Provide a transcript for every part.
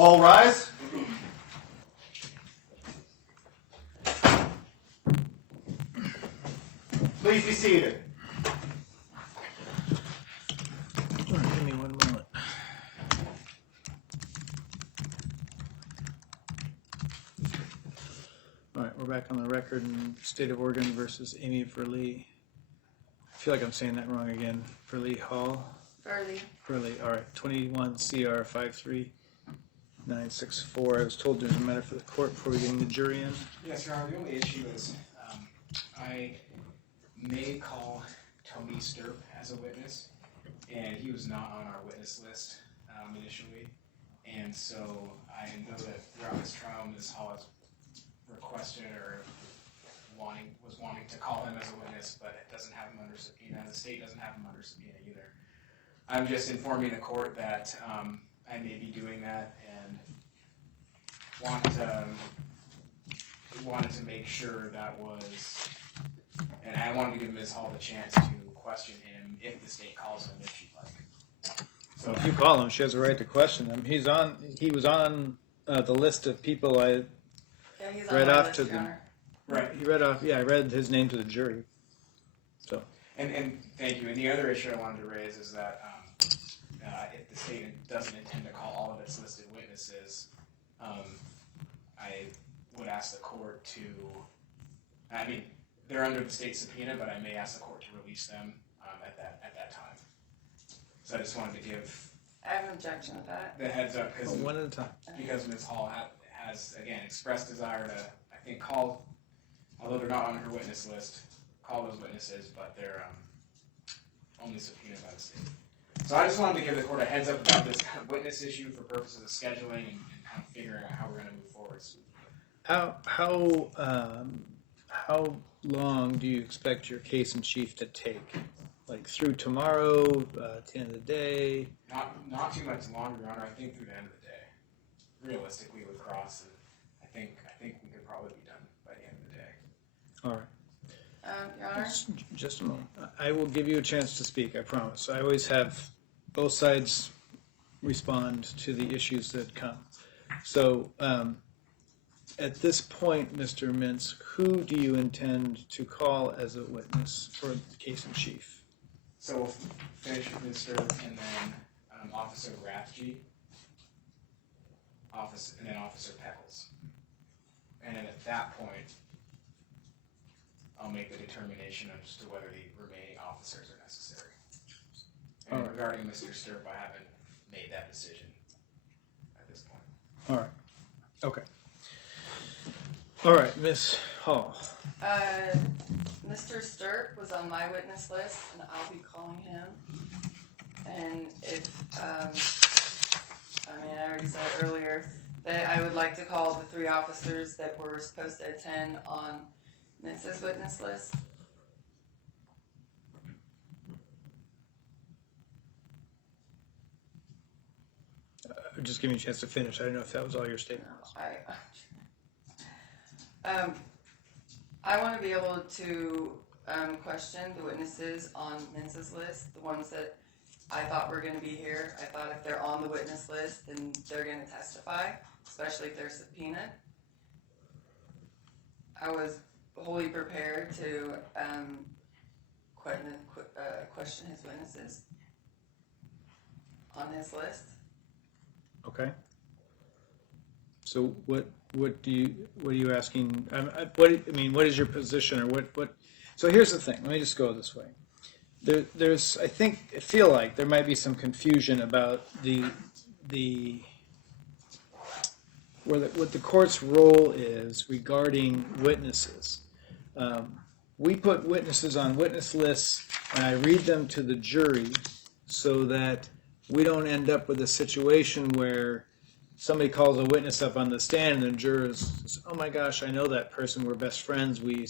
All rise. Please be seated. Give me 1 moment. All right, we're back on the record in State of Oregon versus Amy Furley. I feel like I'm saying that wrong again. Furley Hall? Furley, all right. 21 CR 53964. I was told there's a matter for the court before we get the jury in. Yes, Your Honor. The only issue is I may call Tony Sturp as a witness, and he was not on our witness list initially. And so I know that throughout this trial, Ms. Hall has requested or was wanting to call him as a witness, but it doesn't have him under subpoena. The state doesn't have him under subpoena either. I'm just informing the court that I may be doing that and wanted to make sure that was, and I wanted to give Ms. Hall the chance to question him if the state calls him, if she'd like. So if you call him, she has a right to question him. He was on the list of people I he's read on off list, to Your the. Honor. Right. He read off. Yeah, I read his name to the jury. So. And thank you. And the other issue I wanted to raise is that if the state doesn't intend to call all of its listed witnesses, I would ask the court to. I mean, they're under the state subpoena, but I may ask the court to release them at that time. So I just wanted to give. I have an objection with that. The heads up because One at a time. Because Ms. Hall has again expressed desire to, I think, call, although they're not on her witness list, call those witnesses, but they're only subpoenaed by the state. So I just wanted to give the court a heads up about this kind of witness issue for purposes of scheduling and kind of figuring out how we're going to move forward. How long do you expect your case in chief to take? Like through tomorrow, at the end of the day? Not too much longer, Your Honor. I think through the end of the day. Realistically, with Cross, and I think we could probably be done by the end of the day. All right. Your Honor? Just a moment. I will give you a chance to speak, I promise. I always have both sides respond to the issues that come. So at this point, Mr. Mintz, who do you intend to call as a witness for the case in chief? So we'll finish with Mr. and then Officer Rathje, and then Officer Peckles. And then at that point, I'll make the determination as to whether the remaining officers are necessary. And regarding Mr. Sturp, I haven't made that decision at this point. All right. Okay. All right, Ms. Hall. Mr. Sturp was on my witness list, and I'll be calling him. And if, I already said earlier that I would like to call the 3 officers that were supposed to attend on Mrs. witness list. Just give me a chance to finish. I don't know if that was all your statement. I want to be able to question the witnesses on Mintz's list, the ones that I thought were going to be here. I thought if they're on the witness list, then they're going to testify, especially if they're subpoenaed. I was wholly prepared to question his witnesses on his list. Okay. So what are you asking? What is your position, or what? So here's the thing. Let me just go this way. There's, I feel like there might be some confusion about what the court's role is regarding witnesses. We put witnesses on witness lists, and I read them to the jury so that we don't end up with a situation where somebody calls a witness up on the stand and the jurors says, "Oh my gosh, I know that person. We're best friends. We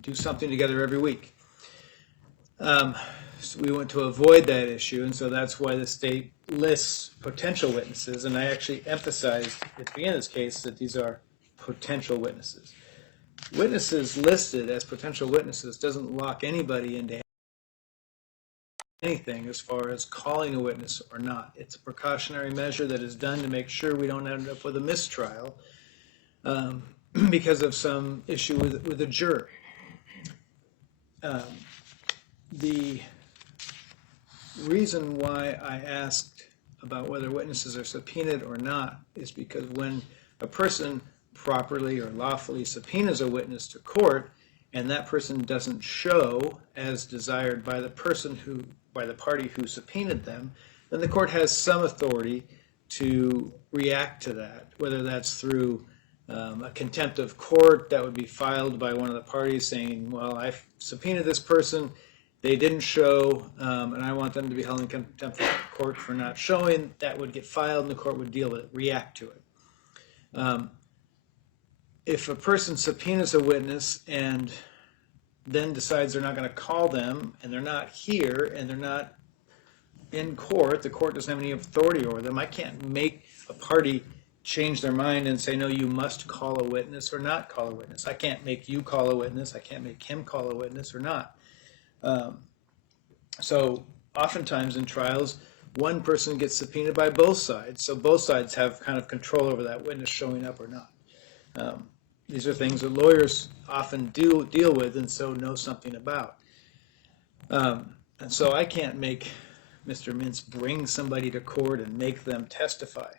do something together every week." So we want to avoid that issue, and so that's why the state lists potential witnesses. And I actually emphasized at the beginning of this case that these are potential witnesses. Witnesses listed as potential witnesses doesn't lock anybody into anything as far as calling a witness or not. It's a precautionary measure that is done to make sure we don't end up with a mistrial because of some issue with a juror. The reason why I asked about whether witnesses are subpoenaed or not is because when a person properly or lawfully subpoenas a witness to court and that person doesn't show as desired by the party who subpoenaed them, then the court has some authority to react to that, whether that's through a contempt of court that would be filed by one of the parties saying, well, I subpoenaed this person, they didn't show, and I want them to be held in contempt of court for not showing. That would get filed and the court would deal with it, react to it. If a person subpoenas a witness and then decides they're not going to call them and they're not here and they're not in court, the court doesn't have any authority over them. I can't make a party change their mind and say, no, you must call a witness or not call a witness. I can't make you call a witness. I can't make him call a witness or not. So oftentimes in trials, one person gets subpoenaed by both sides. So both sides have kind of control over that witness showing up or not. These are things that lawyers often deal with and so know something about. And so I can't make Mr. Mintz bring somebody to court and make them testify.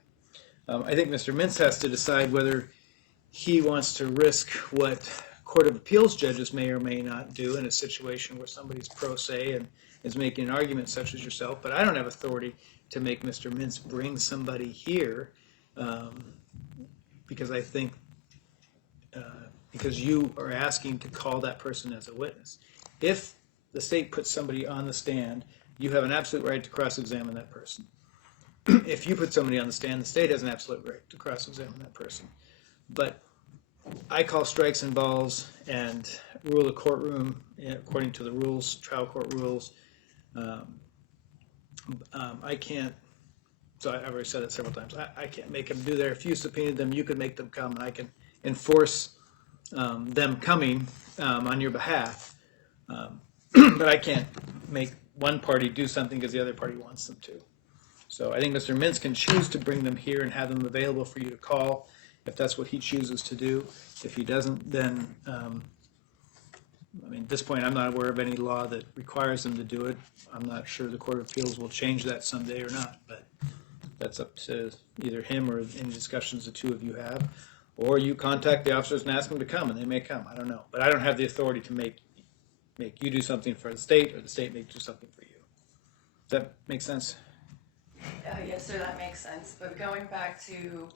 I think Mr. Mintz has to decide whether he wants to risk what Court of Appeals judges may or may not do in a situation where somebody's pro se and is making an argument such as yourself, but I don't have authority to make Mr. Mintz bring somebody here because I think because you are asking to call that person as a witness. If the state puts somebody on the stand, you have an absolute right to cross-examine that person. If you put somebody on the stand, the state has an absolute right to cross-examine that person. But I call strikes and balls and rule the courtroom according to the rules, trial court rules. I can't, so I've already said it several times, I can't make them do that. If you subpoenaed them, you could make them come, and I can enforce them coming on your behalf. But I can't make one party do something because the other party wants them to. So I think Mr. Mintz can choose to bring them here and have them available for you to call if that's what he chooses to do. If he doesn't, then, at this point, I'm not aware of any law that requires him to do it. I'm not sure the Court of Appeals will change that someday or not, but that's up to either him or any discussions the two of you have. Or you contact the officers and ask them to come, and they may come. I don't know. But I don't have the authority to make you do something for the state or the state make do something for you. Does that make sense? Yes, sir, that makes sense. But going back to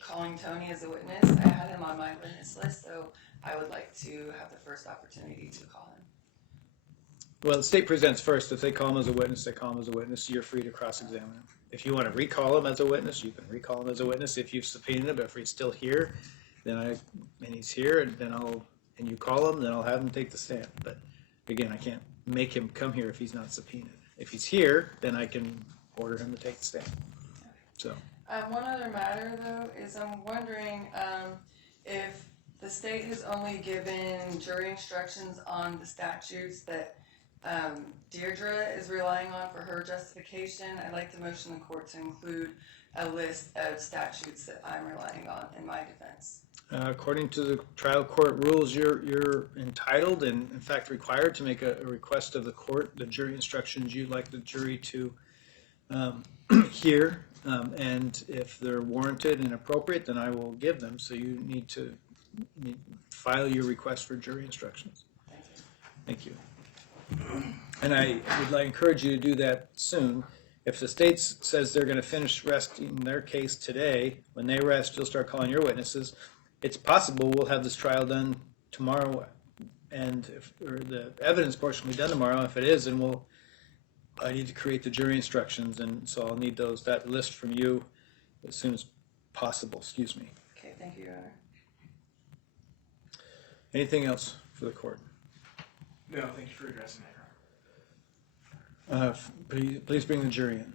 calling Tony as a witness, I had him on my witness list, so I would like to have the first opportunity to call him. Well, the state presents first. If they call him as a witness, they call him as a witness. You're free to cross-examine him. If you want to recall him as a witness, you can recall him as a witness. If you've subpoenaed him, if he's still here, and he's here, and you call him, then I'll have him take the stand. But again, I can't make him come here if he's not subpoenaed. If he's here, then I can order him to take the stand. So. One other matter, though, is I'm wondering if the state has only given jury instructions on the statutes that Deirdre is relying on for her justification. I'd like to motion the court to include a list of statutes that I'm relying on in my defense. According to the trial court rules, you're entitled and, in fact, required to make a request of the court, the jury instructions you'd like the jury to hear. And if they're warranted and appropriate, then I will give them. So you need to file your request for jury instructions. Thank you. And I would encourage you to do that soon. If the state says they're going to finish resting their case today, when they rest, you'll start calling your witnesses. It's possible we'll have this trial done tomorrow, and or the evidence portion will be done tomorrow. If it is, then I need to create the jury instructions, and so I'll need that list from you as soon as possible. Excuse me. Okay, thank you, Your Honor. Anything else for the court? No, thank you for addressing that. Please bring the jury in.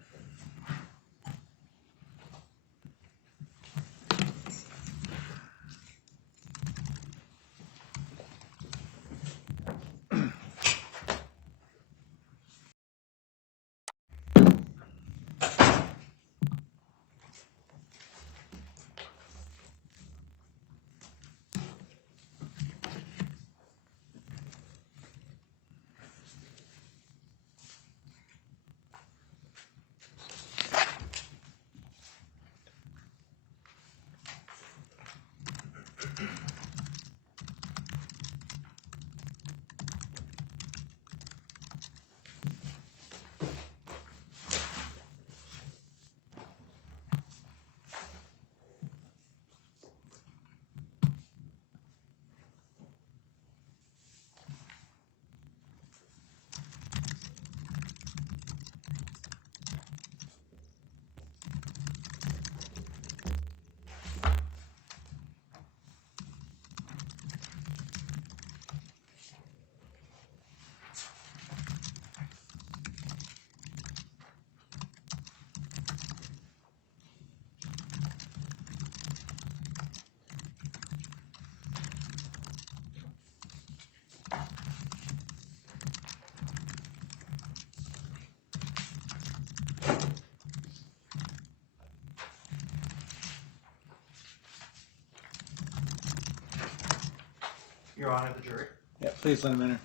Your Honor, the jury. Yeah, please let him enter.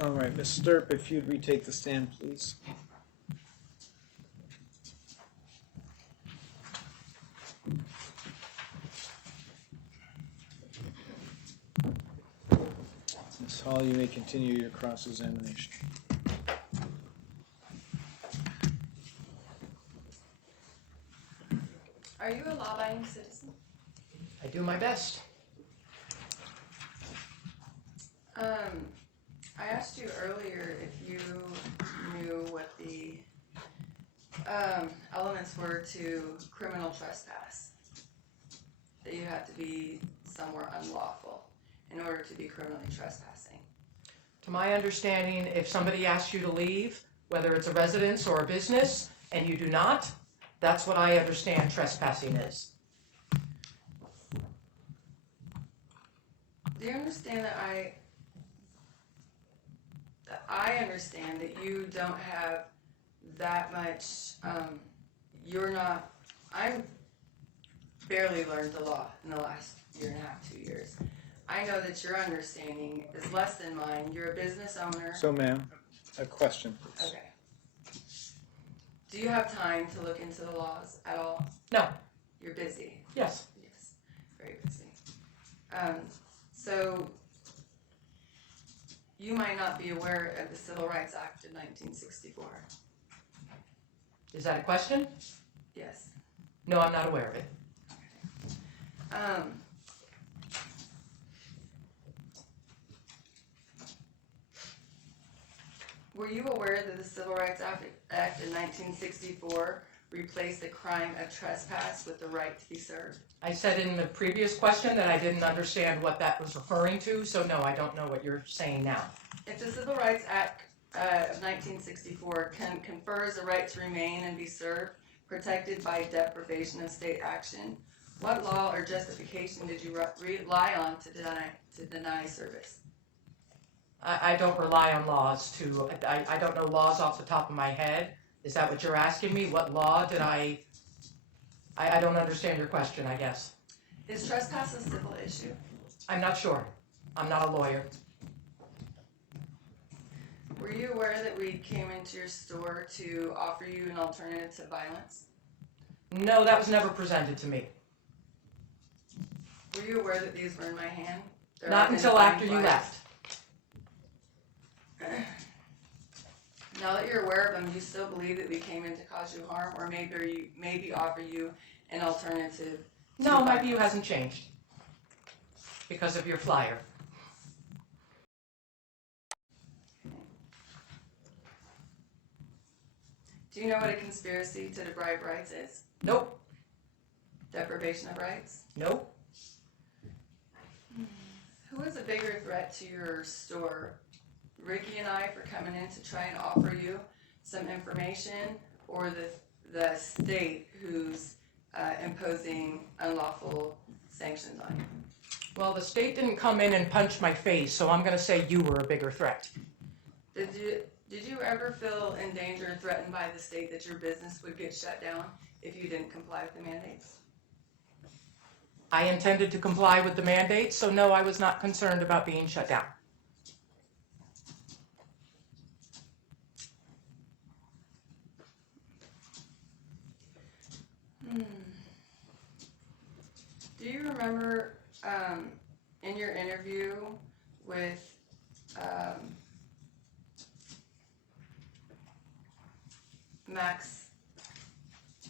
All right, Ms. Stirp, if you'd retake the stand, please. Ms. Hall, you may continue your cross-examination. Are you a law-abiding citizen? I do my best. I asked you earlier if you knew what the elements were to criminal trespass. That you have to be somewhere unlawful in order to be criminally trespassing. To my understanding, if somebody asks you to leave, whether it's a residence or a business, and you do not, that's what I understand trespassing is. Do you understand that I understand that you don't have that much, I've barely learned the law in the last year and a half, 2 years. I know that your understanding is less than mine. You're a business owner. So, ma'am, a question, please. Okay. Do you have time to look into the laws at all? No. You're busy. Yes. Yes, very busy. So you might not be aware of the Civil Rights Act of 1964. Is that a question? Yes. No, I'm not aware of it. Were you aware that the Civil Rights Act of 1964 replaced the crime of trespass with the right to be served? I said in the previous question that I didn't understand what that was referring to, so no, I don't know what you're saying now. If the Civil Rights Act of 1964 confers a right to remain and be served, protected by deprivation of state action, what law or justification did you rely on to deny service? I don't rely on laws I don't know laws off the top of my head. Is that what you're asking me? What law did I don't understand your question, I guess. Is trespass a civil issue? I'm not sure. I'm not a lawyer. Were you aware that we came into your store to offer you an alternative to violence? No, that was never presented to me. Were you aware that these were in my hand? They're Not until after you identifying left. flags. Now that you're aware of them, do you still believe that we came in to cause you harm, or maybe offer you an alternative? No, my view hasn't changed because of your flyer. Do you know what a conspiracy to deprive rights is? Nope. Deprivation of rights? Nope. Who is a bigger threat to your store? Ricky and I for coming in to try and offer you some information, or the state who's imposing unlawful sanctions on you? Well, the state didn't come in and punch my face, so I'm going to say you were a bigger threat. Did you ever feel in danger and threatened by the state that your business would get shut down if you didn't comply with the mandates? I intended to comply with the mandates, so no, I was not concerned about being shut down. Do you remember in your interview with Max,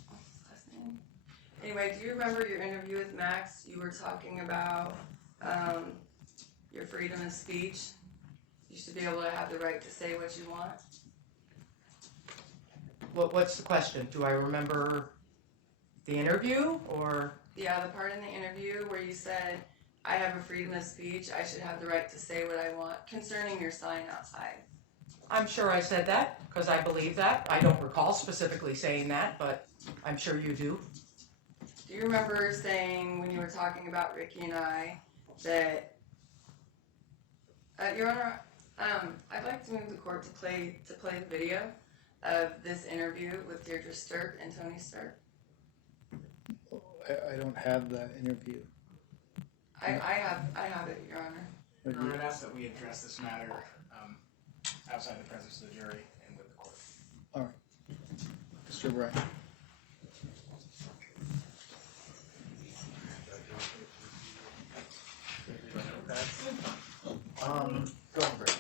what's his last name? Anyway, do you remember your interview with Max? You were talking about your freedom of speech. You should be able to have the right to say what you want. What's the question? Do I remember the interview, or? Yeah, the part in the interview where you said, I have a freedom of speech, I should have the right to say what I want concerning your sign outside. I'm sure I said that, because I believe that. I don't recall specifically saying that, but I'm sure you do. Do you remember saying when you were talking about Ricky and I that, Your Honor, I'd like to move the court to play the video of this interview with Deirdre Sturp and Tony Sturp. I don't have that interview. I have it, Your Honor. Your Honor, I'd ask that we address this matter outside the presence of the jury and with the court. All right. Mr. O'Brien. Go for it.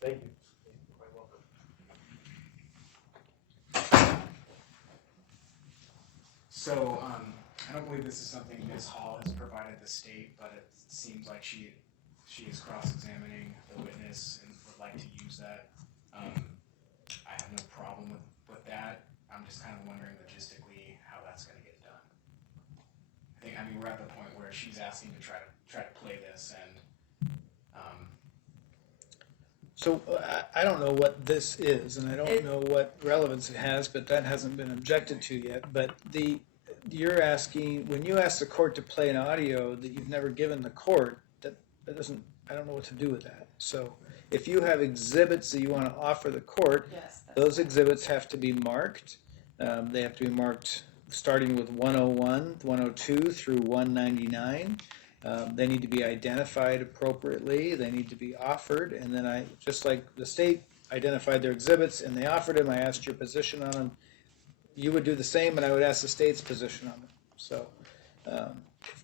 Thank you. You're quite welcome. So, I don't believe this is something Ms. Hall has provided the state, but it seems like she is cross-examining the witness and would like to use that. I have no problem with that. I'm just kind of wondering logistically how that's going to get done. I mean, we're at the point where she's asking to try to play this, and So I don't know what this is, and I don't know what relevance it has, but that hasn't been objected to yet. But you're asking, when you ask the court to play an audio that you've never given the court, that doesn't, I don't know what to do with that. So if you have exhibits that you want to offer the court, Yes. those exhibits have to be marked. They have to be marked starting with 101, 102 through 199. They need to be identified appropriately. They need to be offered. And then just like the state identified their exhibits and they offered them, I asked your position on them. You would do the same, and I would ask the state's position on them. So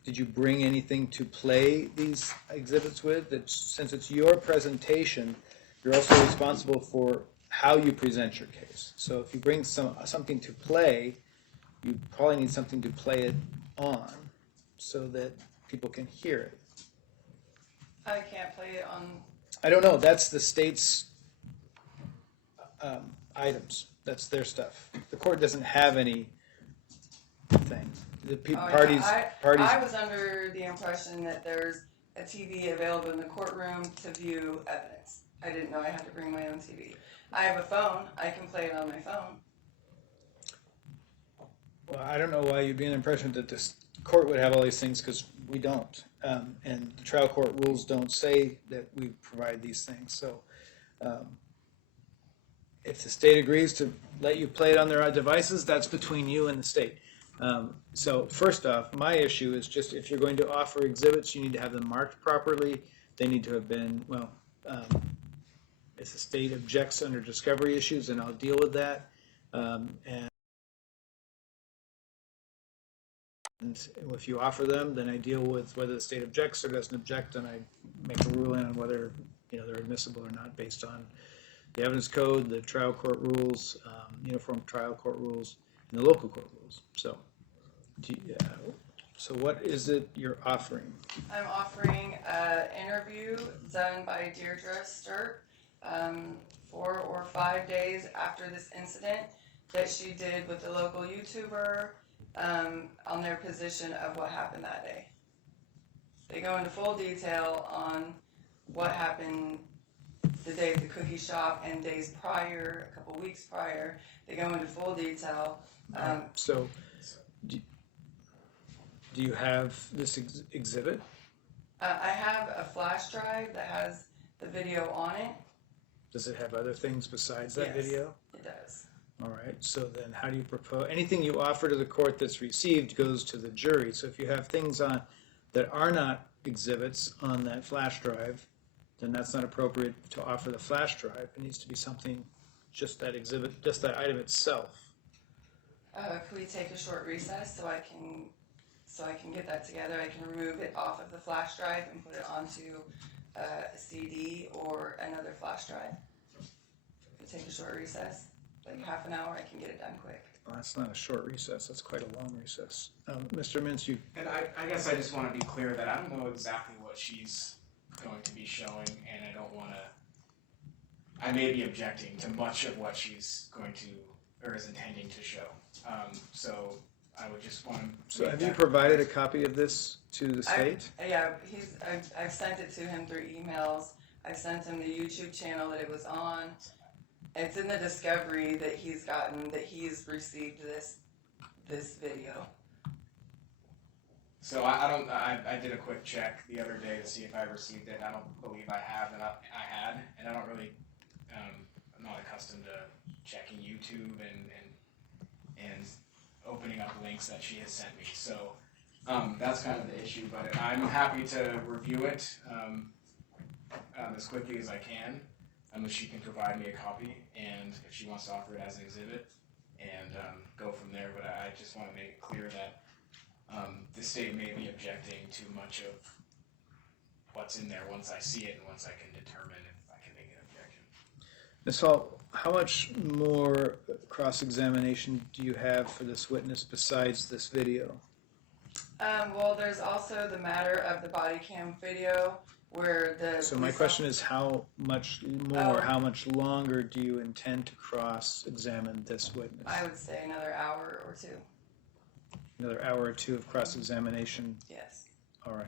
did you bring anything to play these exhibits with? That since it's your presentation, you're also responsible for how you present your case. So if you bring something to play, you probably need something to play it on so that people can hear it. I can't play it on. I don't know. That's the state's items. That's their stuff. The court doesn't have any thing. The parties. I was under the impression that there's a TV available in the courtroom to view evidence. I didn't know I had to bring my own TV. I have a phone. I can play it on my phone. Well, I don't know why you'd be in the impression that this court would have all these things, because we don't. And the trial court rules don't say that we provide these things. So if the state agrees to let you play it on their devices, that's between you and the state. So first off, my issue is just if you're going to offer exhibits, you need to have them marked properly. They need to have been, if the state objects under discovery issues, then I'll deal with that. And if you offer them, then I deal with whether the state objects or doesn't object, and I make a ruling on whether they're admissible or not based on the evidence code, the trial court rules, uniform trial court rules, and the local court rules. So, so what is it you're offering? I'm offering an interview done by Deirdre Sturp 4 or 5 days after this incident that she did with the local YouTuber on their position of what happened that day. They go into full detail on what happened the day of the cookie shop and days prior, a couple weeks prior. They go into full detail. So, do you have this exhibit? I have a flash drive that has the video on it. Does it have other things besides that Yes, video? It does. All right, so then how do you propose, anything you offer to the court that's received goes to the jury. So if you have things on that are not exhibits on that flash drive, then that's not appropriate to offer the flash drive. It needs to be something, just that exhibit, just that item itself. Can we take a short recess so I can get that together? I can remove it off of the flash drive and put it onto a CD or another flash drive. If you take a short recess, like half an hour, I can get it done quick. Well, that's not a short recess. That's quite a long recess. Mr. Mintz, you. And I guess I just want to be clear that I don't know exactly what she's going to be showing, and I don't want to. I may be objecting to much of what she's going to or is intending to show. So I would just want to. So have you provided a copy of this to the state? I've sent it to him through emails. I sent him the YouTube channel that it was on. It's in the discovery that he's gotten that he's received this video. So I did a quick check the other day to see if I received it. I don't believe I have, and I had, and I don't really, I'm not accustomed to checking YouTube and opening up links that she has sent me. So that's kind of the issue, but I'm happy to review it as quickly as I can, unless she can provide me a copy, and if she wants to offer it as an exhibit, and go from there. But I just want to make it clear that the state may be objecting to much of what's in there once I see it and once I can determine if I can make an objection. Ms. Hall, how much more cross-examination do you have for this witness besides this video? Well, there's also the matter of the body cam video where the. So my question is, how much more, how much longer do you intend to cross-examine this witness? I would say another hour or two. Another hour or two of cross-examination? Yes. All right.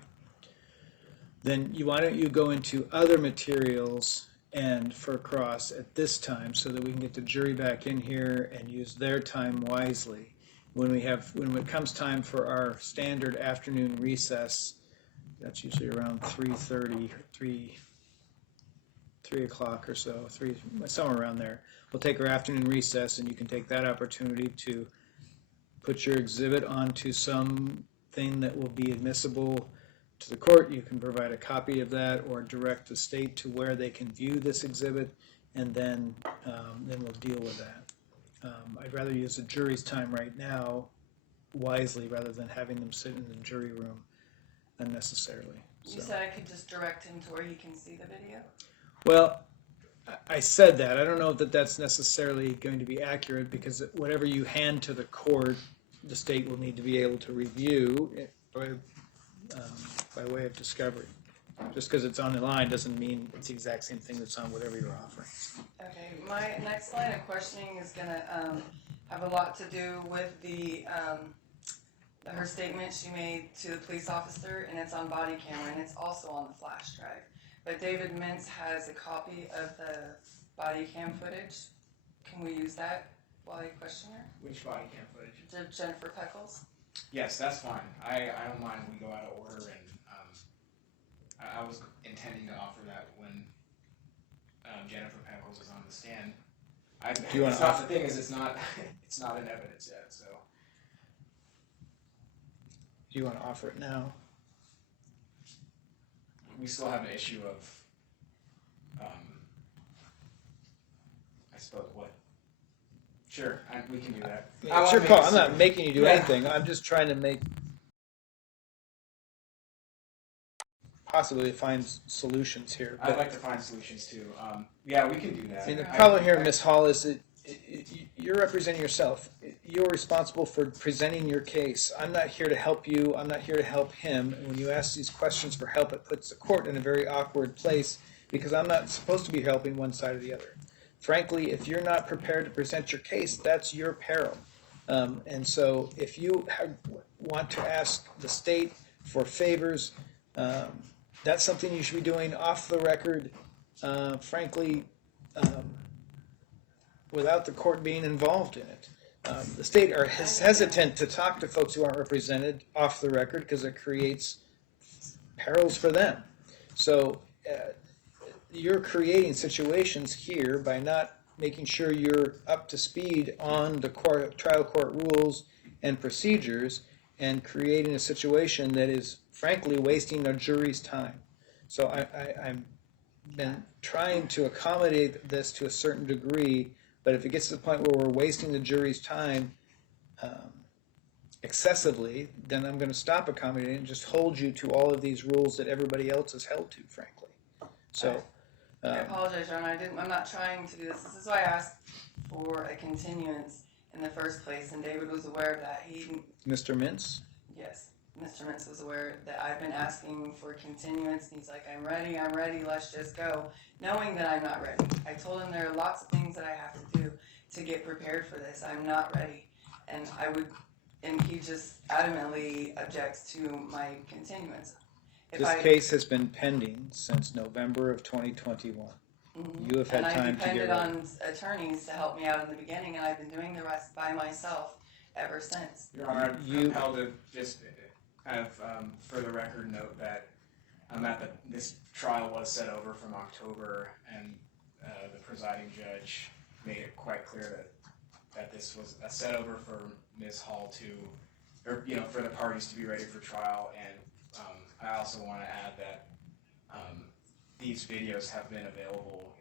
Then why don't you go into other materials and for cross at this time so that we can get the jury back in here and use their time wisely. When it comes time for our standard afternoon recess, that's usually around 3:30, 3 o'clock or so, somewhere around there. We'll take our afternoon recess, and you can take that opportunity to put your exhibit onto something that will be admissible to the court. You can provide a copy of that or direct the state to where they can view this exhibit, and then we'll deal with that. I'd rather use the jury's time right now wisely rather than having them sit in the jury room unnecessarily. You said I could just direct him to where he can see the video? Well, I said that. I don't know that that's necessarily going to be accurate, because whatever you hand to the court, the state will need to be able to review it by way of discovery. Just because it's on the line doesn't mean it's the exact same thing that's on whatever you're offering. Okay, my next line of questioning is going to have a lot to do with her statement she made to the police officer, and it's on body camera, and it's also on the flash drive. But David Mintz has a copy of the body cam footage. Can we use that while you question her? Which body cam footage? Jennifer Peckles. Yes, that's fine. I don't mind if we go out of order, and I was intending to offer that when Jennifer Peckles is on the stand. The thing is, it's not in evidence yet, so. Do you want to offer it now? We still have an issue of, I suppose, what? Sure, we can do that. It's your call. I'm not making you do anything. I'm just trying to possibly find solutions here. I'd like to find solutions too. Yeah, we can do that. And the problem here, Ms. Hall, is that you're representing yourself. You're responsible for presenting your case. I'm not here to help you. I'm not here to help him. And when you ask these questions for help, it puts the court in a very awkward place, because I'm not supposed to be helping one side or the other. Frankly, if you're not prepared to present your case, that's your peril. And so if you want to ask the state for favors, that's something you should be doing off the record, frankly, without the court being involved in it. The state are hesitant to talk to folks who aren't represented off the record because it creates perils for them. So you're creating situations here by not making sure you're up to speed on the trial court rules and procedures, and creating a situation that is frankly wasting a jury's time. So I'm been trying to accommodate this to a certain degree, but if it gets to the point where we're wasting the jury's time excessively, then I'm going to stop accommodating and just hold you to all of these rules that everybody else is held to, frankly. So, I apologize, Your Honor. I'm not trying to do this. This is why I asked for a continuance in the first place, and David was aware of that. Mr. Mintz? Yes, Mr. Mintz was aware that I've been asking for continuance, and he's like, I'm ready, let's just go, knowing that I'm not ready. I told him there are lots of things that I have to do to get prepared for this. I'm not ready. And he just adamantly objects to my continuance. This case has been pending since November of 2021. You have had time to get ready. And I depended on attorneys to help me out in the beginning, and I've been doing the rest by myself ever since. Your Honor, I'm compelled to just kind of, for the record, note that this trial was set over from October, and the presiding judge made it quite clear that this was a set over for Ms. Hall for the parties to be ready for trial. And I also want to add that these videos have been available,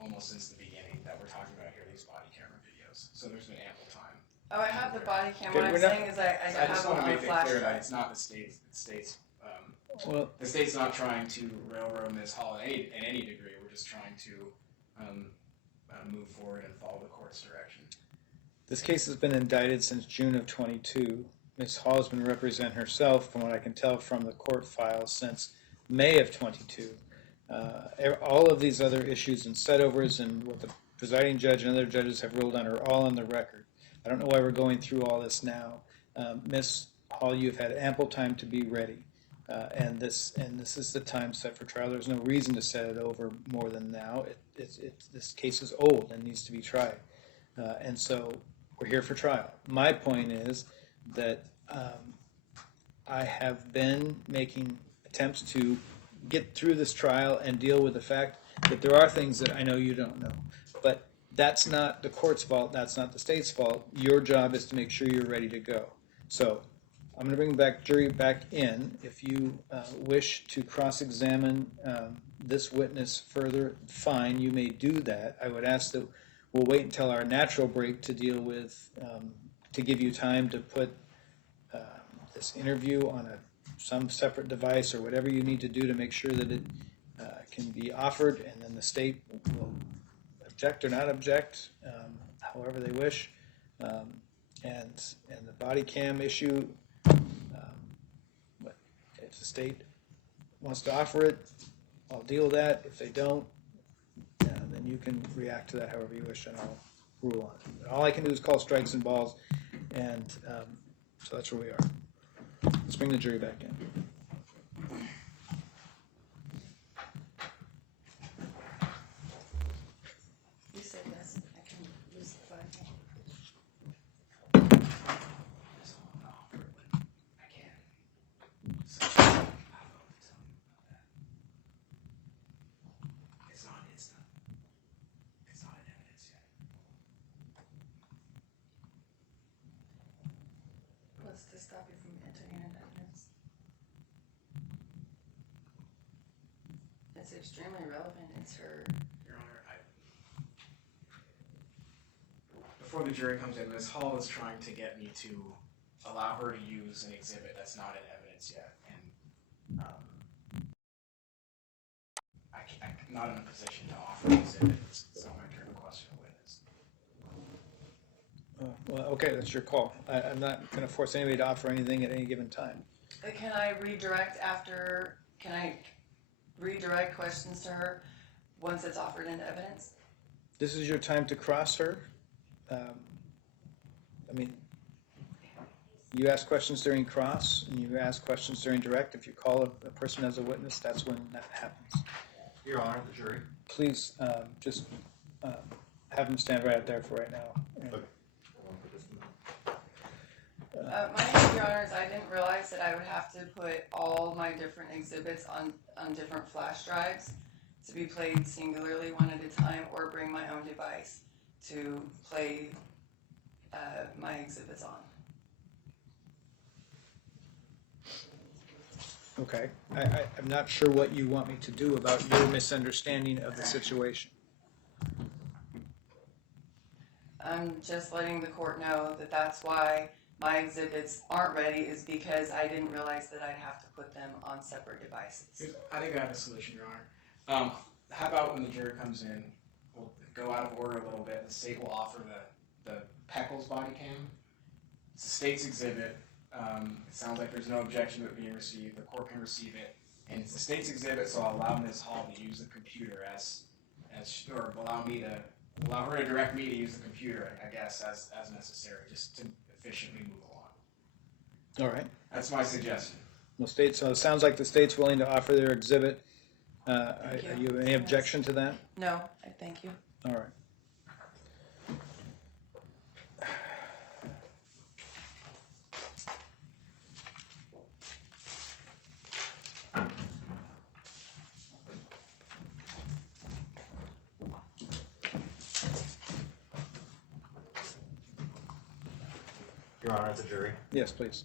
almost since the beginning that we're talking about here, these body camera videos. So there's been ample time. Oh, I have the body cam. Okay, What I'm saying is I I have just them want to on make it flash clear that drive. it's not the state's. Well, The state's not trying to railroad Ms. Hall in any degree. We're just trying to move forward and follow the court's direction. this case has been indicted since June of 22. Ms. Hall has been representing herself, from what I can tell from the court files, since May of 22. All of these other issues and setovers and what the presiding judge and other judges have ruled on are all on the record. I don't know why we're going through all this now. Ms. Hall, you've had ample time to be ready, and this is the time set for trial. There's no reason to set it over more than now. This case is old and needs to be tried, and so we're here for trial. My point is that I have been making attempts to get through this trial and deal with the fact that there are things that I know you don't know. But that's not the court's fault. That's not the state's fault. Your job is to make sure you're ready to go. So I'm going to bring the jury back in. If you wish to cross-examine this witness further, fine, you may do that. I would ask that we'll wait until our natural break to deal with, to give you time to put this interview on some separate device or whatever you need to do to make sure that it can be offered, and then the state will object or not object, however they wish. And the body cam issue, if the state wants to offer it, I'll deal with that. If they don't, then you can react to that however you wish, and I'll rule on it. But all I can do is call strikes and balls, and so that's where we are. Let's bring the jury back in. You said this. I can use the body cam. I can. So, I don't know what to tell you about that. It's not instant. It's not in evidence yet. What's to stop you from entering into evidence? It's extremely relevant. It's her. Your Honor, before the jury comes in, Ms. Hall is trying to get me to allow her to use an exhibit that's not in evidence yet, and I'm not in a position to offer an exhibit, so I'm going to turn the question to witness. Well, okay, that's your call. I'm not going to force anybody to offer anything at any given time. Can I redirect after? Can I redirect questions to her once it's offered into evidence? This is your time to cross her. I mean, you ask questions during cross, and you ask questions during direct. If you call a person as a witness, that's when that happens. Your Honor, the jury. Please just have them stand right out there for right now. And, Okay. My name, Your Honors, I didn't realize that I would have to put all my different exhibits on different flash drives to be played singularly one at a time, or bring my own device to play my exhibits on. Okay, I'm not sure what you want me to do about your misunderstanding of the situation. I'm just letting the court know that that's why my exhibits aren't ready, is because I didn't realize that I'd have to put them on separate devices. I think I have a solution, Your Honor. How about when the jury comes in, we'll go out of order a little bit. The state will offer the Peckles body cam. It's a state's exhibit. It sounds like there's no objection to it being received. The court can receive it, and it's the state's exhibit. So I'll allow Ms. Hall to use the computer or allow her to direct me to use the computer, I guess, as necessary, just to efficiently move along. All right. That's my suggestion. Well, so it sounds like the state's willing to offer their exhibit. Are Thank you any objection to that? No, I thank you. All right. Your Honor, it's a jury. Yes, please.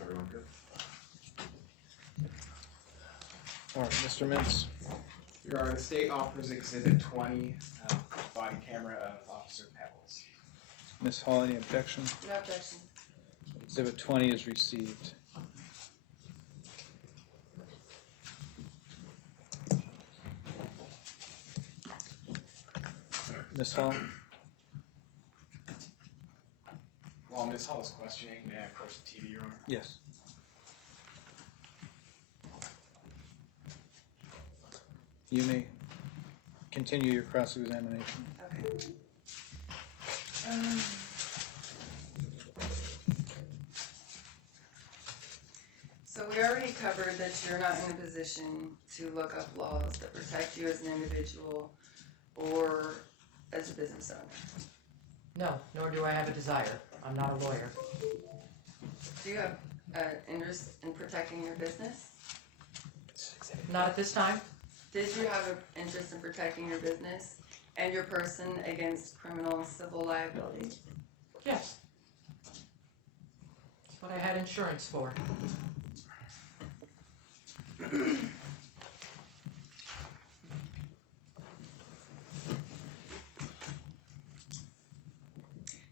Everyone good? All right, Mr. Mintz. Your Honor, the state offers Exhibit 20, body camera of Officer Pebbles. Ms. Hall, any objection? No objection. Exhibit 20 is received. Ms. Hall? While Ms. Hall is questioning, may I approach the TV, Your Honor? Yes. You may continue your cross-examination. Okay. So we already covered that you're not in a position to look up laws that protect you as an individual or as a business owner. No, nor do I have a desire. I'm not a lawyer. Do you have interest in protecting your business? Not at this time. Did you have an interest in protecting your business and your person against criminal and civil liability? Yes. That's what I had insurance for.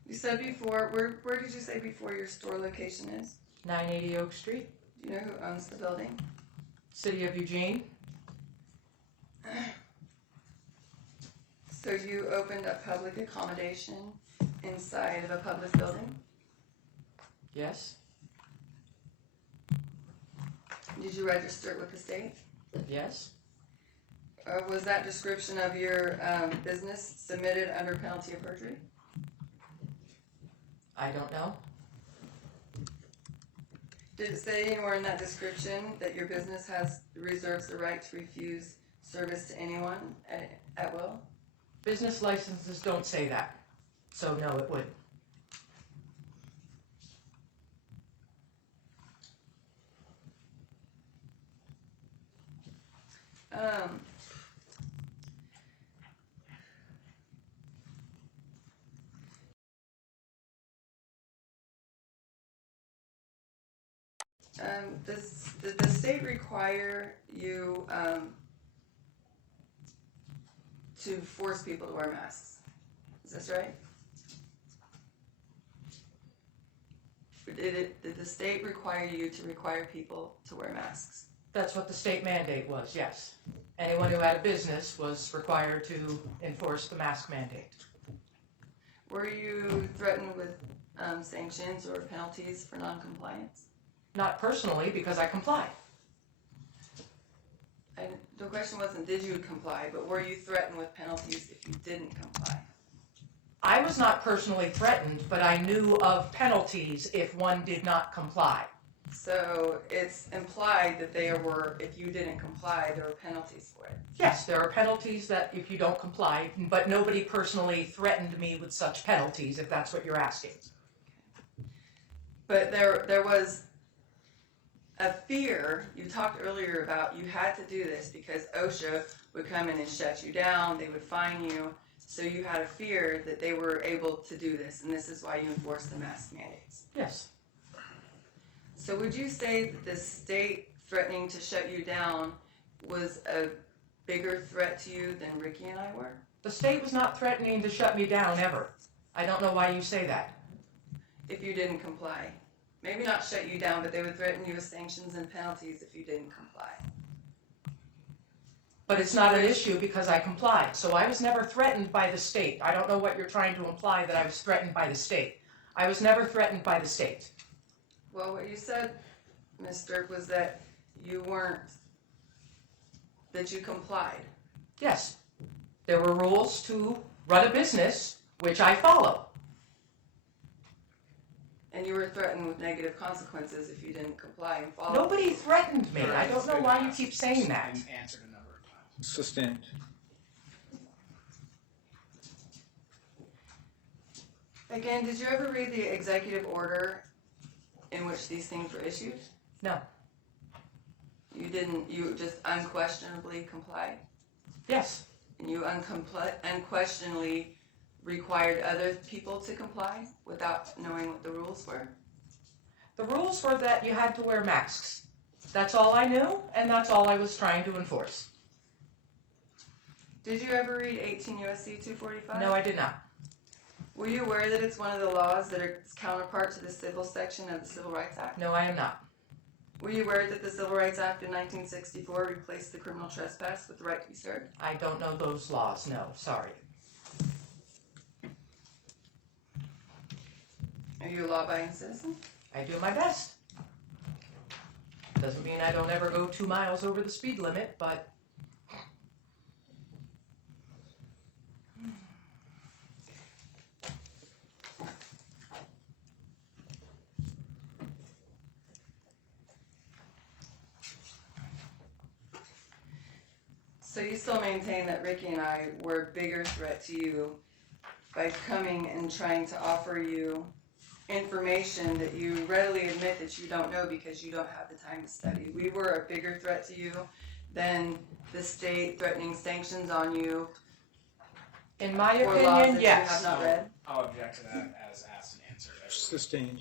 You said before, where did you say before your store location is? 980 Oak Street, Do you know who owns the building? City of Eugene. So you opened up public accommodation inside of a public building? Yes. Did you register it with the state? Yes. Was that description of your business submitted under penalty of perjury? I don't know. Did it say anywhere in that description that your business reserves the right to refuse service to anyone at will? Business licenses don't say that. So no, it wouldn't. Does the state require you to force people to wear masks? Is this right? Did the state require you to require people to wear masks? That's what the state mandate was, yes. Anyone who had a business was required to enforce the mask mandate. Were you threatened with sanctions or penalties for non-compliance? Not personally, because I complied. The question wasn't did you comply, but were you threatened with penalties if you didn't comply? I was not personally threatened, but I knew of penalties if one did not comply. So it's implied that if you didn't comply, there were penalties for it. Yes, there are penalties that if you don't comply, but nobody personally threatened me with such penalties, if that's what you're asking. But there was a fear, you talked earlier about you had to do this because OSHA would come in and shut you down, they would fine you. So you had a fear that they were able to do this, and this is why you enforced the mask mandates. Yes. So would you say that the state threatening to shut you down was a bigger threat to you than Ricky and I were? The state was not threatening to shut me down ever. I don't know why you say that. If you didn't comply. Maybe not shut you down, but they would threaten you with sanctions and penalties if you didn't comply. But it's not an issue because I complied. So I was never threatened by the state. I don't know what you're trying to imply, that I was threatened by the state. I was never threatened by the state. Well, what you said, Ms. Stirp, was that you complied. Yes. There were rules to run a business, which I follow. And you were threatened with negative consequences if you didn't comply and follow. Nobody threatened me. I don't know why you keep saying that. And answered a number of times. Sustained. Again, did you ever read the executive order in which these things were issued? No. You didn't, you just unquestionably complied? Yes. And you unquestionably required other people to comply without knowing what the rules were? The rules were that you had to wear masks. That's all I knew, and that's all I was trying to enforce. Did you ever read 18 U.S.C. 245? No, I did not. Were you aware that it's one of the laws that are counterpart to the civil section of the Civil Rights Act? No, I am not. Were you aware that the Civil Rights Act in 1964 replaced the criminal trespass with the right to be served? I don't know those laws. No, sorry. Are you a law-abiding citizen? I do my best. Doesn't mean I don't ever go 2 miles over the speed limit, but So you still maintain that Ricky and I were a bigger threat to you by coming and trying to offer you information that you readily admit that you don't know because you don't have the time to study. We were a bigger threat to you than the state threatening sanctions on you in my for laws opinion, that yes. you have not read. I'll object to that as asked and answered. Sustained.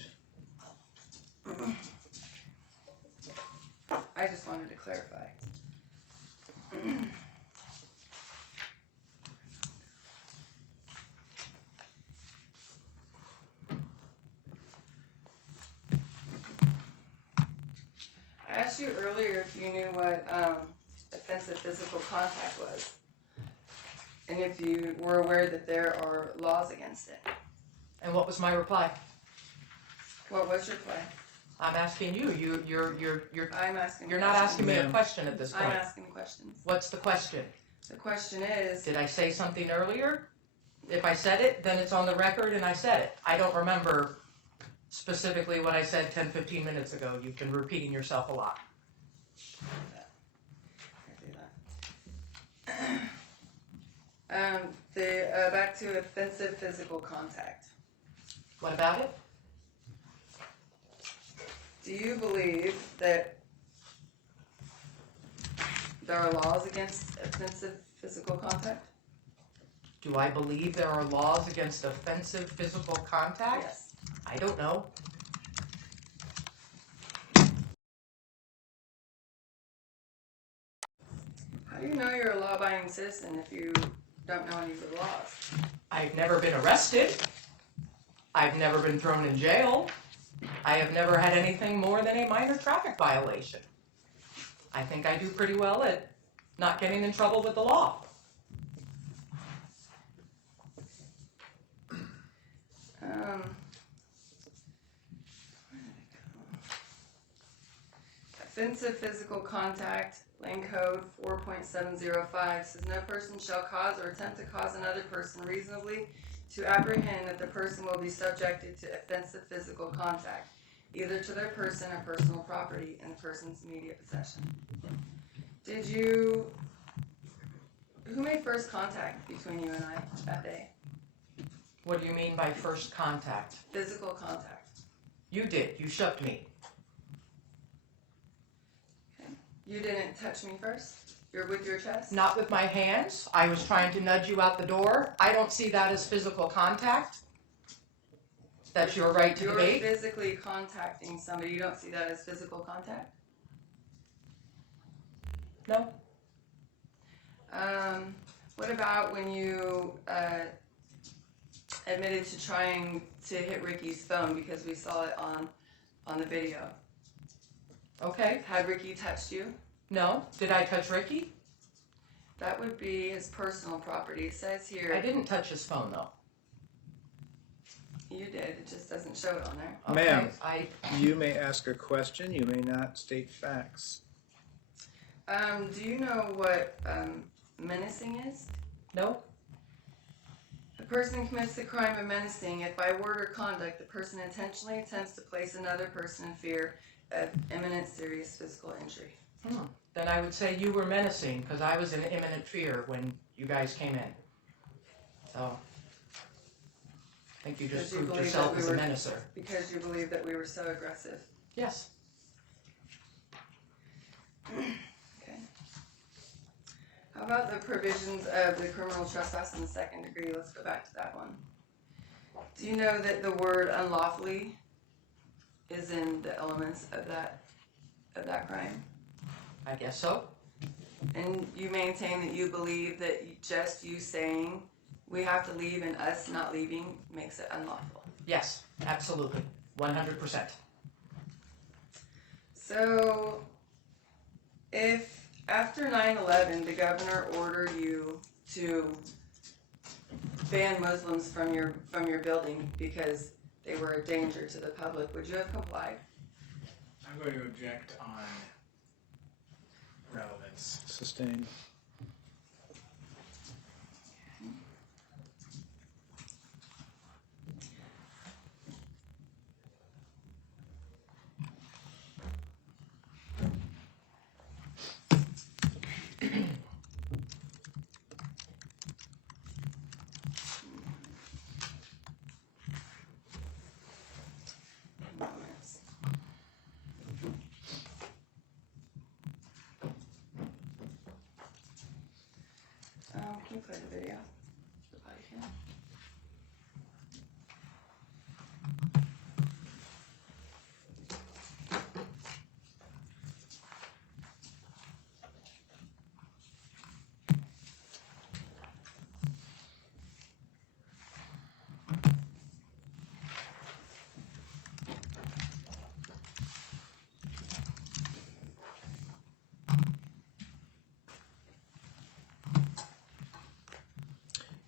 I just wanted to clarify. I asked you earlier if you knew what offensive physical contact was, and if you were aware that there are laws against it. And what was my reply? What was your play? I'm asking you. I'm asking. You're not asking me a Ma'am. question at this I'm point. asking questions. What's the question? The question is, Did I say something earlier? If I said it, then it's on the record and I said it. I don't remember specifically what I said 10, 15 minutes ago. You've been repeating yourself a lot. back to offensive physical contact. What about it? Do you believe that there are laws against offensive physical contact? Do I believe there are laws against offensive physical contact? Yes. I don't know. How do you know you're a law-abiding citizen if you don't know any of the laws? I've never been arrested. I've never been thrown in jail. I have never had anything more than a minor traffic violation. I think I do pretty well at not getting in trouble with the law. Offensive physical contact, Lane Code 4.705 says no person shall cause or attempt to cause another person reasonably to apprehend that the person will be subjected to offensive physical contact, either to their person or personal property in the person's immediate possession. Who made first contact between you and I that day? What do you mean by first contact? Physical contact. You did. You shoved me. You didn't touch me first? You're with your chest? Not with my hands. I was trying to nudge you out the door. I don't see that as physical contact. That's your right to You're debate. physically contacting somebody. You don't see that as physical contact? No. What about when you admitted to trying to hit Ricky's phone because we saw it on the video? Okay. Had Ricky touched you? No. Did I touch Ricky? That would be his personal property. It says here. I didn't touch his phone though. You did. It just doesn't show it on there. Okay. Ma'am. I You may ask a question, you may not state facts. Do you know what menacing is? no. A person commits the crime of menacing if by word or conduct the person intentionally attempts to place another person in fear of imminent serious physical injury. Then I would say you were menacing because I was in imminent fear when you guys came in. So I think you just Because you proved believe yourself that we as a were- menacer. Because you believe that we were so aggressive. Yes. Okay. How about the provisions of the criminal trespass in the second degree? Let's go back to that one. Do you know that the word unlawfully is in the elements of that crime? I guess so. And you maintain that you believe that just you saying we have to leave and us not leaving makes it unlawful. Yes. Absolutely. 100%. So, if after 9/11 the governor ordered you to ban Muslims from your building because they were a danger to the public, would you have complied? I'm going to object on relevance. Sustained. Moments. Can you play the video? The body cam?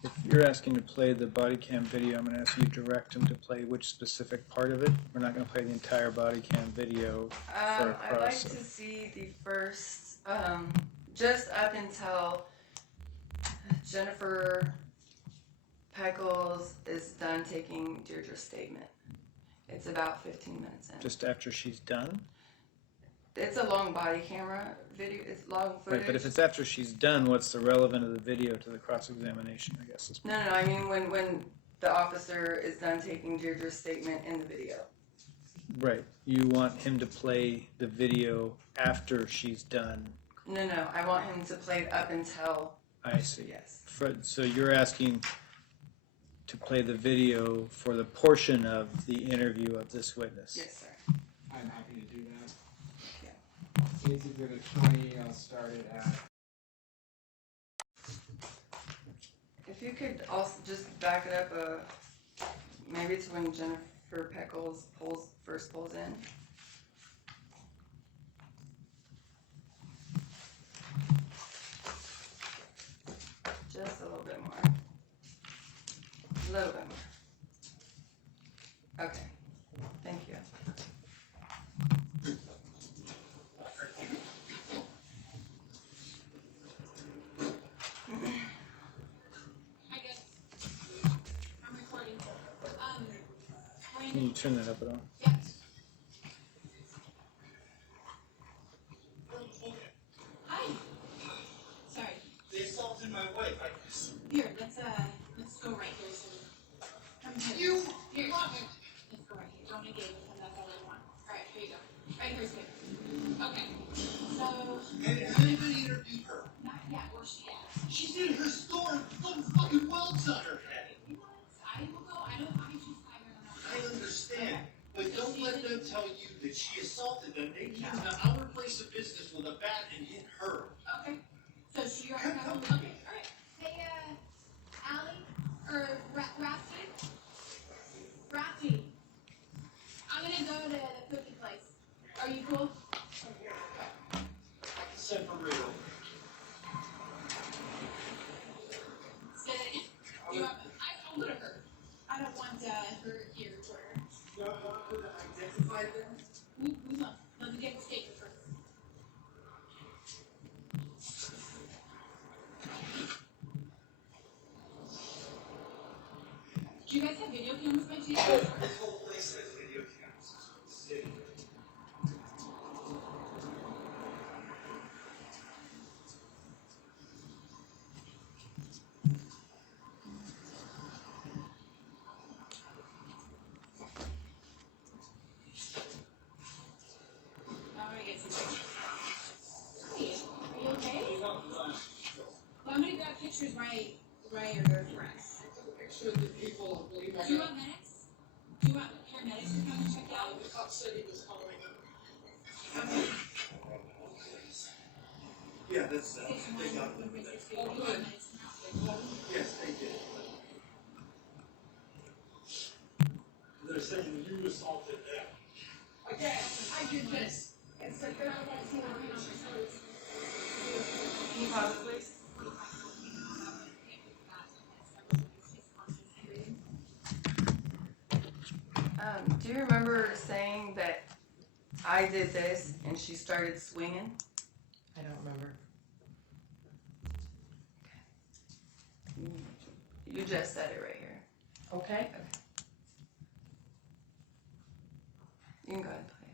If you're asking to play the body cam video, I'm going to ask you to direct him to play which specific part of it. We're not going to play the entire body cam video for a I'd like process. to see the first, just up until Jennifer Peckles is done taking Deirdre's statement. It's about 15 minutes in. Just after she's done? It's a long body camera video. It's long footage. Right, but if it's after she's done, what's the relevant of the video to the cross-examination, I guess is No. I mean when the officer is done taking Deirdre's statement in the video. right. You want him to play the video after she's done. No. I want him to play it up until. I see. Yes. So you're asking to play the video for the portion of the interview of this witness? Yes, sir. I'm happy to do that. Yeah. Case Exhibit 20, I'll start it at. If you could also just back it up, maybe to when Jennifer Peckles first pulls in. Just a little bit more. A little bit more. Okay. Thank you. I guess I'm recording. Can you turn that up at all? Yeah. Hi. Sorry. They assaulted my wife. Here, let's go right here. So come here. You Here. Let's go right here. Don't engage with him. That's all I want. All right, here you go. Right here's good. Okay. So and has anybody interviewed her? you that she assaulted them. They came to our place of business with a bat and hit her. Okay. So she already got okay, alright. Hey, Allie? Or Rafi? Rafi. I'm gonna go to the cookie place. Are you cool? Send for real. Say that again. Do you want, I'll go to her. I don't want her here for her. You don't want her to identify them? We will. Let me get the statement first. Do you guys have video cameras by chance? This whole place has video cameras. City. I'm gonna get some pictures. Hey, are you okay? Well, I'm gonna grab pictures right under fresh. Picture of the people. Do you want medics? Do you want paramedics to come and check it out? The cop said he was calling them. Okay. Yeah, that's Station they got one, them. 136, do you want medics to come out? Yes, they did. They're saying you assaulted them. Okay, I did this. It's the girl that's here on my shoulders. Can you pause it, please? Do you remember saying that I did this and she started swinging? I don't remember. You just said it right here. Okay. You can go ahead and play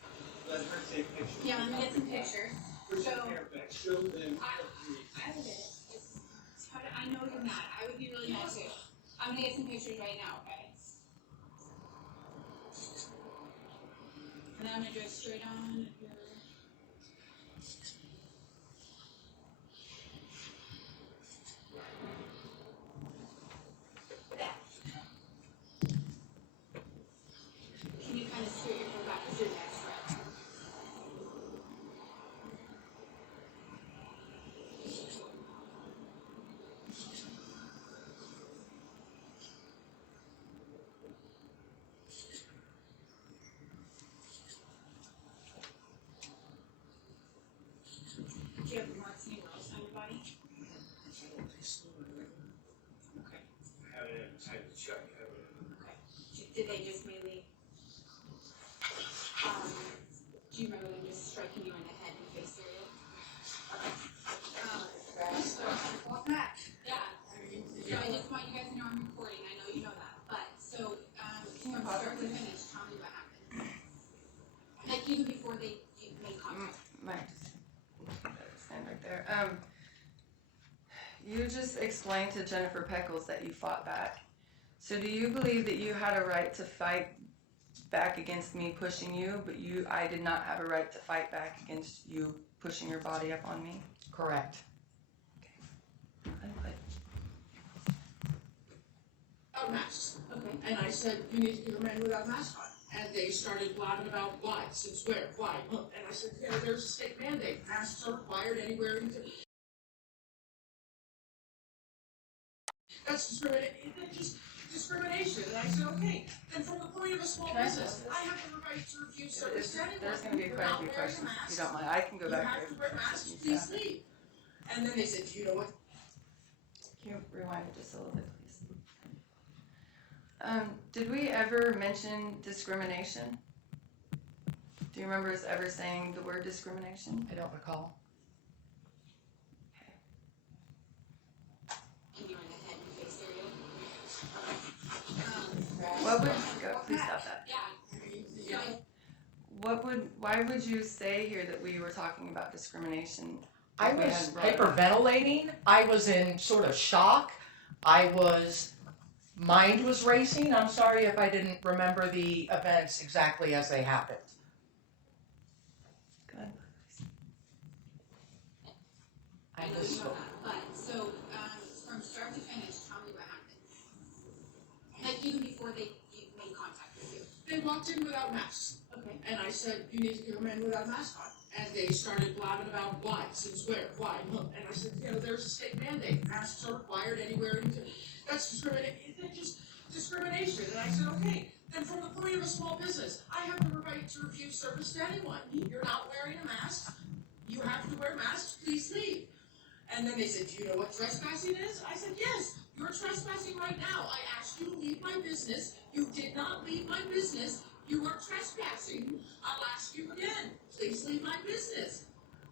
it. Let her take pictures. Yeah, I'm gonna get some pictures. Put your hair back. Show them. I will get it. I know you're mad. I would be really mad too. I'm gonna get some pictures right now, okay? And then I'm gonna do it straight on here. Can you kind of scoot your foot back to your next right? Do you have marks anywhere else on your body? Okay. I had to check. Okay. Did they just mainly? Do you remember them just striking you in the head and face area? Walk back. Yeah. So I just want you guys to know I'm recording. I know you know that. But so from start to finish, tell me what happened. Like even before they made contact. Mike, just stand right there. You just explained to Jennifer Peckles that you fought back. So do you believe that you had a right to fight back against me pushing you, but I did not have a right to fight back against you pushing your body up on me? Correct. Masks. Okay. And I said, you need to get a man without a mask on. And they started blabbing about why, since where, why, look. And I said, yeah, there's a state mandate. Masks are required anywhere you can. That's discrimination. And I said, okay. And from the point of a small Can I business, I have the right to refuse service to anyone. There's going to be quite a few questions if you don't mind. I can go You back have there. to wear masks, please leave. And then they said, you know what? Can you rewind it just a little bit, please? Did we ever mention discrimination? Do you remember us ever saying the word discrimination? I don't recall. And you're in the head and face area. What would please stop that? Yeah. Why would you say here that we were talking about discrimination? I We was hadn't brought it up. hyperventilating. I was in sort of shock. Mind was racing. I'm sorry if I didn't remember the events exactly as they happened. Go ahead. I know you know that, but so from start to finish, tell me what happened. Like even before they made contact with you. They walked in without masks. Okay. And I said, you need to come in without a mask on. And they started blabbing about why, since where, why. And I said, there's a state mandate. Masks are required anywhere. That's discrimination. That's just discrimination. And I said, okay, then from the point of a small business, I have the right to refuse service to anyone. You're not wearing a mask. You have to wear masks. Please leave. And then they said, do you know what trespassing is? I said, yes, you're trespassing right now. I asked you to leave my business. You did not leave my business. You are trespassing. I'll ask you again. Please leave my business.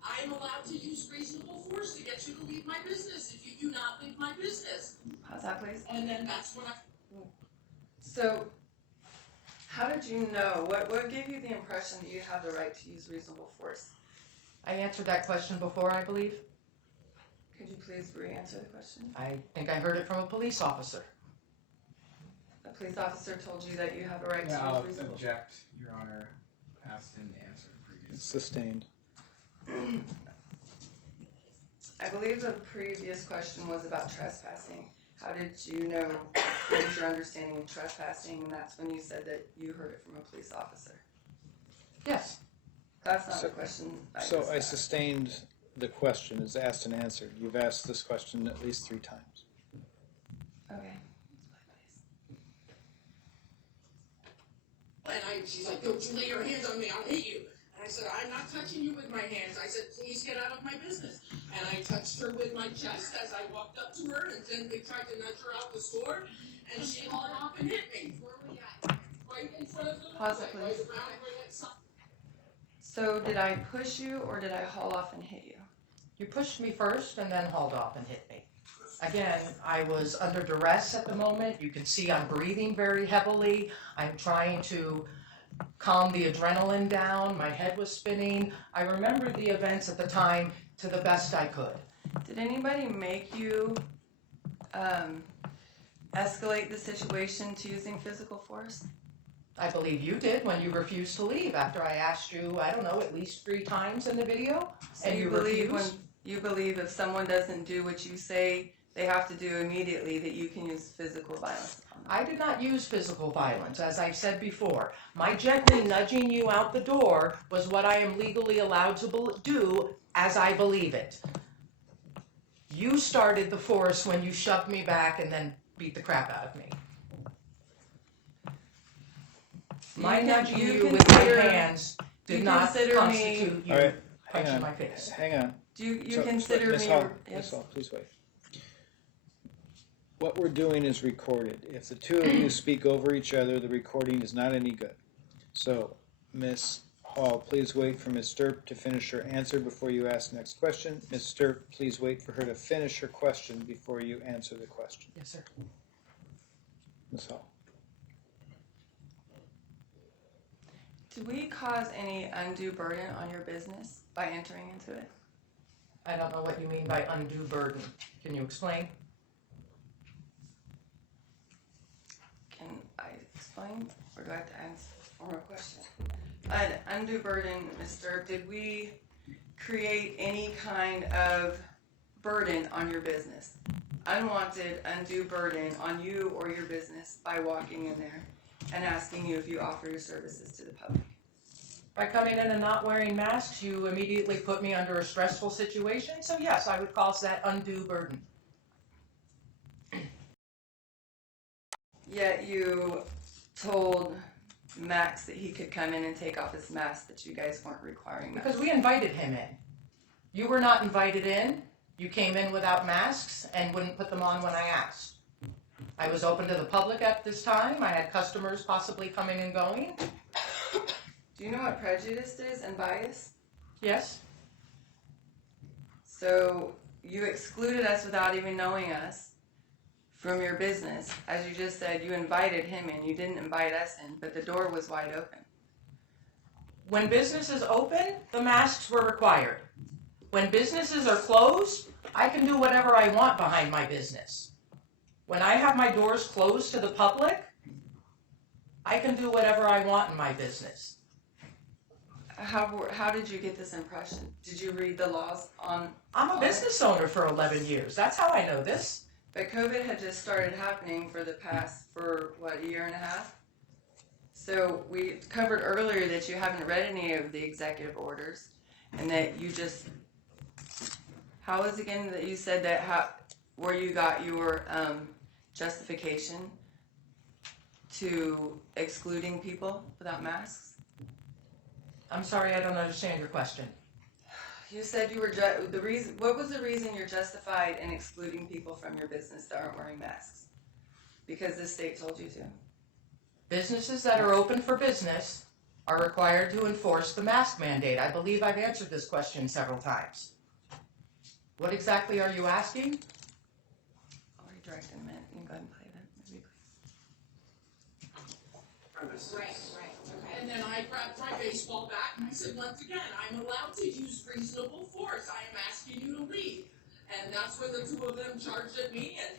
I am allowed to use reasonable force to get you to leave my business if you do not leave my business. How's that, please? And then that's when So, how did you know? What gave you the impression that you have the right to use reasonable force? I answered that question before, I believe. Could you please re-answer the question? I think I heard it from a police officer. A police officer told you that you have a right Yeah, to I'll use reasonable force. object, Your Honor. Asked him to answer It's previously. sustained. I believe the previous question was about trespassing. How did you know, what was your understanding of trespassing? And that's when you said that you heard it from a police officer. Yes. That's not So- the question I So just I asked. sustained the question, is asked and answered. You've asked this question at least 3 times. Okay. And she's like, don't you lay your hands on me, I'll hit you. And I said, I'm not touching you with my hands. I said, please get out of my business. And I touched her with my chest as I walked up to her, and then they tried to nudge her out the store, and she hauled off and hit me. Where are we at? Right in front of the Pause it, right please. around where that sign. So did I push you or did I haul off and hit you? You pushed me first and then hauled off and hit me. Again, I was under duress at the moment. You can see I'm breathing very heavily. I'm trying to calm the adrenaline down. My head was spinning. I remember the events at the time to the best I could. Did anybody make you escalate the situation to using physical force? I believe you did when you refused to leave after I asked you, I don't know, at least 3 times in the video. So And you believe refused? you believe if someone doesn't do what you say they have to do immediately that you can use physical violence upon them? I did not use physical violence, as I've said before. My gently nudging you out the door was what I am legally allowed to do as I believe it. You started the force when you shoved me back and then beat the crap out of me. My nudging you with my hands did not consider me- constitute you All right, punching hang my on. face. Hang on. Do you So, consider Ms. me? Hall, Yes. Ms. Hall, please wait. What we're doing is recorded. If the 2 of you speak over each other, the recording is not any good. So, Ms. Hall, please wait for Ms. Stirp to finish her answer before you ask the next question. Ms. Stirp, please wait for her to finish her question before you answer the question. Yes, sir. Ms. Hall. Do we cause any undue burden on your business by entering into it? I don't know what you mean by undue burden. Can you explain? Can I explain, or do I have to answer one more question? An undue burden, Mr. Did we create any kind of burden on your business? Unwanted, undue burden on you or your business by walking in there and asking you if you offer your services to the public? By coming in and not wearing masks, you immediately put me under a stressful situation, so yes, I would cause that undue burden. Yet you told Max that he could come in and take off his mask, that you guys weren't requiring masks. Because we invited him in. You were not invited in. You came in without masks and wouldn't put them on when I asked. I was open to the public at this time. I had customers possibly coming and going. Do you know what prejudice is and bias? Yes? So you excluded us without even knowing us from your business. As you just said, you invited him in. You didn't invite us in, but the door was wide open. When businesses open, the masks were required. When businesses are closed, I can do whatever I want behind my business. When I have my doors closed to the public, I can do whatever I want in my business. How did you get this impression? Did you read the laws on? I'm a business owner for 11 years. That's how I know this. But COVID had just started happening for a year and a half? So we covered earlier that you haven't read any of the executive orders, and that you just, how was it again that you said that where you got your justification to excluding people without masks? I'm sorry, I don't understand your question. You said you were the reason. What was the reason you're justified in excluding people from your business that aren't wearing masks? Because the state told you to. Businesses that are open for business are required to enforce the mask mandate. I believe I've answered this question several times. What exactly are you asking? I'll redirect in a minute. You can go ahead and play that. Maybe. Right, okay. And then I grabbed my baseball bat and I said, once again, I'm allowed to use reasonable force. I am asking you to leave. And that's when the two of them charged at me, and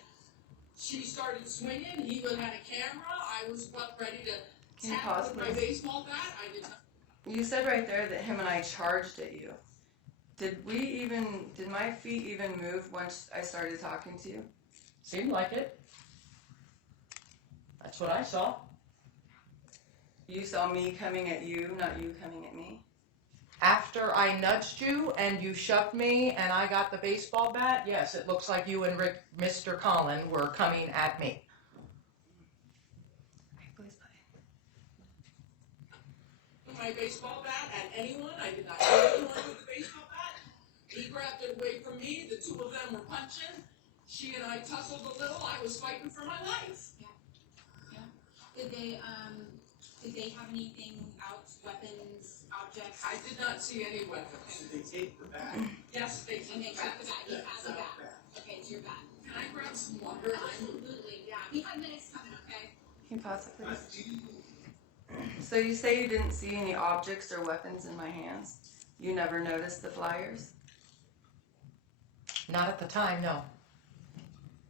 she started swinging. He had a camera. I was ready to Can you tap pause, with my please? baseball bat. I did not. You said right there that him and I charged at you. Did my feet even move once I started talking to you? Seemed like it. That's what I saw. You saw me coming at you, not you coming at me? After I nudged you and you shoved me and I got the baseball bat, yes, it looks like you and Mr. Collin were coming at me. Okay, please play. My baseball bat at anyone. I did not hit anyone with the baseball bat. He grabbed it away from me. The two of them were punching. She and I tussled a little. I was fighting for my life. Did they have anything out, weapons, objects? I did not see any weapons. Did they take the bat? Yes, they And they did. took the bat, you have the bat. Okay, it's your bat. Can I grab some water? Absolutely, yeah. We have minutes coming, okay? Can you pause it, please? So you say you didn't see any objects or weapons in my hands. You never noticed the flyers? Not at the time, no.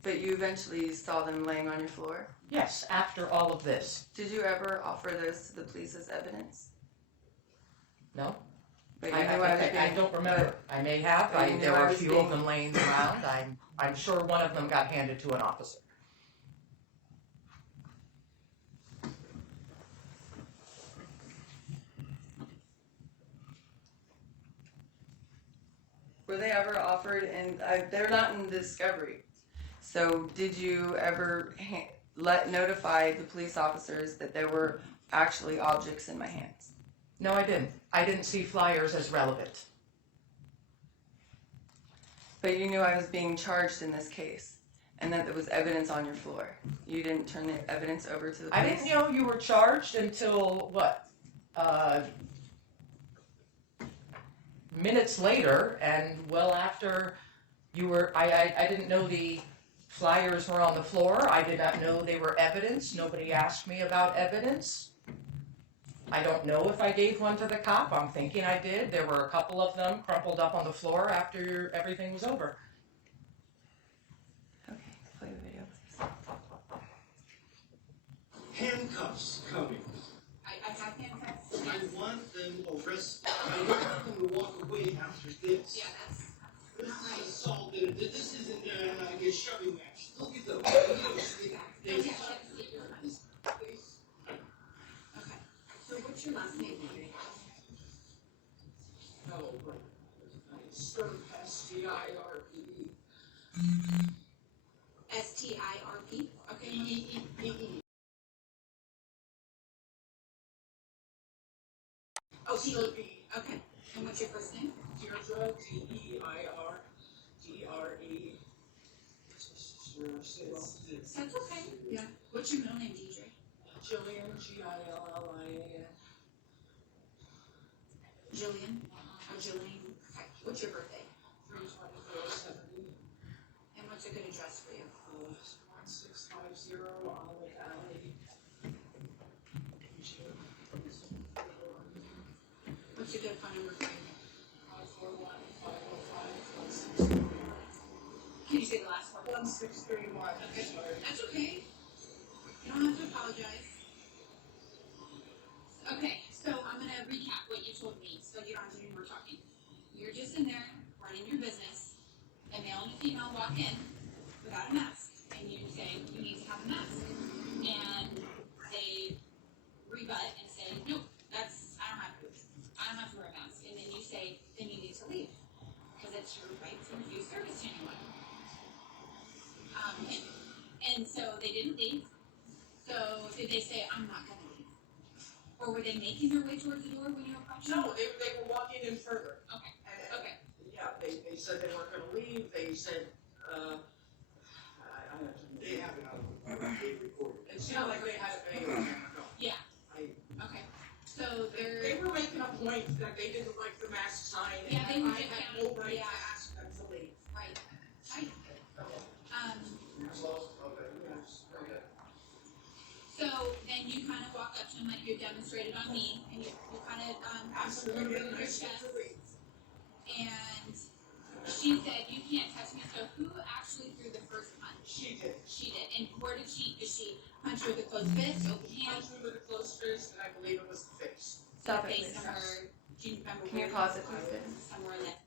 But you eventually saw them laying on your floor? Yes, after all of this. Did you ever offer those to the police as evidence? No. But you I knew I was I being, don't remember. I may have. But you knew There I were a was few being- of them laying around. I'm sure one of them got handed to an officer. Were they ever offered, and they're not in the discovery. So did you ever notify the police officers that there were actually objects in my hands? No, I didn't. I didn't see flyers as relevant. But you knew I was being charged in this case, and that there was evidence on your floor. You didn't turn the evidence over to the police? I didn't know you were charged until, what, minutes later, and well after you were, I didn't know the flyers were on the floor. I did not know they were evidence. Nobody asked me about evidence. I don't know if I gave one to the cop. I'm thinking I did. There were a couple of them crumpled up on the floor after everything was over. Okay, play the video, please. Handcuffs coming. I have handcuffs. I want them arrested. I don't want them to walk away after this. Yeah, that's This not is right. assault. This isn't a shoving match. Look at them. They Okay. please. Okay. So what's your last name? Hello, brother. Stirp, S-T-I-R-P-E. S-T-I-R-P? Okay. P-E-E-P-E. Oh, T-E. Okay. And what's your first name? Deirdre, D-E-I-R-D-R-E. That's okay. Yeah. What's your middle name, Deidre? Jillian, G-I-L-L-I-A-N. Jillian? Oh, Jillian. Okay. What's your birthday? 32470. And what's a good address for you? 1650 Olive Alley. What's a good phone number for you? 541-505-1631. Can you say the last four? 1631. That's okay. You don't have to apologize. Okay, so I'm gonna recap what you told me, so you don't have to do more talking. You're just in there, running your business, a male and a female walk in without a mask, and you say you need to have a mask. And they rebut way towards the door when you approached? No, they were walking in further. Okay. And, Okay. yeah, they said they weren't gonna leave, they said, They have it on, they recorded. it sounded like they had it banged on their door. Yeah. Okay. So they're. They were making a point that they didn't like the mask sign, Yeah, and they I were just had down- no right yeah. to ask them to leave. Right. Right. So then you kind of walk up to him like you demonstrated on me, and you kind of Asked them to get a nice chance to leave. and she said, "You can't touch me." So who actually threw the first punch? She did. She did. And where did she punch her with a closed fist, open She hand? punched me with a closed fist, and I believe it was the face. Stop it, Face please. somewhere. Do you remember? Can you where pause it, was? please? Somewhere in that.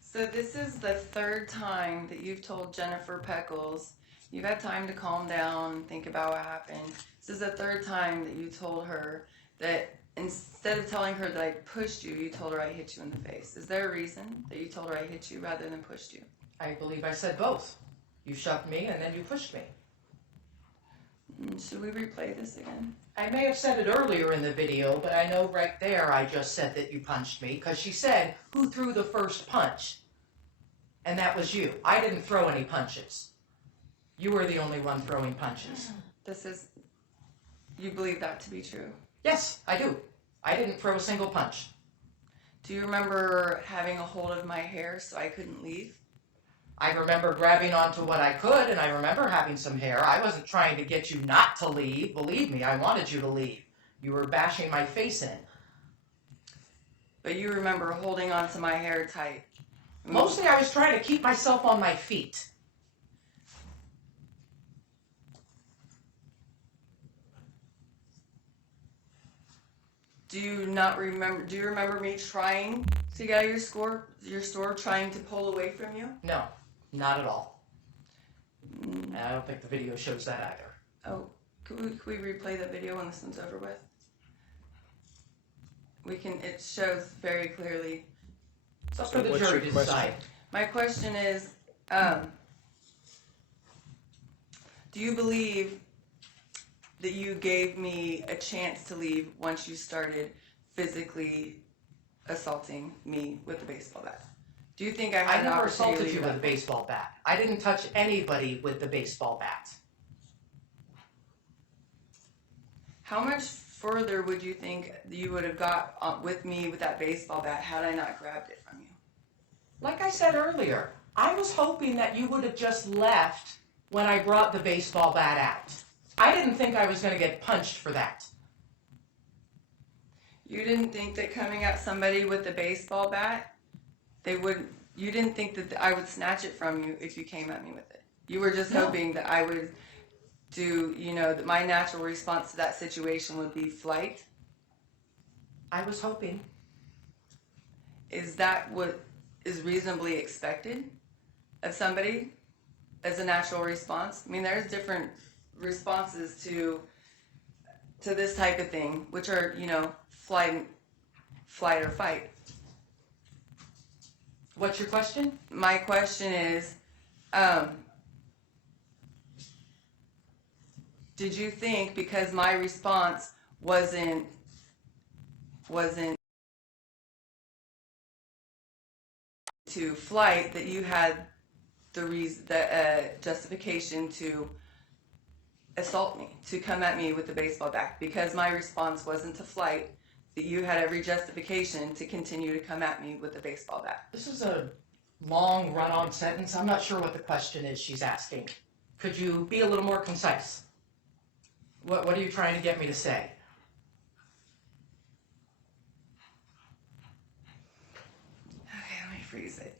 So this is the third time that you've told Jennifer Peckles, you've had time to calm down, think about what happened. This is the third time that you told her that instead of telling her that I pushed you, you told her I hit you in the face. Is there a reason that you told her I hit you rather than pushed you? I believe I said both. You shoved me and then you pushed me. Should we replay this again? I may have said it earlier in the video, but I know right there I just said that you punched me because she said, "Who threw the first punch?" And that was you. I didn't throw any punches. You were the only one throwing punches. You believe that to be true? Yes, I do. I didn't throw a single punch. Do you remember having a hold of my hair so I couldn't leave? I remember grabbing onto what I could, and I remember having some hair. I wasn't trying to get you not to leave. Believe me, I wanted you to leave. You were bashing my face in. But you remember holding onto my hair tight. Mostly I was trying to keep myself on my feet. Do you remember me trying to get out of your store, trying to pull away from you? No, not at all. And I don't think the video shows that either. Oh, could we replay the video when this one's over with? It shows very clearly. It's up for the What's jury your to question? decide. My question is, do you believe that you gave me a chance to leave once you started physically assaulting me with a baseball bat? Do you think I I had an never opportunity assaulted to you leave with a that? baseball bat. I didn't touch anybody with the baseball bat. How much further would you think you would have got with me with that baseball bat had I not grabbed it from you? Like I said earlier, I was hoping that you would have just left when I brought the baseball bat out. I didn't think I was going to get punched for that. You didn't think that coming at somebody with a baseball bat, you didn't think that I would snatch it from you if you came at me with it. You were just hoping that I would that my natural response to that situation would be flight. I was hoping. Is that what is reasonably expected of somebody as a natural response? I mean, there's different responses to this type of thing, which are, flight or fight. What's your question? My question is, did you think because my response wasn't to flight that you had the justification to assault me, to come at me with the baseball bat? Because my response wasn't to flight, that you had every justification to continue to come at me with the baseball bat. This is a long run-on sentence. I'm not sure what the question is she's asking. Could you be a little more concise? What are you trying to get me to say? Okay, let me freeze it.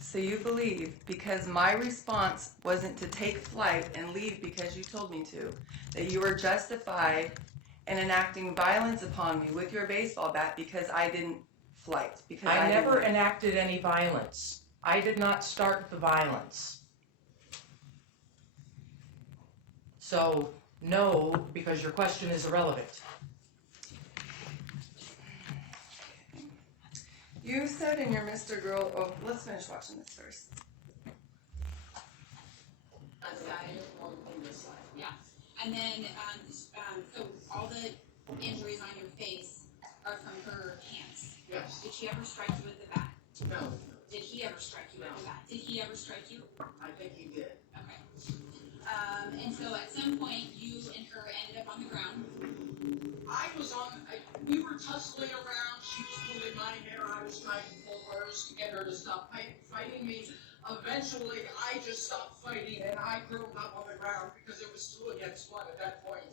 So you believe because my response wasn't to take flight and leave because you told me to, that you were justified in enacting violence upon me with your baseball bat because I didn't flight? Because I never didn't- enacted any violence. I did not start the violence. So, no, because your question is irrelevant. You said in your Mr. Girl, let's finish watching this first. And then, so all the injuries on your face are from her hands. Yes. Did she ever strike you with the bat? No. Did he ever strike you with the bat? Did he ever strike you? I think he did. Okay. And so at some point, you and her ended up on the ground. We were tussling around. She was pulling my hair. I was trying to pull hers to get her to stop fighting me. Eventually, I just stopped fighting and I curled up on the ground because it was 2 against 1 at that point.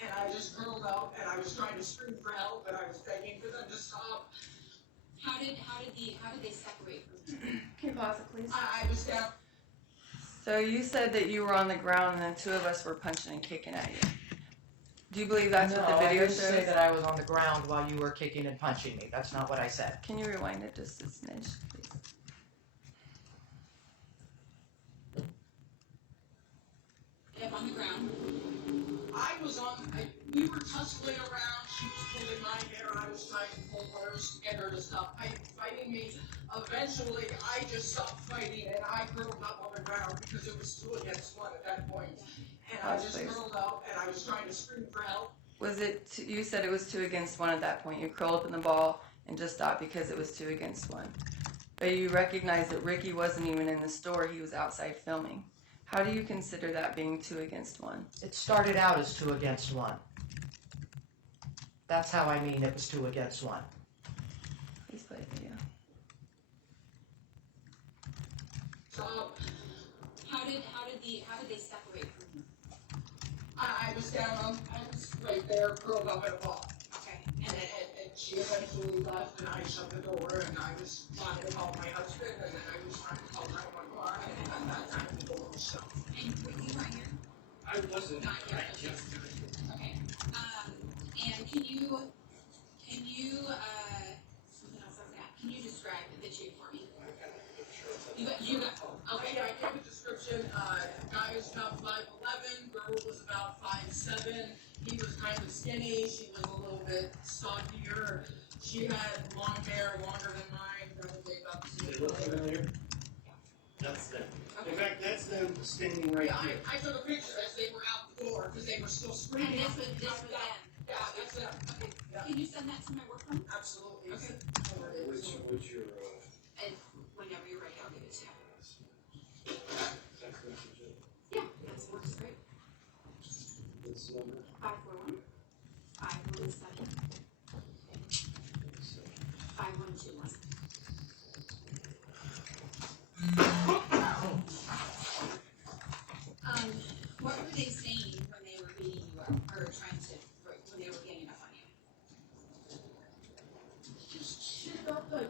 And I just curled up and I was trying to scream for help and I was begging for them to stop. How did they separate from you? Can you pause it, please? I was down. So you said that you were on the ground and the two of us were punching and kicking at you. Do you believe that's what the I video didn't shows? say that I was on the ground while you were kicking and punching me. That's not what I said. Can you rewind it just a smidge, please? Up on the ground. We were tussling around. She was pulling my hair. I was trying to pull hers to get her to stop fighting me. Eventually, I just stopped fighting and I curled up on the ground because it was 2 against 1 at that point. And I just curled up and I was trying to scream for help. Was it, you said it was 2 against 1 at that point. You curled up in the ball and just stopped because it was 2 against 1. But you recognize that Ricky wasn't even in the store. He was outside filming. How do you consider that being 2 against 1? It started out as 2 against 1. That's how I mean it was 2 against 1. Please play the video. Stop. How did they separate from you? I was right there, curled up in a ball. Okay. And she eventually left and I shut the door and I was trying to call my husband and then I was trying to call 911 and at that time the door was shut. And were you right here? I wasn't. Not here. I just. Okay. And can you something else I was at. Can you describe the two for me? You got okay. I gave a description. Guy was about 5'11", girl was about 5'7". He was kind of skinny. She was a little bit stockier. She had long hair, longer than mine. Probably about the They same look color. familiar? That's them. In fact, that's them standing right Yeah, here. I took a picture as they were out the door because they were still And screaming. this was them. Yeah, that's them. Okay. Yeah. Can you send that to my work phone? Absolutely. Okay. What's your And whenever you're ready, I'll give it to you. text message? Yeah, that works great. This number? 541 517 5121. What were they saying when they were beating you up, or when they were ganging up on you? Just shit about the,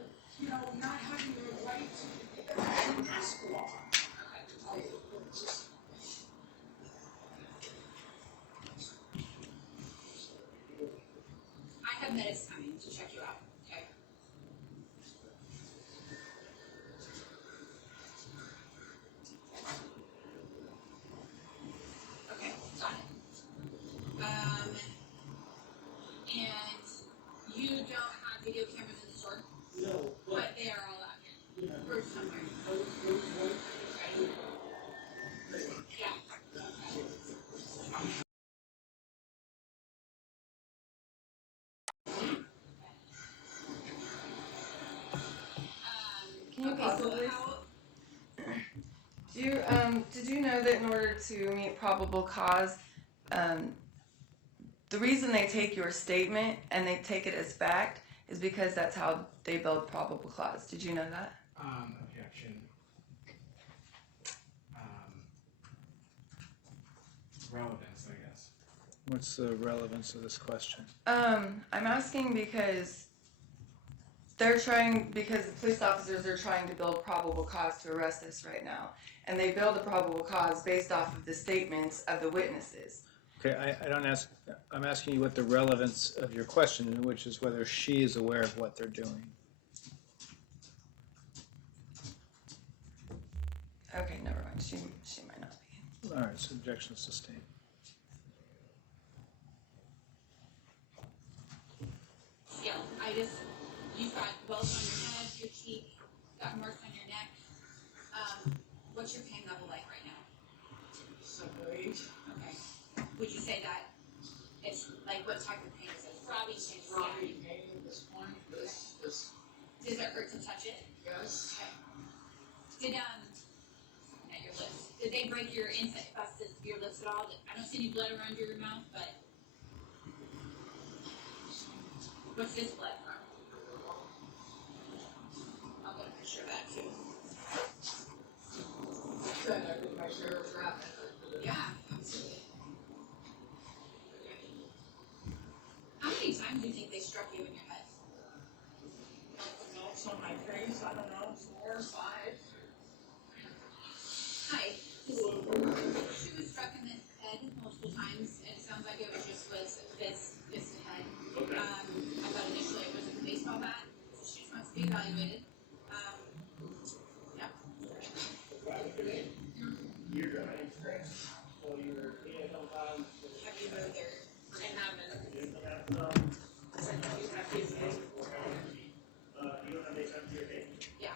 not having the right to mask law. I have meds coming to check you out, okay? Okay, got it. And you don't have video cameras in the store, No, but they are all out here, or somewhere. Yeah. Can you Okay, pause so it, please? how, Did you know that in order to meet probable cause, the reason they take your statement and they take it as fact is because that's how they build probable cause. Did you know that? Objection. Relevance, I guess. What's the relevance of this question? I'm asking because because the police officers are trying to build probable cause to arrest us right now. And they build a probable cause based off of the statements of the witnesses. Okay, I'm asking you what the relevance of your question is, which is whether she is aware of what they're doing. Okay, never mind. She might not be. All right, so objection sustained. yeah, you've got welts on your head, your cheek, got marks on your neck. What's your pain level like right now? 7 or 8. Okay. would you say that it's like what type of pain is it? Throbbing pain. Throbbing pain at this point. This. Does it hurt to touch it? Yes. Did at your lips? Did they break your inside busted your lips at all? I don't see any blood around your mouth, but what's this blood from? I'll get a picture of that too. Then I think my share of that. Yeah, absolutely. How many times do you think they struck you in your head? Knocks on my face, I don't know, 4 or 5. Hi. She was struck in the head multiple times, and it sounds like it was just this head. Okay. I thought initially it was a baseball bat, so she just wants to be evaluated. Yeah. You're right. So you're in sometimes. Have you moved there? And haven't. You don't have any time to your day. Yeah.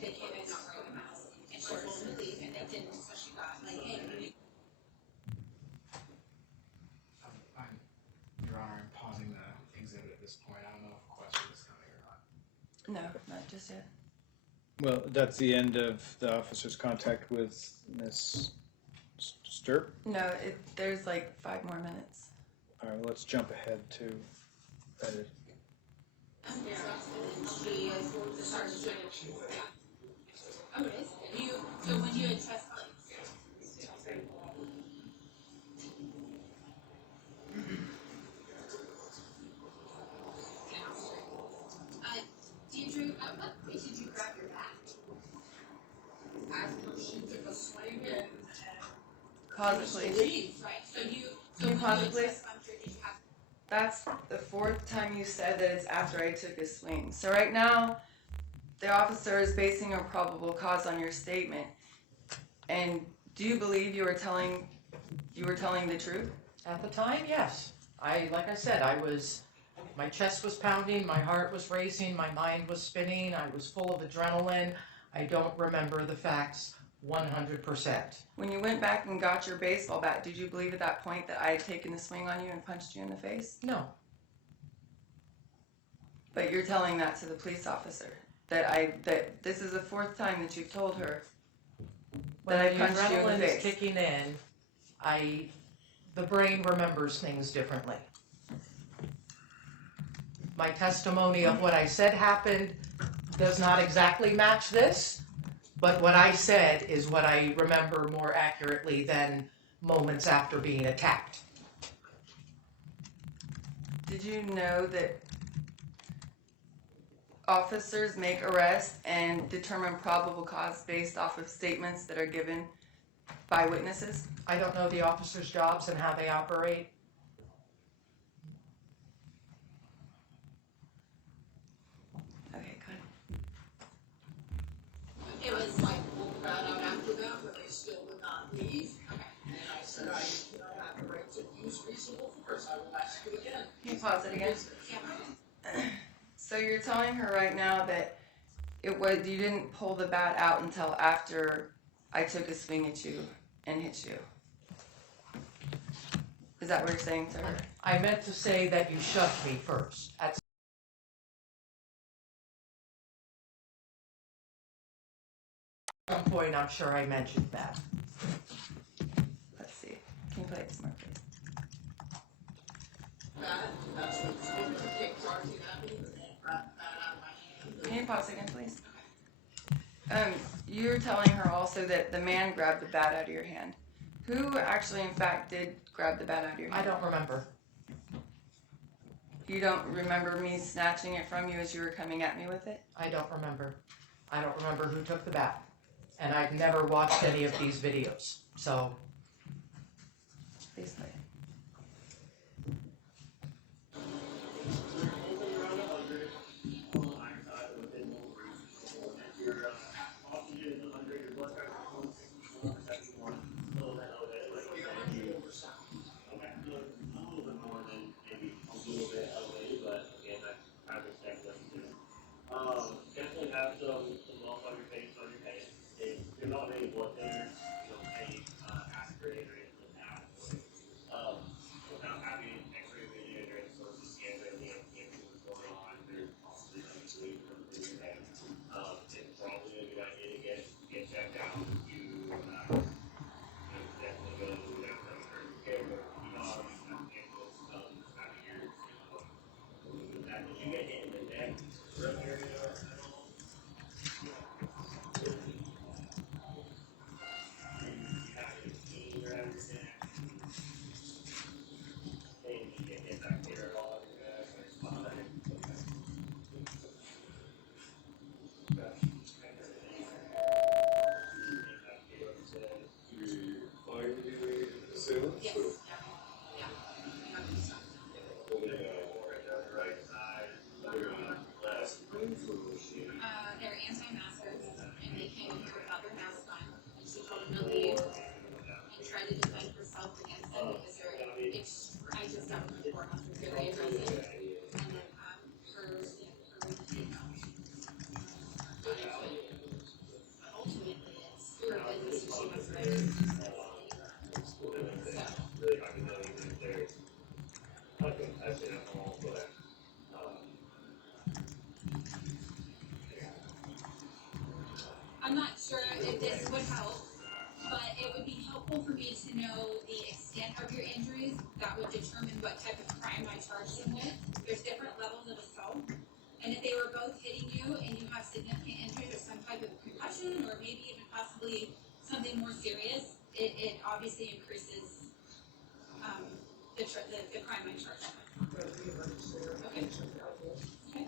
They came in not wearing a mask, and she was supposed to leave, and they didn't, so she got like, hey, Your Honor, I'm pausing the exhibit at this point. I don't know if a question is coming or not. No, not just yet. Well, that's the end of the officer's contact with Miss Stirp. No, there's like 5 more minutes. All right, let's jump ahead to edit. she started doing it. Yeah. Oh, it is? So when you had chest Deidre, at what point did you grab your back? After she took a swing and Pause it, please. Leave, right. So Can you when pause you it, had please? chest puncture, did you have That's the 4th time you said that it's after I took a swing. So right now, the officer is basing a probable cause on your statement. And do you believe you were telling the truth? At the time, yes. Like I said, my chest was pounding, my heart was racing, my mind was spinning, I was full of adrenaline. I don't remember the facts 100%. When you went back and got your baseball bat, did you believe at that point that I had taken a swing on you and punched you in the face? No, But you're telling that to the police officer, that this is the 4th time that you've told her when that I the punched you in the adrenaline is face. kicking in, the brain remembers things differently. My testimony of what I said happened does not exactly match this, but what I said is what I remember more accurately than moments after being attacked. Did you know that officers make arrests and determine probable cause based off of statements that are given by witnesses? I don't know the officers' jobs and how they operate. Okay, good. it was like pulled that out after that, but they still would not leave. And I said, I have the right to use reasonable force. I will ask you again. Can you pause it again? So you're telling her right now that you didn't pull the bat out until after I took a swing at you and hit you. Is that what you're saying, sir? I meant to say that you shoved me first. At some point, I'm sure I mentioned that. Let's see. Can you play it some more, please? That's what's going to take charge of that and grab that out of my hand. Can you pause again, please? You're telling her also that the man grabbed the bat out of your hand. Who actually, in fact, did grab the bat out of your I hand? don't remember. You don't remember me snatching it from you as you were coming at me with it? I don't remember. I don't remember who took the bat. And I've never watched any of these videos. So, Please play it. Definitely have some lump on your face, on your head. If you're not any blood there, you don't pay aspirate or anything like that. very aggressive. And then her but ultimately it's her business and she must make it. I'm not sure if this would help, but it would be helpful for me to know the extent of your injuries. That would determine what type of crime I charged him with. There's different levels of assault. And if they were both hitting you and you have significant injuries or some type of concussion or maybe even possibly something more serious, it obviously increases the crime I charged him with. Okay. Okay.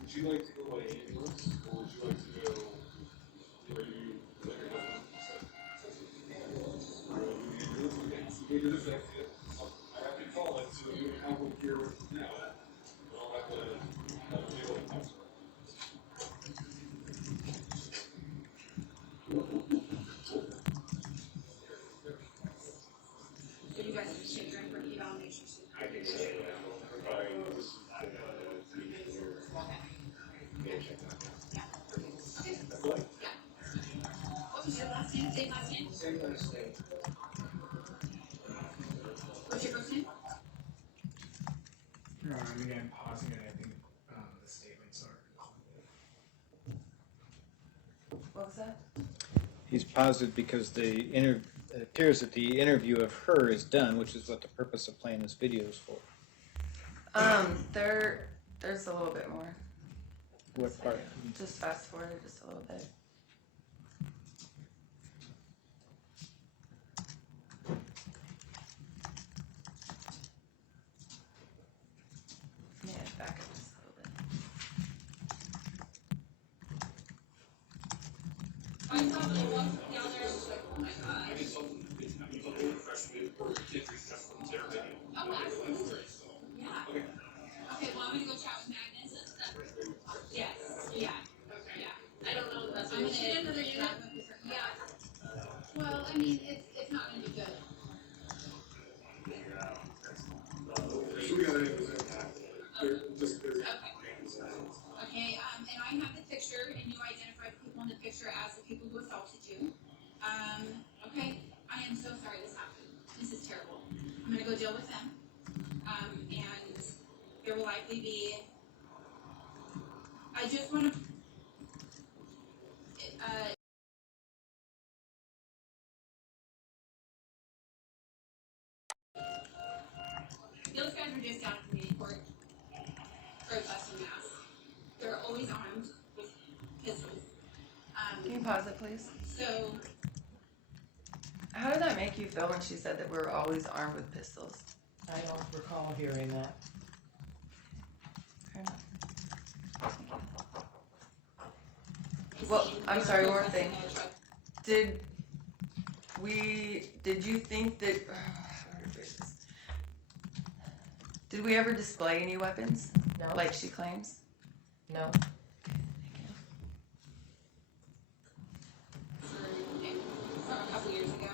Would you like to go by ambulance, or would you like to go where you let your husband say? I have to call it, so you have one here now. I'll have to deal with it. So you guys should drink for eval and make sure she's I can say that. What was your last name? Same last name? Same last name. What's your first name? Again, pausing it, I think the statements are. What was that? He's positive because it appears that the interview of her is done, which is what the purpose of playing this video is for. There's a little bit more. What part? Just fast forward it just a little bit. Yeah, back up just a little bit. I saw the one down there. I was like, oh my god. I get something, you can do freshman or kids stuff from their video. Oh, absolutely. Yeah. Okay. Okay, well, I'm gonna go chat with Magnus. Yes. Yeah. Okay. Yeah. I don't know. I'm gonna. Yeah. Well, I mean, it's not gonna be good. Okay. Okay. And I have the picture, and you identified the people in the picture as the people who assaulted you. Okay. I am so sorry this happened. This is terrible. I'm gonna go deal with them. And there will likely be. I just want to. Those guys are just down at the meeting court protesting mass. They're always armed with pistols. Can you pause it, please? So How did that make you feel when she said that we were always armed with pistols? I don't recall hearing that. Fair enough. Well, I'm sorry, one more thing. Did you think that, did we ever display any weapons, No. like she claims? No. From a couple years ago.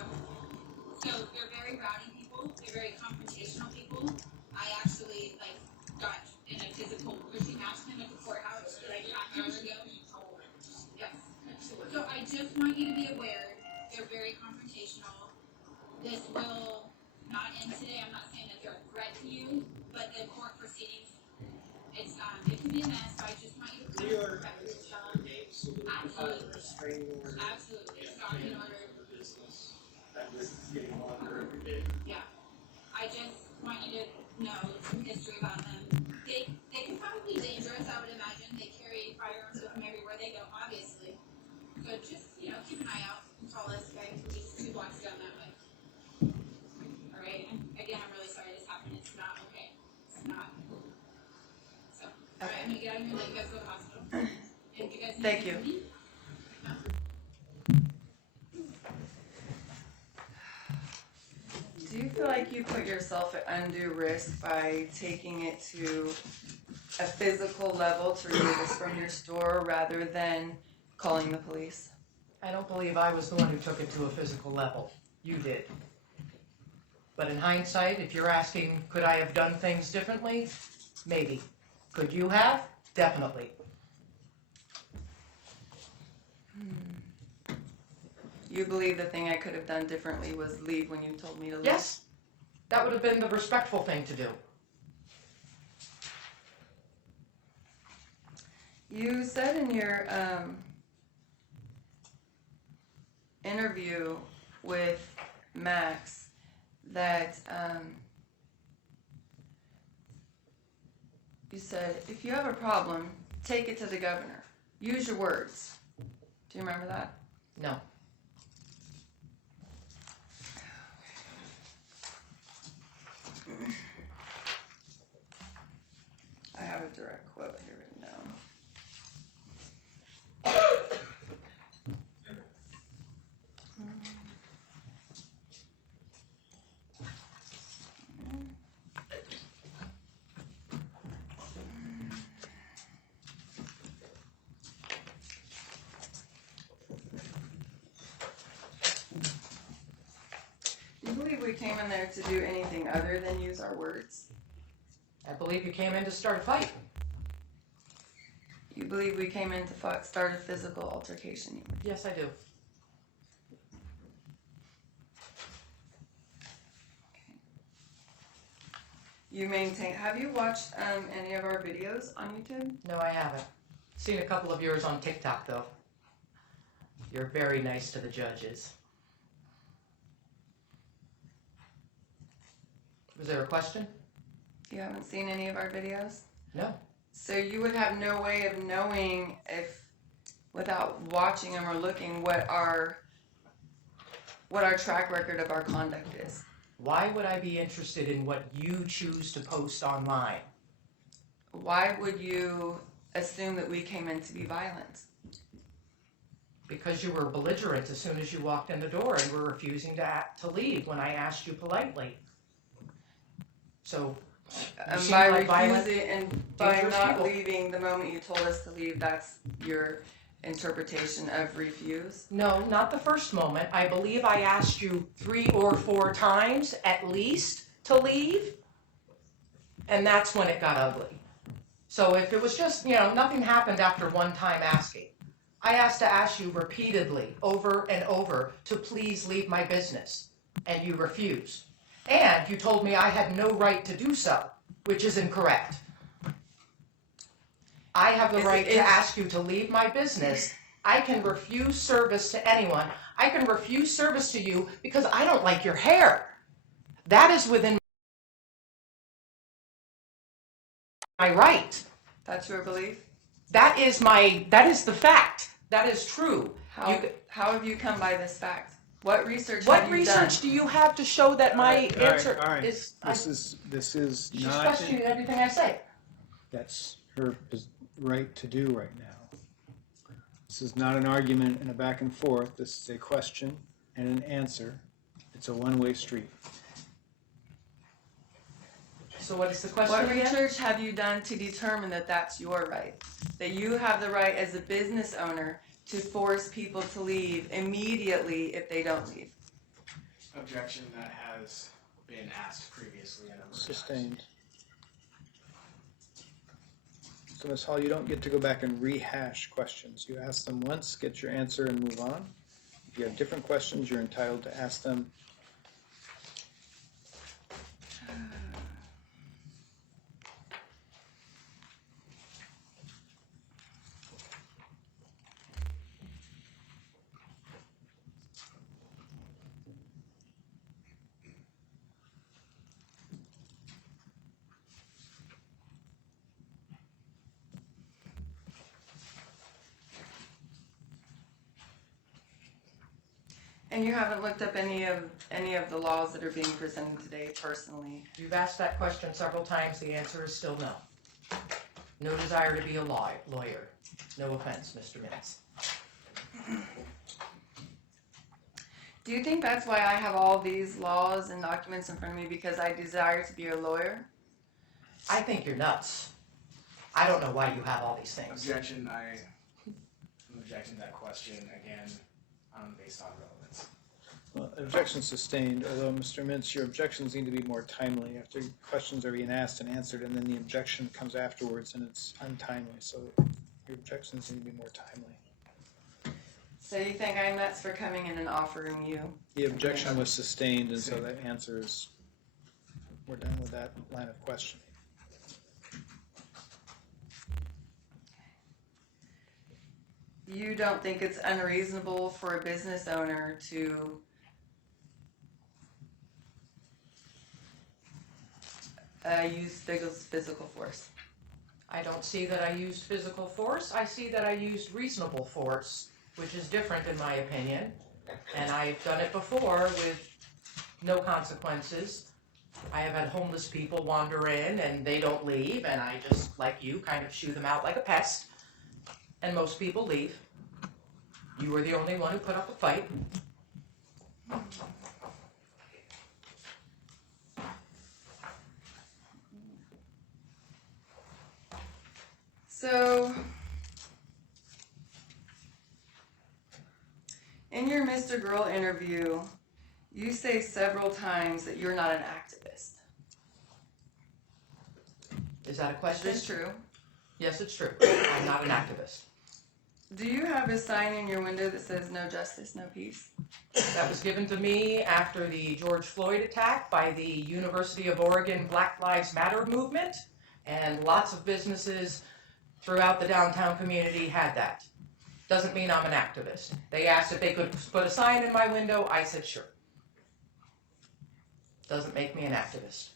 So they're very rowdy people. They're very confrontational people. I actually got in a physical pushing match with him at the courthouse like half an hour ago. Yes. So I just want you to be aware they're very confrontational. This will not end today. I'm not saying that they're a threat to you, but the court proceedings, it can be a mess. So I just want you to kind of prepare yourself. Absolutely. Absolutely. Start in order. Yeah. I just want you to know some history about them. They can probably be dangerous, I would imagine. They carry firearms with them everywhere they go, obviously. So just, keep an eye out and call us, okay? We're just 2 blocks down that way. Alright? And again, I'm really sorry this happened. It's not okay. It's not. So, alright, I'm gonna get out of here and let you guys go to the hospital. And if you guys need Thank you. anything, Do you feel like you put yourself at undue risk by taking it to a physical level to remove this from your store rather than calling the police? I don't believe I was the one who took it to a physical level. You did. But in hindsight, if you're asking, could I have done things differently? Maybe. Could you have? Definitely. You believe the thing I could have done differently was leave when you told me to leave? Yes, that would have been the respectful thing to do. You said in your interview with Max that you said, if you have a problem, take it to the governor. Use your words. Do you remember that? No. I have a direct quote here written down. Do you believe we came in there to do anything other than use our words? I believe you came in to start a fight. You believe we came in to start a physical altercation? Yes, I do. You maintain. Have you watched any of our videos on YouTube? No, I haven't. Seen a couple of yours on TikTok, though. You're very nice to the judges. Was there a question? You haven't seen any of our videos? No. So you would have no way of knowing if, without watching them or looking, what our track record of our conduct is. Why would I be interested in what you choose to post online? Why would you assume that we came in to be violent? Because you were belligerent as soon as you walked in the door and were refusing to leave when I asked you politely. So, you seem By like violent, refusing and by dangerous not people. leaving the moment you told us to leave, that's your interpretation of refuse? No, not the first moment. I believe I asked you 3 or 4 times at least to leave, and that's when it got ugly. So if it was just, nothing happened after one time asking. I asked to ask you repeatedly, over and over, to please leave my business, and you refused. And you told me I had no right to do so, which is incorrect. I have the right to ask you to leave my business. I can refuse service to anyone. I can refuse service to you because I don't like your hair. That is within my right. That's your belief? That is the fact. That is true. How have you come by this fact? What research What have you research do you have to show that my answer all right. is... This is She's not. questioning everything I say. That's her right to do right now. This is not an argument and a back and forth. This is a question and an answer. It's a one-way street. So what is the question What again? research have you done to determine that that's your right? That you have the right as a business owner to force people to leave immediately if they don't leave? Objection that has been asked previously a number of times. Sustained. So Ms. Hall, you don't get to go back and rehash questions. You ask them once, get your answer, and move on. If you have different questions, you're entitled to ask them. And you haven't looked up any of the laws that are being presented today personally? You've asked that question several times. The answer is still no. No desire to be a lawyer. No offense, Mr. Mintz. Do you think that's why I have all these laws and documents in front of me, because I desire to be a lawyer? I think you're nuts. I don't know why you have all these things. Objection, I'm objecting to that question again, based on relevance. Well, Objection sustained, although Mr. Mintz, your objections need to be more timely after questions are being asked and answered, and then the objection comes afterwards and it's untimely, so your objections need to be more timely. So you think I'm nuts for coming in and offering you? The objection was sustained, and so the answer is, we're done with that line of questioning. You don't think it's unreasonable for a business owner to use physical force? I don't see that I used physical force. I see that I used reasonable force, which is different in my opinion. And I've done it before with no consequences. I have had homeless people wander in and they don't leave, and I just, like you, kind of shoo them out like a pest. And most people leave. You were the only one who put up a fight. So, in your Mr. Girl interview, you say several times that you're not an activist. Is that a Is question? this true? Yes, it's true. I'm not an activist. Do you have a sign in your window that says no justice, no peace? That was given to me after the George Floyd attack by the University of Oregon Black Lives Matter movement, and lots of businesses throughout the downtown community had that. Doesn't mean I'm an activist. They asked if they could put a sign in my window. I said sure. Doesn't make me an activist.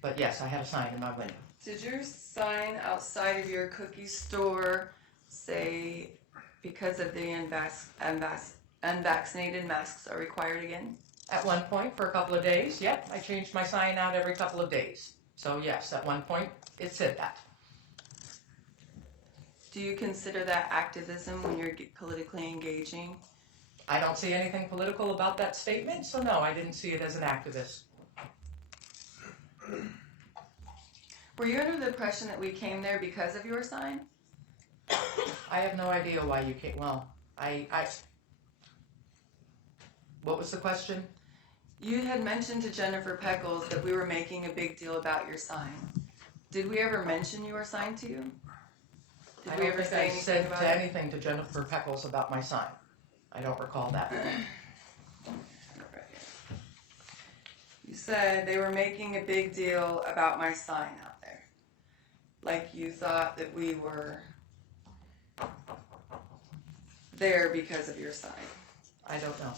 But yes, I have a sign in my window. Did your sign outside of your cookie store say, because of the unvaccinated, masks are required again? At one point, for a couple of days, yep, I changed my sign out every couple of days. So yes, at one point, it said that. Do you consider that activism when you're politically engaging? I don't see anything political about that statement, so no, I didn't see it as an activist. Were you under the impression that we came there because of your sign? I have no idea why you came. Well, what was the question? You had mentioned to Jennifer Peckles that we were making a big deal about your sign. Did we ever mention your sign to you? Did I we don't ever think say I anything said about to it? anything to Jennifer Peckles about my sign. I don't recall that. You said they were making a big deal about my sign out there. Like you thought that we were there because of your sign. I don't know.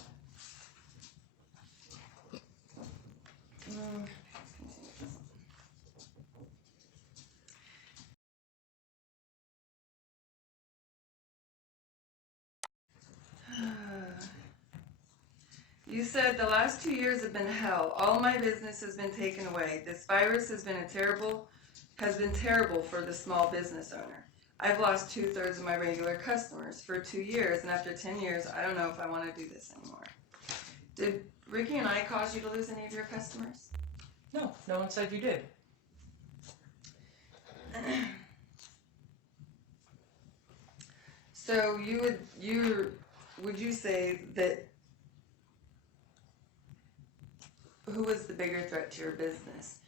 You said the last 2 years have been hell. All my business has been taken away. This virus has been terrible for the small business owner. I've lost 2/3 of my regular customers for 2 years, and after 10 years, I don't know if I want to do this anymore. Did Ricky and I cause you to lose any of your customers? No, no one said you did. So would you say that who was the bigger threat to your business,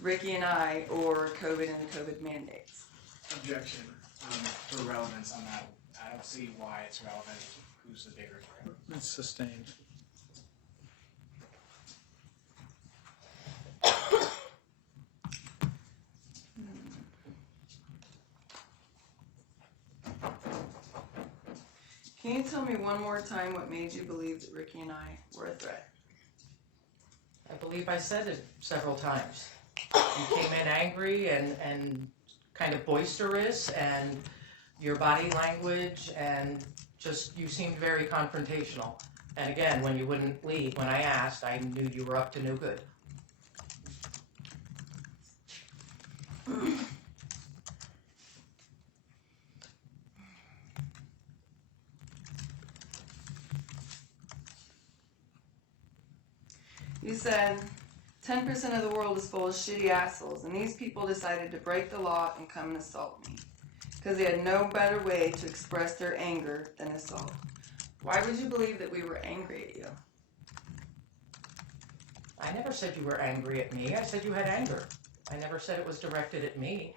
Ricky and I, or COVID and the COVID mandates? Objection. For relevance on that, I don't see why it's relevant. Who's the bigger threat? It's sustained. Can you tell me one more time what made you believe that Ricky and I were a threat? I believe I said it several times. You came in angry and kind of boisterous, and your body language, and just you seemed very confrontational. And again, when you wouldn't leave, when I asked, I knew you were up to no good. You said 10% of the world is full of shitty assholes, and these people decided to break the law and come and assault me because they had no better way to express their anger than assault. Why would you believe that we were angry at you? I never said you were angry at me. I said you had anger. I never said it was directed at me.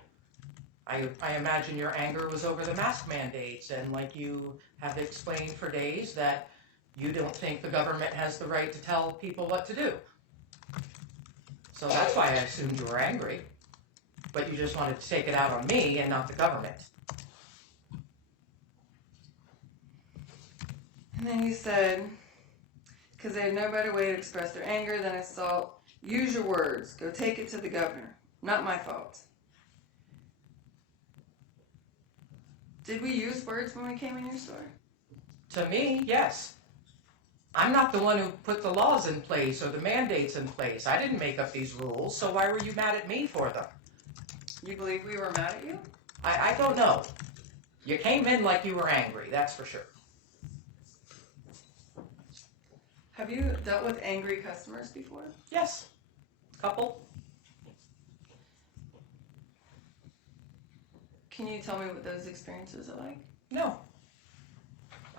I imagine your anger was over the mask mandates, and like you have explained for days that you don't think the government has the right to tell people what to do. So that's why I assumed you were angry. But you just wanted to take it out on me and not the government. And then you said, because they had no better way to express their anger than assault, use your words. Go take it to the governor. Not my fault. Did we use words when we came in your store? To me, yes. I'm not the one who put the laws in place or the mandates in place. I didn't make up these rules, so why were you mad at me for them? You believe we were mad at you? I don't know. You came in like you were angry, that's for sure. Have you dealt with angry customers before? Yes. Couple. Can you tell me what those experiences are like? No.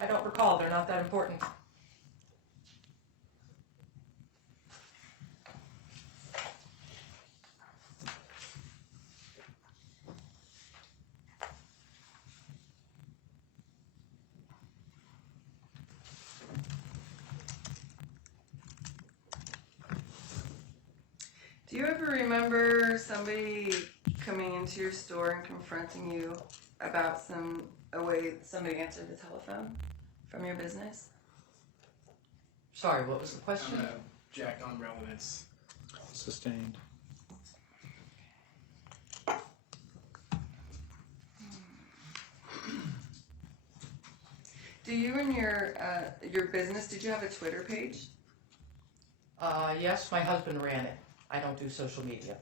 I don't recall. They're not that important. Do you ever remember somebody coming into your store and confronting you about a way somebody answered the telephone from your business? Sorry, what was the question? I'm gonna object on relevance. Sustained. Do you and your business, did you have a Twitter page? Yes, my husband ran it. I don't do social media.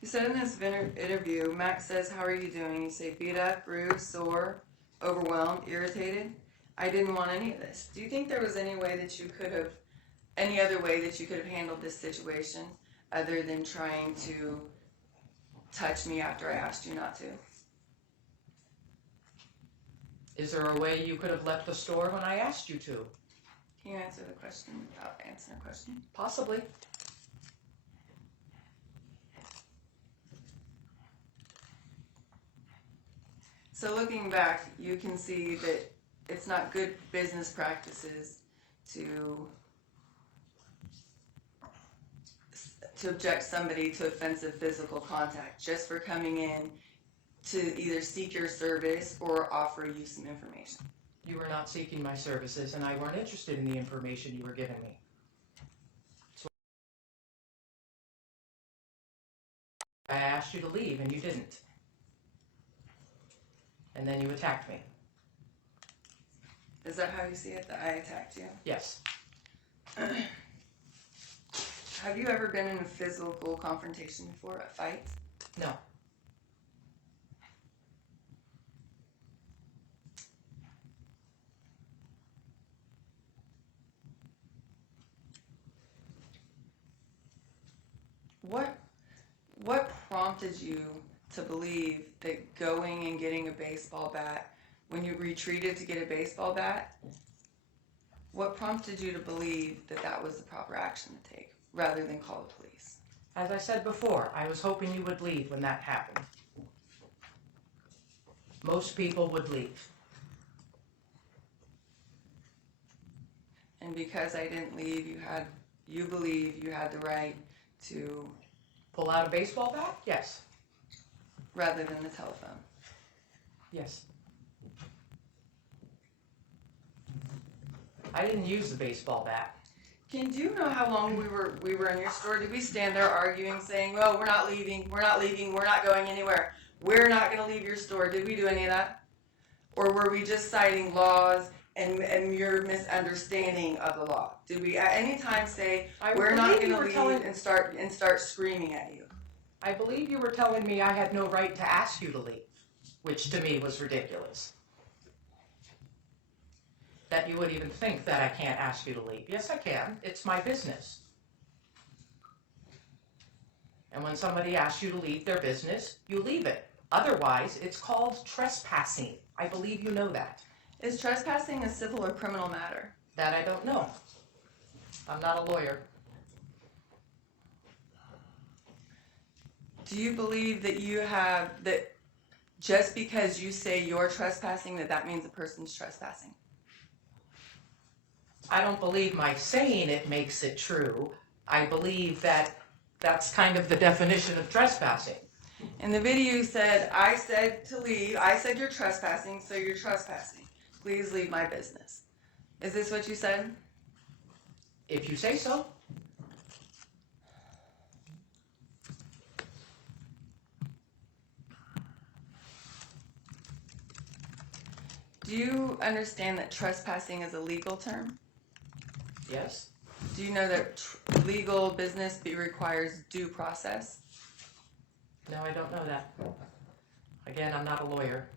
You said in this interview, Max says, "How are you doing?" You say, "Beat up, bruised, sore, overwhelmed, irritated." I didn't want any of this. Do you think there was any other way that you could have handled this situation other than trying to touch me after I asked you not to? Is there a way you could have left the store when I asked you to? Can you answer the question without answering the question? Possibly. So looking back, you can see that it's not good business practices to object somebody to offensive physical contact just for coming in to either seek your service or offer you some information. You were not seeking my services, and I weren't interested in the information you were giving me. So I asked you to leave, and you didn't. And then you attacked me. Is that how you see it, that I attacked you? Yes. Have you ever been in a physical confrontation before, a fight? No. What prompted you to believe that going and getting a baseball bat, when you retreated to get a baseball bat, what prompted you to believe that that was the proper action to take, rather than call the police? As I said before, I was hoping you would leave when that happened. Most people would leave. And because I didn't leave, you believe you had the right to, Pull out a baseball bat? Yes. rather than the telephone. Yes. I didn't use the baseball bat. Do you know how long we were in your store? Did we stand there arguing, saying, "Oh, we're not leaving, we're not going anywhere. We're not going to leave your store"? Did we do any of that? Or were we just citing laws and your misunderstanding of the law? Did we at any time say, "We're not going to leave," and start screaming at you? I believe you were telling me I had no right to ask you to leave, which to me was ridiculous. That you would even think that I can't ask you to leave. Yes, I can. It's my business. And when somebody asks you to leave their business, you leave it. Otherwise, it's called trespassing. I believe you know that. Is trespassing a civil or criminal matter? That I don't know. I'm not a lawyer. Do you believe that that just because you say you're trespassing, that means a person's trespassing? I don't believe my saying it makes it true. I believe that that's kind of the definition of trespassing. In the video you said, I said to leave, I said you're trespassing, so you're trespassing. Please leave my business. Is this what you said? If you say so. Do you understand that trespassing is a legal term? Yes? Do you know that legal business requires due process? No, I don't know that. Again, I'm not a lawyer.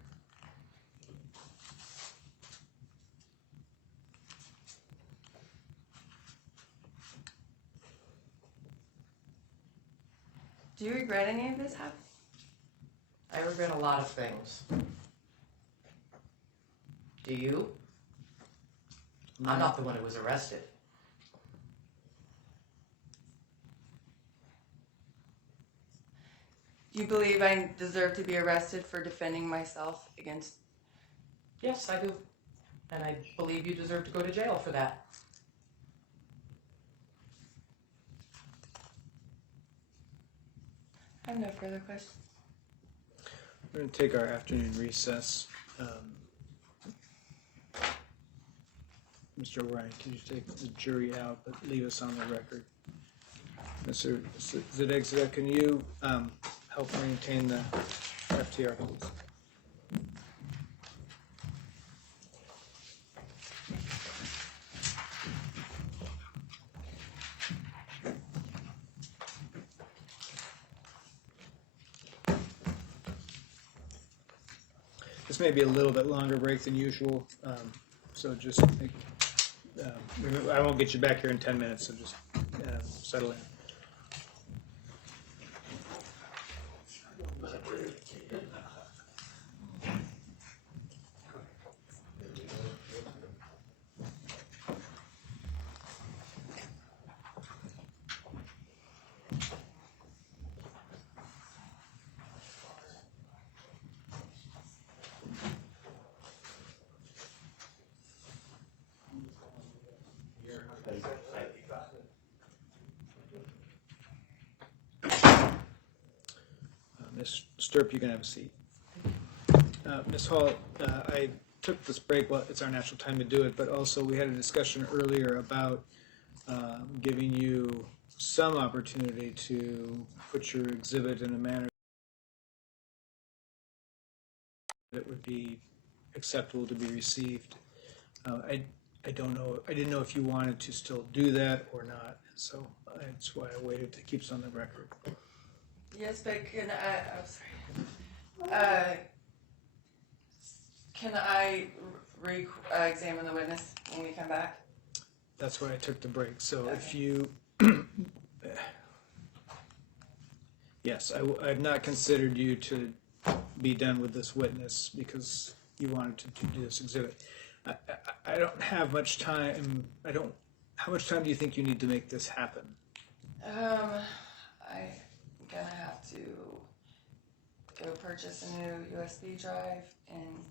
Do you regret any of this happening? I regret a lot of things. Do you? I'm not the one who was arrested. Do you believe I deserve to be arrested for defending myself against? Yes, I do. And I believe you deserve to go to jail for that. I have no further questions. We're going to take our afternoon recess. Mr. O'Brien, can you take the jury out, but leave us on the record? Mr. Zedek, can you help maintain the FTR, please? This may be a little bit longer break than usual, so just I won't get you back here in 10 minutes, so just settle in. Ms. Stirp, you can have a seat. Ms. Hall, I took this break, well, it's our natural time to do it, but also we had a discussion earlier about giving you some opportunity to put your exhibit in a manner that would be acceptable to be received. I don't know, I didn't know if you wanted to still do that or not, so that's why I waited to keep it on the record. Yes, but I'm sorry. Can I examine the witness when we come back? That's why I took the break. So Okay. if you, yes, I've not considered you to be done with this witness because you wanted to do this exhibit. I don't have much time. How much time do you think you need to make this happen? I'm gonna have to go purchase a new USB drive and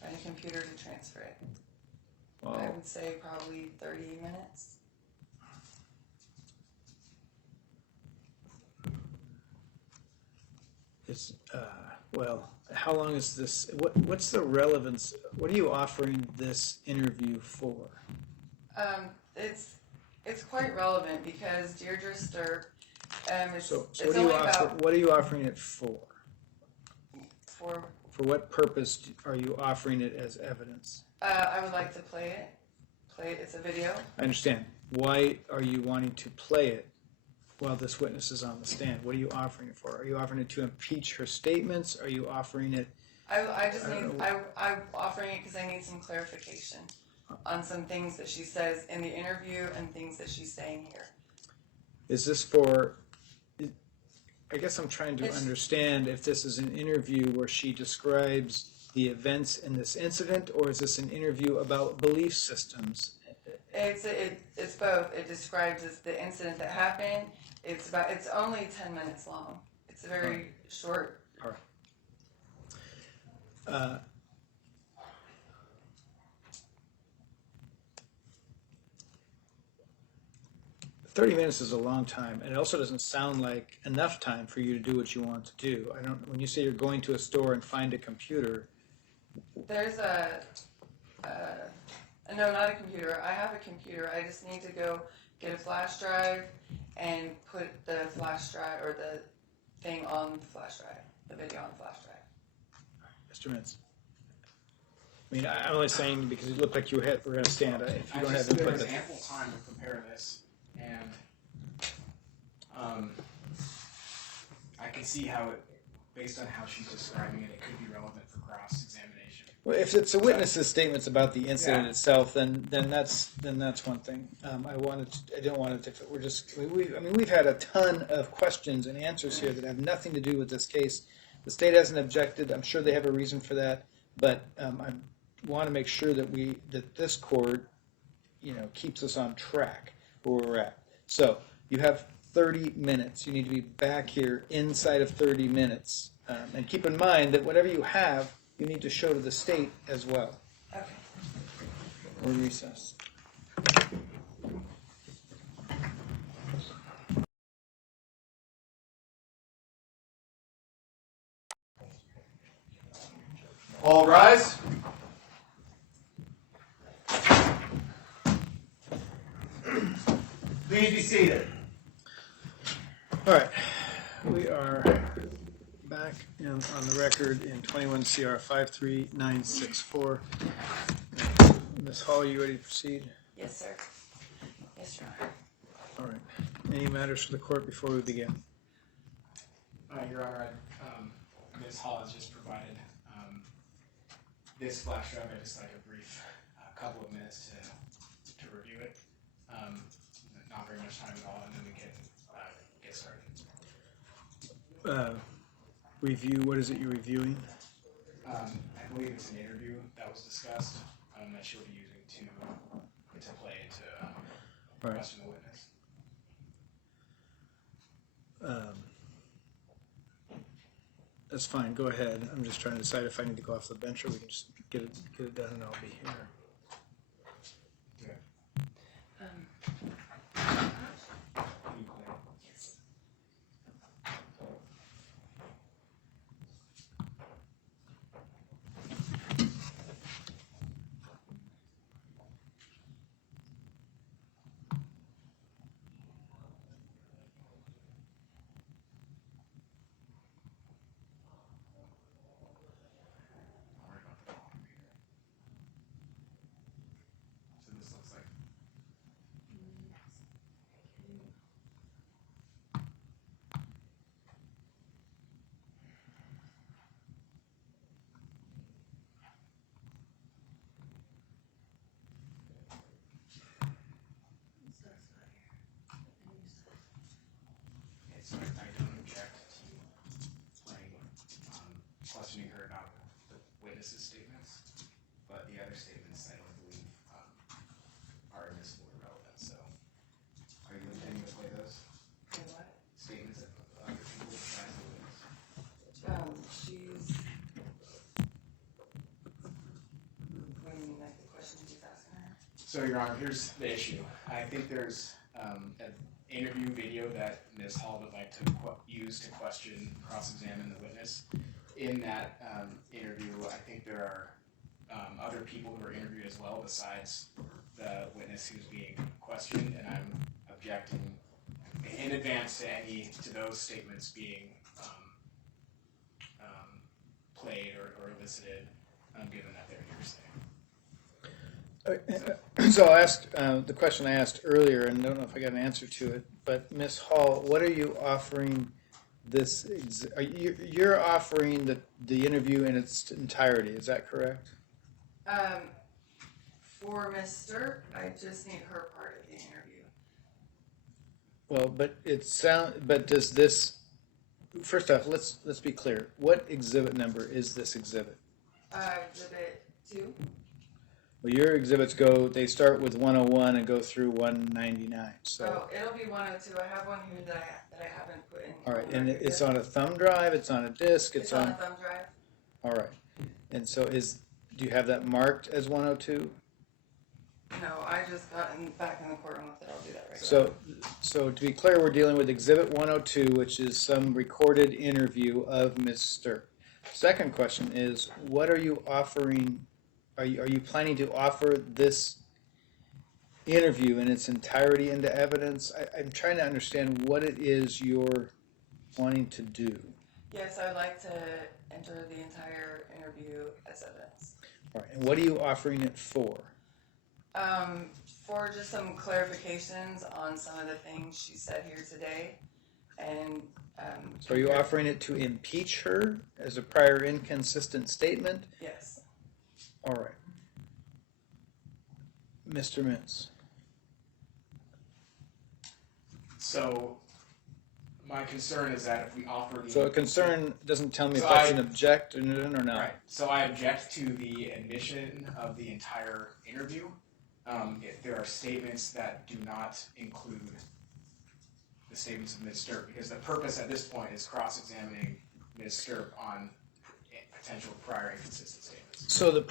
find a computer to transfer it. I Well, would say probably 30 minutes. it's well, how long is this? What's the relevance? What are you offering this interview for? It's quite relevant because Deirdre Stirp, So it's what are you only about what are you offering it for? for. For what purpose are you offering it as evidence? I would like to play it. It's a video. I understand. Why are you wanting to play it while this witness is on the stand? What are you offering it for? Are you offering it to impeach her statements? Are you offering it? I'm offering it because I need some clarification on some things that she says in the interview and things that she's saying here. Is this for? I guess I'm trying to It's- understand if this is an interview where she describes the events in this incident, or is this an interview about belief systems? It's both. It describes the incident that happened. It's only 10 minutes long. It's a very short. Uh, 30 minutes is a long time, and it also doesn't sound like enough time for you to do what you want to do. I don't. When you say you're going to a store and find a computer, There's no, not a computer. I have a computer. I just need to go get a flash drive and put the flash drive or the thing on the flash drive, the video on the flash drive. Mr. Mintz. I mean, I'm only saying because it looked like you were going to stand. If you don't have there input, was that's ample time to compare this, and I can see how it, based on how she's describing it, it could be relevant for cross-examination. well, if it's a witness's statements about the incident Yeah. itself, then that's one thing. I didn't want it if it were just. We've had a ton of questions and answers here that have nothing to do with this case. The state hasn't objected. I'm sure they have a reason for that, but I want to make sure that this court, keeps us on track where we're at. So you have 30 minutes. You need to be back here inside of 30 minutes, and keep in mind that whatever you have, you need to show to the state as well. Okay. We're recessed. All rise. Please be seated. All right, we are back on the record in 21 CR 53964. Ms. Hall, you ready to proceed? Yes, sir. Yes, Your Honor. All right. Any matters for the court before we begin? Your Honor, Ms. Hall has just provided this flash drive. I just like a brief couple of minutes to review it. Not very much time at all, and then we can get started. Review, what is it you're reviewing? I believe it's an interview that was discussed that she'll be using to play to Right. question the witness. That's fine, go ahead. I'm just trying to decide if I need to go off the bench or we can just get it done and I'll be here. You play. So this looks like okay, so I don't object to you playing, questioning her about the witness's statements, but the other statements I don't believe are admissible or relevant. So, are you intending to play those Okay, what? statements of other people besides the witness? She's. What do you mean, like the question she's asking her? So, Your Honor, here's the issue. I think there's an interview video that Ms. Hall would like to use to question, cross-examine the witness. In that interview, I think there are other people who are interviewed as well besides the witness who's being questioned, and I'm objecting in advance to those statements being played or elicited, given that they're hearsay. So I'll ask the question I asked earlier, and I don't know if I got an answer to it, but Ms. Hall, what are you offering this? You're offering the interview in its entirety, is that correct? For Miss Sturp, I just need her part of the interview. Well, but does this first off, let's be clear. What exhibit number is this exhibit? Exhibit 2. Well, your exhibits they start with 101 and go through 199. So, Oh, it'll be 102. I have one here that I haven't put in. all right, on and record it's yet. on a thumb drive. It's on a disk. It's on a thumb drive. All right, and so do you have that marked as 102? No, I just got back in the courtroom with it. I'll do that right So to be clear, we're dealing with Exhibit 102, which is some recorded interview of Ms. Stirp. Second question is, what are you offering? Are you planning to offer this interview in its entirety into evidence? I'm trying to understand what it is you're wanting to do. Yes, I would like to enter the entire interview as evidence. All right, and what are you offering it for? For just some clarifications on some of the things she said here today, and So are you offering it to impeach her as a prior inconsistent statement? Yes. All right. Mr. Mintz. So my concern is that if we offer the... So a concern doesn't tell me So if I I- can object or not. Right. So I object to the admission of the entire interview. If there are statements that do not include the statements of Ms. Stirp, because the purpose at this point is cross-examining Ms. Stirp on potential prior inconsistent statements. So the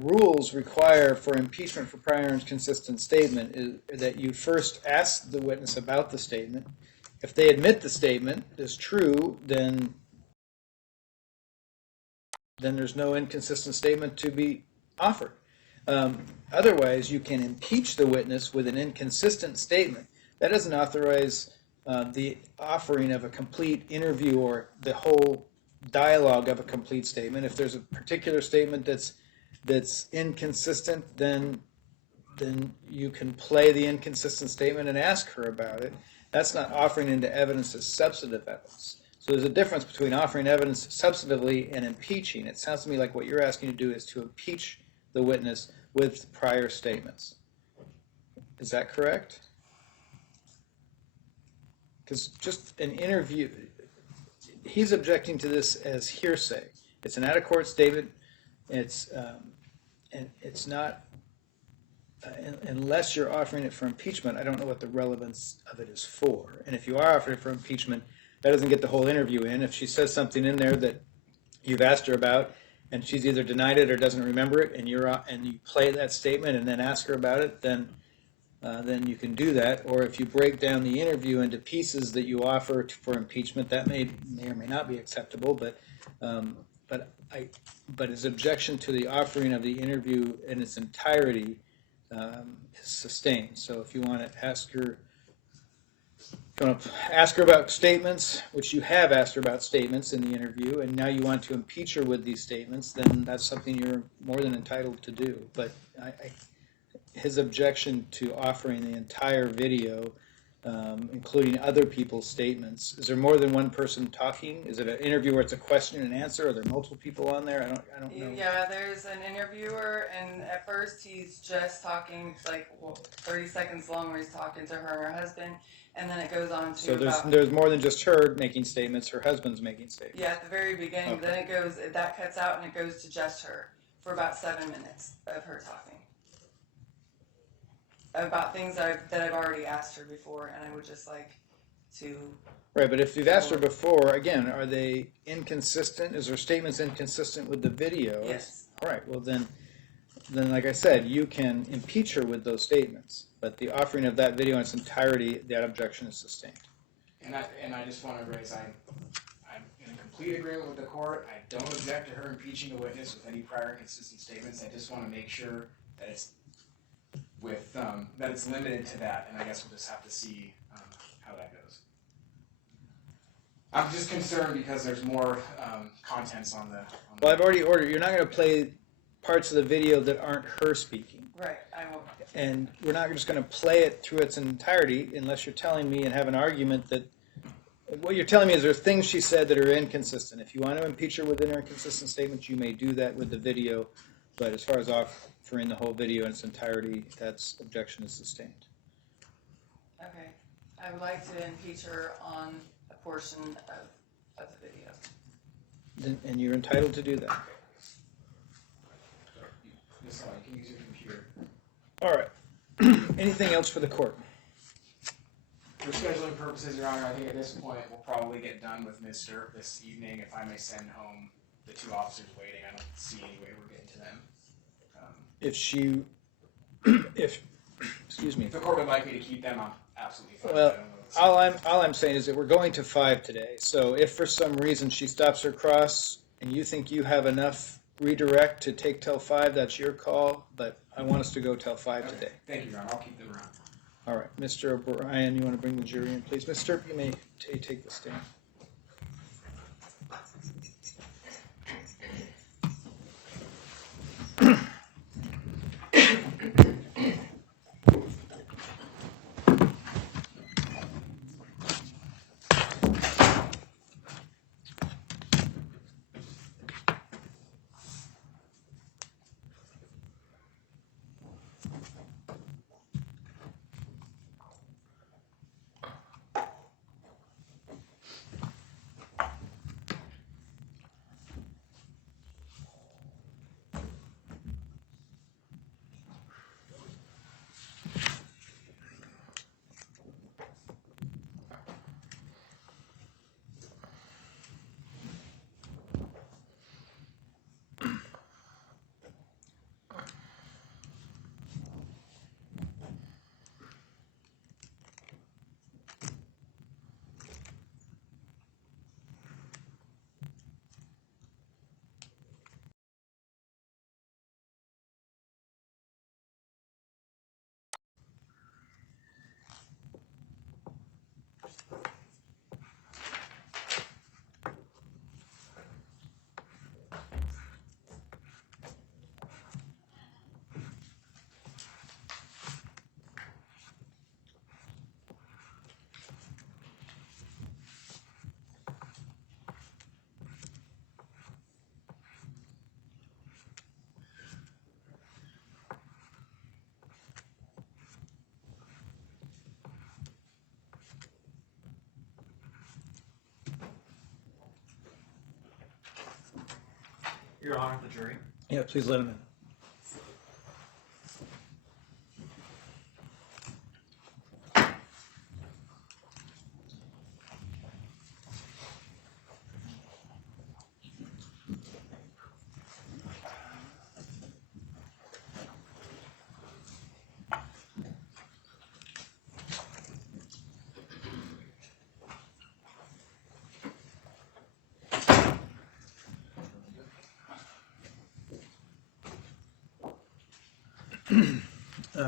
rules require for impeachment for prior inconsistent statement is that you first ask the witness about the statement. If they admit the statement is true, then there's no inconsistent statement to be offered. Otherwise, you can impeach the witness with an inconsistent statement. That doesn't authorize the offering of a complete interview or the whole dialogue of a complete statement. If there's a particular statement that's inconsistent, then you can play the inconsistent statement and ask her about it. That's not offering into evidence as substantive evidence. So there's a difference between offering evidence substantively and impeaching. It sounds to me like what you're asking to do is to impeach the witness with prior statements. Is that correct? Because just an interview, he's objecting to this as hearsay. It's an out-of-court statement. It's not, unless you're offering it for impeachment, I don't know what the relevance of it is for. And if you are offering it for impeachment, that doesn't get the whole interview in. If she says something in there that you've asked her about, and she's either denied it or doesn't remember it, and you play that statement and then ask her about it, then you can do that. Or if you break down the interview into pieces that you offer for impeachment, that may or may not be acceptable. But his objection to the offering of the interview in its entirety is sustained. So if you want to ask her. If you want to ask her about statements, which you have asked her about statements in the interview, and now you want to impeach her with these statements, then that's something you're more than entitled to do. But his objection to offering the entire video, including other people's statements, is there more than one person talking? Is it an interview where it's a question and answer? Are there multiple people on there? I don't know. Yeah, there's an interviewer, and at first he's just talking 30 seconds long where he's talking to her and her husband, and then it goes on to So there's more than just her making statements, her husband's making statements. Yeah, at the very beginning. Okay. Then that cuts out and it goes to just her for about 7 minutes of her talking about things that I've already asked her before, and I would just like to. Right, but if you've asked her before, again, are they inconsistent? Is her statements inconsistent with the video? Yes. All right, well then, like I said, you can impeach her with those statements, but the offering of that video in its entirety, that objection is sustained. And I just want to raise, I'm in complete agreement with the court. I don't object to her impeaching a witness with any prior inconsistent statements. I just want to make sure that it's that it's limited to that, and I guess we'll just have to see how that goes. I'm just concerned because there's more contents on the. Well, I've already ordered. You're not going to play parts of the video that aren't her speaking. Right, I won't. And we're not just going to play it through its entirety unless you're telling me and have an argument that what you're telling me is there are things she said that are inconsistent. If you want to impeach her with an inconsistent statement, you may do that with the video. But as far as offering the whole video in its entirety, that's objection is sustained. Okay. I would like to impeach her on a portion of the video. And you're entitled to do that. Ms. Hall, you can use your computer. All right. Anything else for the court? For scheduling purposes, Your Honor, I think at this point we'll probably get done with Ms. Stirp this evening. If I may send home the two officers waiting, I don't see any way we're getting to them. Excuse me. If the court would like me to keep them, I'm absolutely fine. Well, I don't know the all I'm saying is that we're going to 5 today. So if for some reason she stops her cross and you think you have enough redirect to take till 5, that's your call. But I want us to go till 5 Okay. today. Thank you, Your Honor. I'll keep them around. All right, Mr. O'Brien, you want to bring the jury in, please? Ms. Stirp, you may take the stand. Your Honor, the jury. Yeah, please let him in.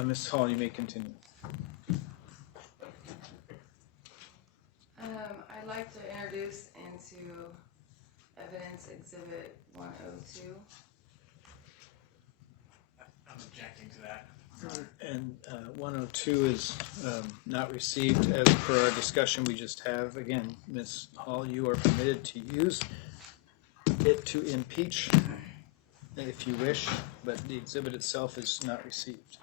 Ms. Hall, you may continue. I'd like to introduce into evidence exhibit 102. I'm objecting to that. And 102 is not received as per our discussion we just have. Again, Ms. Hall, you are permitted to use it to impeach if you wish, but the exhibit itself is not received.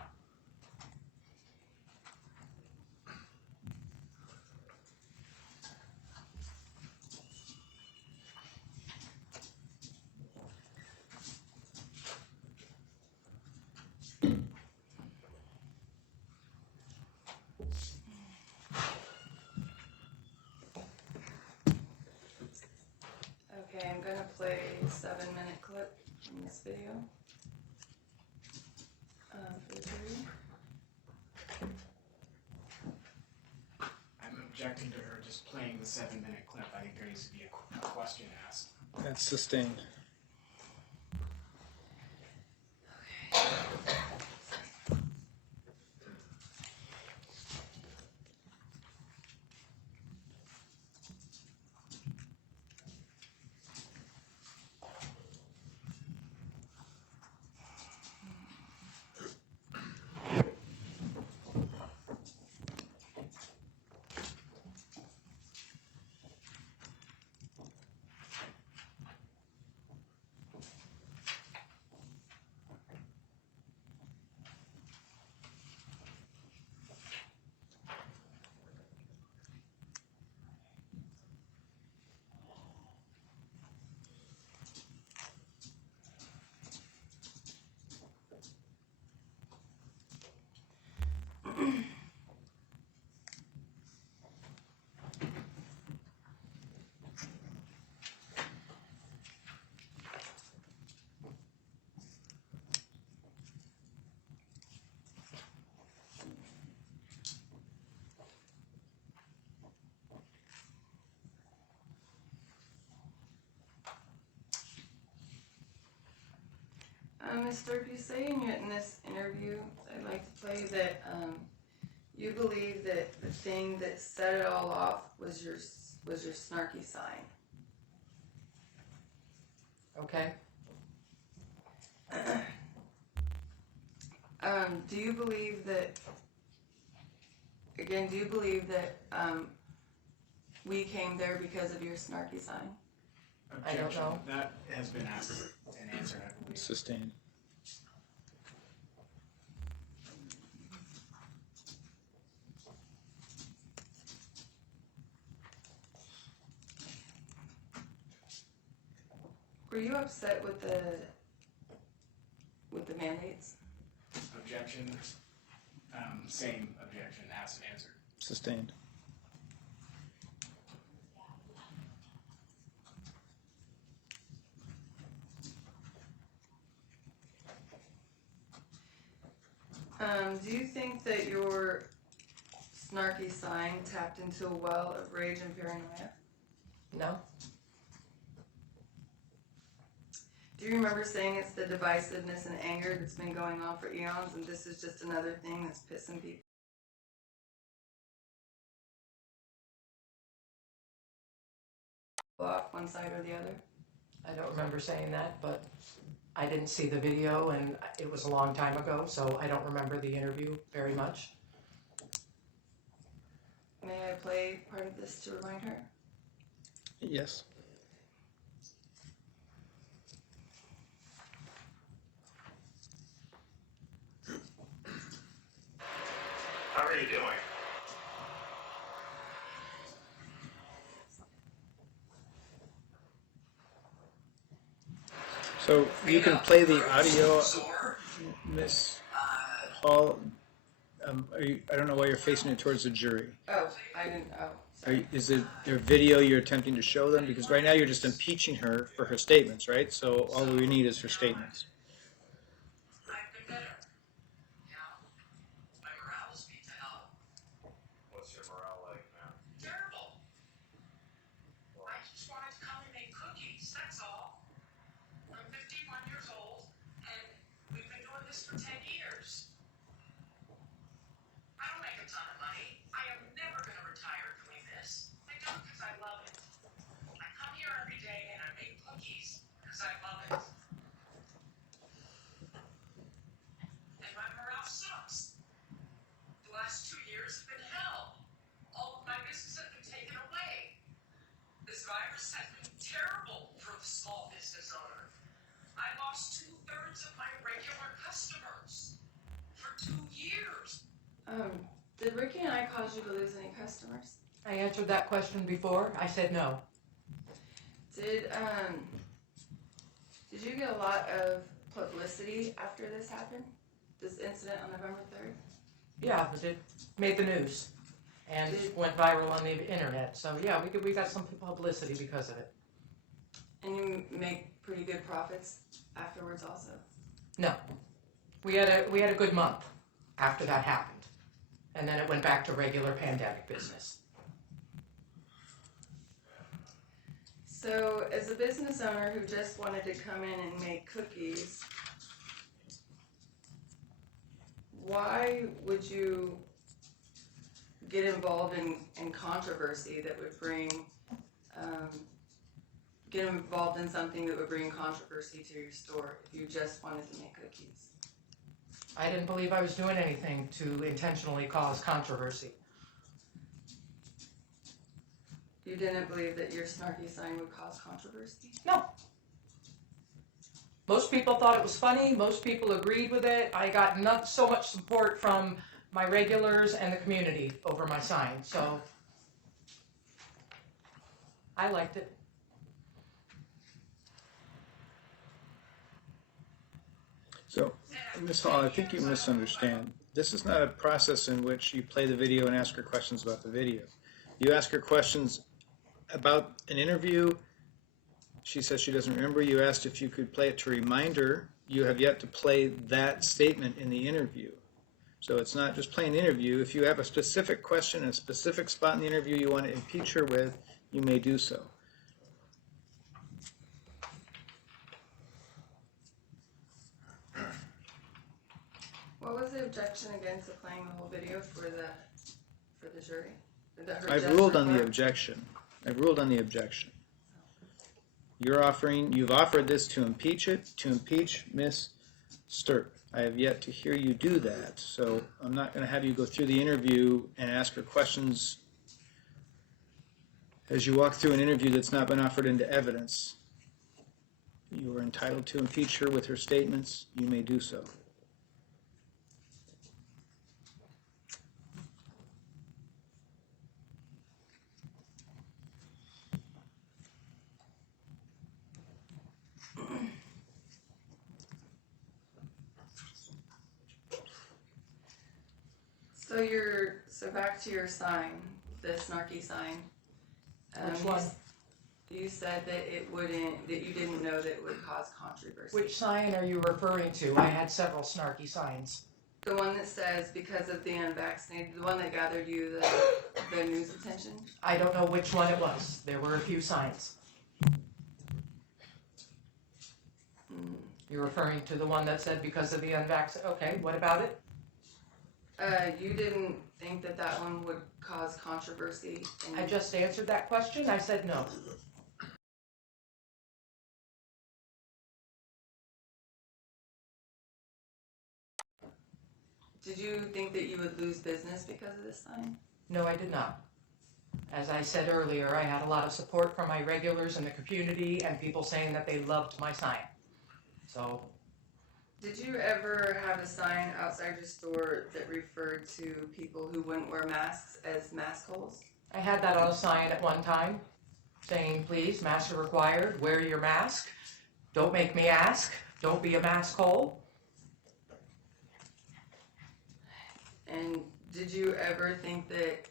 Okay, I'm gonna play a 7-minute clip from this video for the jury. I'm objecting to her just playing the 7-minute clip. I think there needs to be a question asked. That's sustained. Ms. Sturp, you say in this interview I'd like to play that you believe that the thing that set it all off was your snarky sign. Okay. Do you believe that? Again, do you believe that we came there because of your snarky sign? I don't Objection. know. That has been asked and answered, I believe. Sustained. Were you upset with the mandates? Objection. Same objection, asked and answered. Sustained. Do you think that your snarky sign tapped into a well of rage and paranoia? No. Do you remember saying it's the divisiveness and anger that's been going on for eons, and this is just another thing that's pissing people off one side or the other? I don't remember saying that, but I didn't see the video and it was a long time ago, so I don't remember the interview very much. May I play part of this to remind her? Yes. How are you doing? So you can play the audio, Miss Hall. I don't know why you're facing it towards the jury. Oh, I didn't. Oh, sorry. Is it their video you're attempting to show them? Because right now you're just impeaching her for her statements, right? So all we need is her statements. I've been better. Yeah. My morale's beat to hell. What's your morale like, man? Terrible. I just wanted to come and make cookies, that's all. I'm 51 years old, and we've been doing this for 10 years. I don't make a ton of money. I am never going to retire doing this. I do it because I love it. I come here every day and I make cookies because I love it. And my morale sucks. The last 2 years have been hell. All of my business has been taken away. This virus has been terrible for the small business owner. I lost 2/3 of my regular customers for 2 years. Did Ricky and I cause you to lose any customers? I answered that question before. I said no. Did you get a lot of publicity after this happened? This incident on November 3rd? Yeah, it made the news and went viral on the internet. So yeah, we got some publicity because of it. And you make pretty good profits afterwards also? No, we had a good month after that happened, and then it went back to regular pandemic business. So, as a business owner who just wanted to come in and make cookies, why would you get involved in controversy that would bring, get involved in something that would bring controversy to your store if you just wanted to make cookies? I didn't believe I was doing anything to intentionally cause controversy. You didn't believe that your snarky sign would cause controversy? No. Most people thought it was funny. Most people agreed with it. I got not so much support from my regulars and the community over my sign, so I liked it. So, Ms. Hall, I think you misunderstand. This is not a process in which you play the video and ask her questions about the video. You ask her questions about an interview. She says she doesn't remember. You asked if you could play it to remind her. You have yet to play that statement in the interview. So it's not just playing the interview. If you have a specific question and a specific spot in the interview you want to impeach her with, you may do so. What was the objection against playing the whole video for the jury? I've ruled on the objection. I've ruled on the objection. You've offered this to impeach Miss Stirp. I have yet to hear you do that, so I'm not going to have you go through the interview and ask her questions as you walk through an interview that's not been offered into evidence. You are entitled to impeach her with her statements. You may do so. So back to your sign, the snarky sign. Which one? You said that you didn't know that it would cause controversy. Which sign are you referring to? I had several snarky signs. The one that says because of the unvaccinated, the one that gathered you the news attention? I don't know which one it was. There were a few signs. You're referring to the one that said because of the unvaccinated. Okay, what about it? You didn't think that one would cause controversy? I just answered that question. I said no. Did you think that you would lose business because of this sign? No, I did not. As I said earlier, I had a lot of support from my regulars in the community and people saying that they loved my sign. So, Did you ever have a sign outside your store that referred to people who wouldn't wear masks as mask holes? I had that on a sign at one time saying, please, masks are required, wear your mask, don't make me ask, don't be a mask hole. And did you ever think that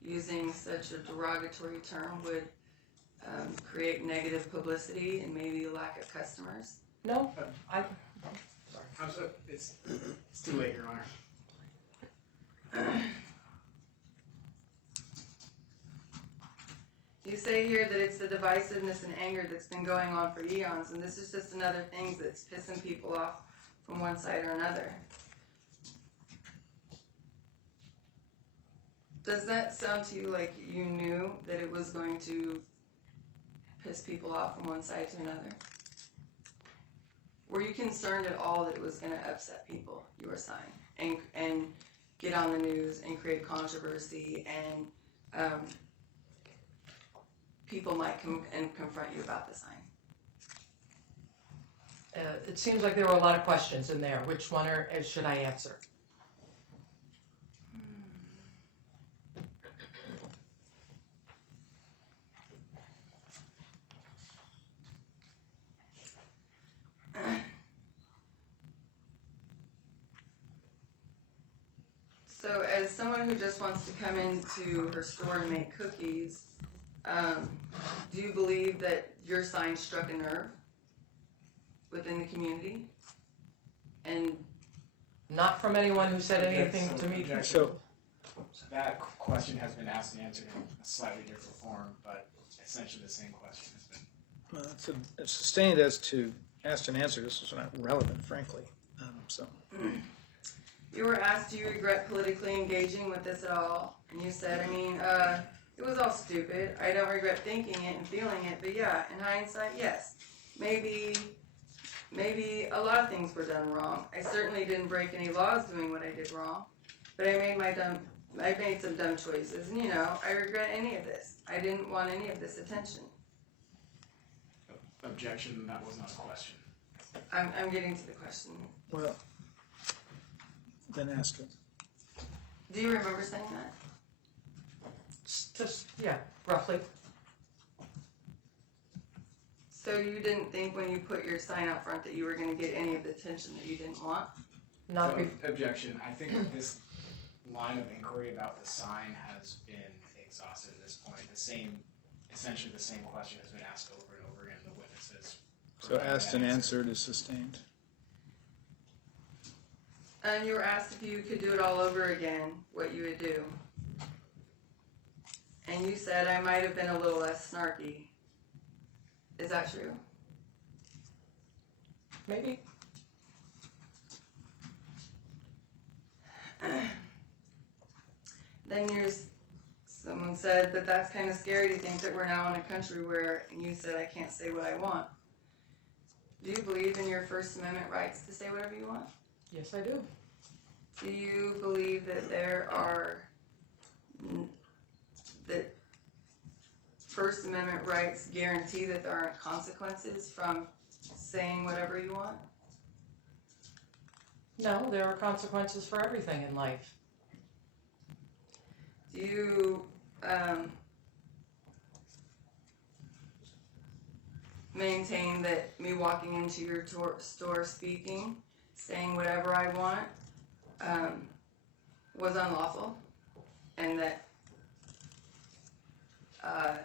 using such a derogatory term would create negative publicity and maybe a lack of customers? No, Sorry, it's too late, Your Honor. You say here that it's the divisiveness and anger that's been going on for eons, and this is just another thing that's pissing people off from one side or another. Does that sound to you like you knew that it was going to piss people off from one side to another? Were you concerned at all that it was going to upset people, your sign, and get on the news and create controversy, and people might come and confront you about the sign? it seems like there were a lot of questions in there. Which one should I answer? So as someone who just wants to come into her store to make cookies, do you believe that your sign struck a nerve within the community? And Not from anyone who said anything to me. So, That question has been asked and answered in a slightly different form, but essentially the same question has been. it's sustained as to asked and answered. This is not relevant, frankly. you were asked, do you regret politically engaging with this at all? And you said, it was all stupid. I don't regret thinking it and feeling it, but yeah, in hindsight, yes. Maybe a lot of things were done wrong. I certainly didn't break any laws doing what I did wrong, but I made some dumb choices, and I regret any of this. I didn't want any of this attention. Objection, that was not a question. I'm getting to the question. well, then ask it. Do you remember saying that? Just, yeah, roughly. So you didn't think when you put your sign out front that you were going to get any of the attention that you didn't want? Not So, be- objection. I think this line of inquiry about the sign has been exhausted at this point. Essentially the same question has been asked over and over again. The witnesses. So asked and answered is sustained. And you were asked if you could do it all over again, what you would do. And you said I might have been a little less snarky. Is that true? Maybe. Then someone said, but that's kind of scary to think that we're now in a country where, and you said I can't say what I want. Do you believe in your First Amendment rights to say whatever you want? Yes, I do. Do you believe that that First Amendment rights guarantee that there aren't consequences from saying whatever you want? No, there are consequences for everything in life. Do you maintain that me walking into your store speaking, saying whatever I want, was unlawful, and that I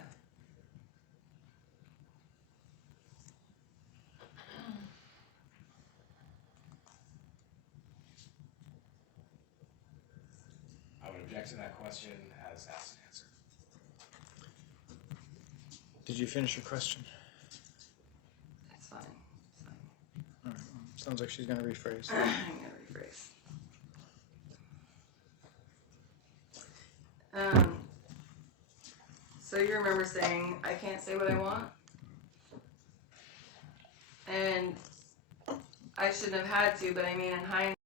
would object to that question as asked and answered. Did you finish your question? it's fine. It's fine. All right. Sounds like she's going to rephrase. I'm gonna rephrase. So you remember saying, I can't say what I want? And I shouldn't have had to, but I mean, in hindsight,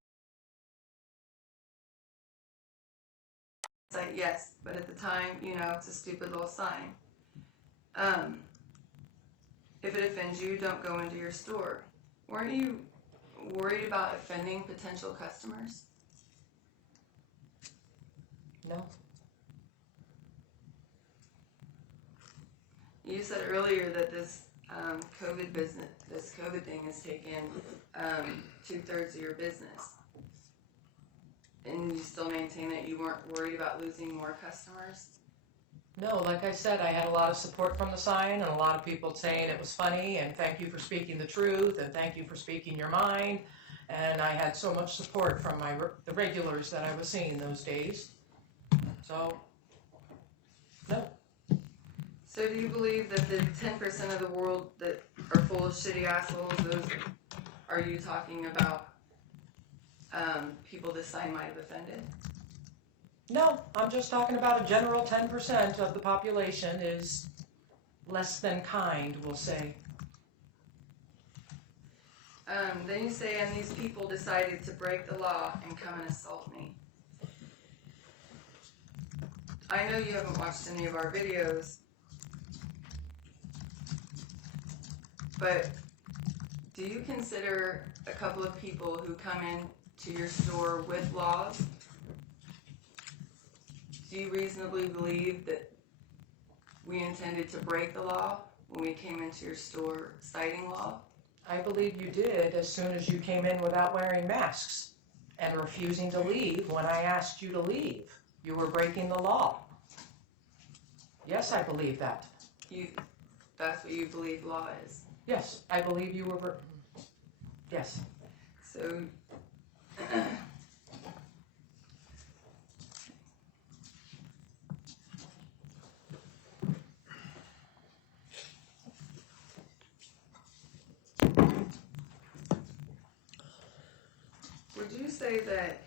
yes. But at the time, it's a stupid little sign. If it offends you, don't go into your store. Weren't you worried about offending potential customers? No. You said earlier that this COVID thing has taken 2/3 of your business, and you still maintain that you weren't worried about losing more customers. No, like I said, I had a lot of support from the sign and a lot of people saying it was funny and thank you for speaking the truth and thank you for speaking your mind. And I had so much support from the regulars that I was seeing those days. So, no. So do you believe that the 10% of the world that are full of shitty assholes, are you talking about people this sign might have offended? No, I'm just talking about a general 10% of the population is less than kind, we'll say. Then you say, and these people decided to break the law and come and assault me. I know you haven't watched any of our videos, but do you consider a couple of people who come in to your store with laws? Do you reasonably believe that we intended to break the law when we came into your store citing law? I believe you did as soon as you came in without wearing masks and refusing to leave when I asked you to leave. You were breaking the law. Yes, I believe that. That's what you believe law is? Yes, I believe you were. Yes. So, would you say that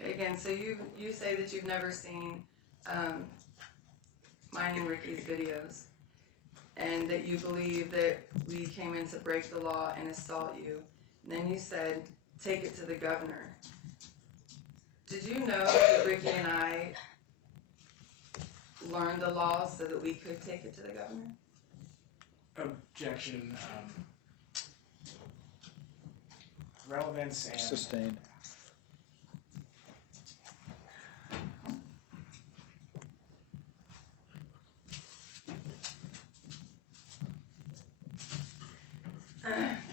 okay, again, so you say that you've never seen mine and Ricky's videos, and that you believe that we came in to break the law and assault you. And then you said, take it to the governor. Did you know that Ricky and I learned the law so that we could take it to the governor? Objection. Relevance and Sustained.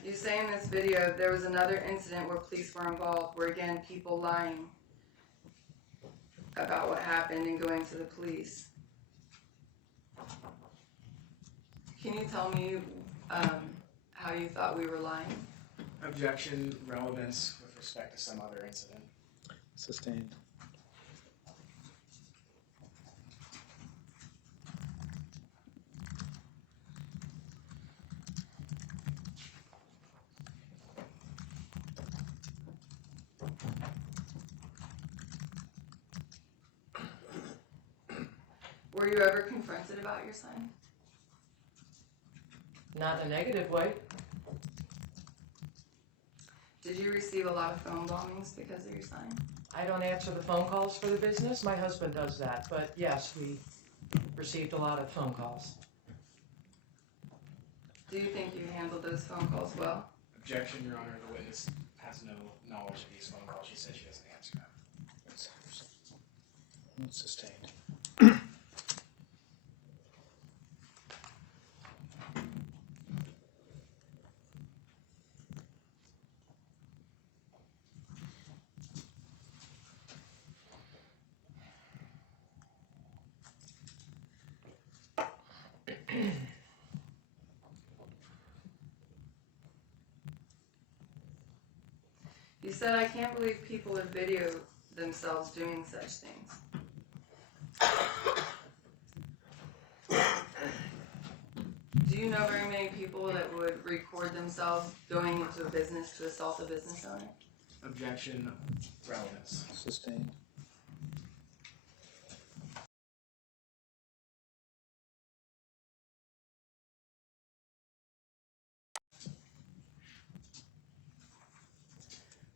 You say in this video there was another incident where police were involved, where again people lying about what happened and going to the police. Can you tell me how you thought we were lying? objection. Relevance with respect to some other incident. Sustained. Were you ever confronted about your sign? Not in a negative way. Did you receive a lot of phone bombings because of your sign? I don't answer the phone calls for the business. My husband does that. But yes, we received a lot of phone calls. Do you think you handled those phone calls well? Objection, Your Honor. The witness has no knowledge of these phone calls. She said she doesn't answer them. Sustained. You said, I can't believe people would video themselves doing such things. Do you know very many people that would record themselves going into a business to assault a business owner? Objection, relevance. Sustained.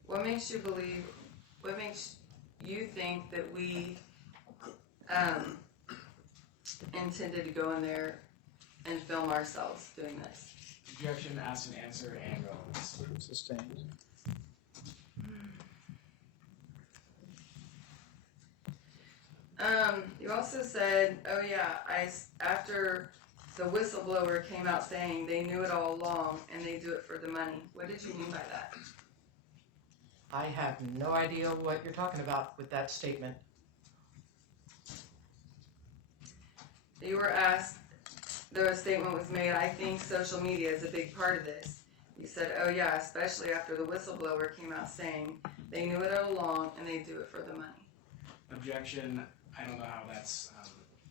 What makes you think that we intended to go in there and film ourselves doing this? Objection, asked and answer, and relevance. Sustained. You also said, oh yeah, after the whistleblower came out saying they knew it all along and they do it for the money. What did you mean by that? I have no idea what you're talking about with that statement. You were asked, the statement was made, I think social media is a big part of this. You said, oh yeah, especially after the whistleblower came out saying they knew it all along and they do it for the money. Objection, I don't know how that's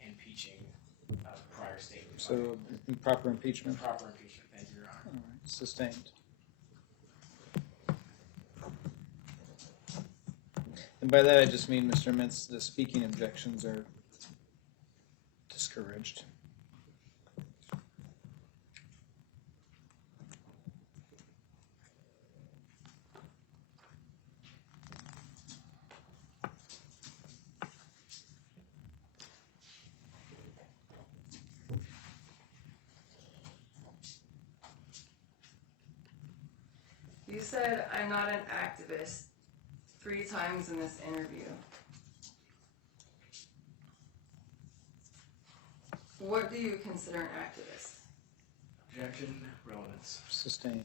impeaching a prior statement. So improper impeachment. Improper impeachment, thank you, Your Honor. All right. Sustained. And by that I just mean, Mr. Mintz, the speaking objections are discouraged. You said, I'm not an activist 3 times in this interview. What do you consider an activist? Objection, relevance. Sustained.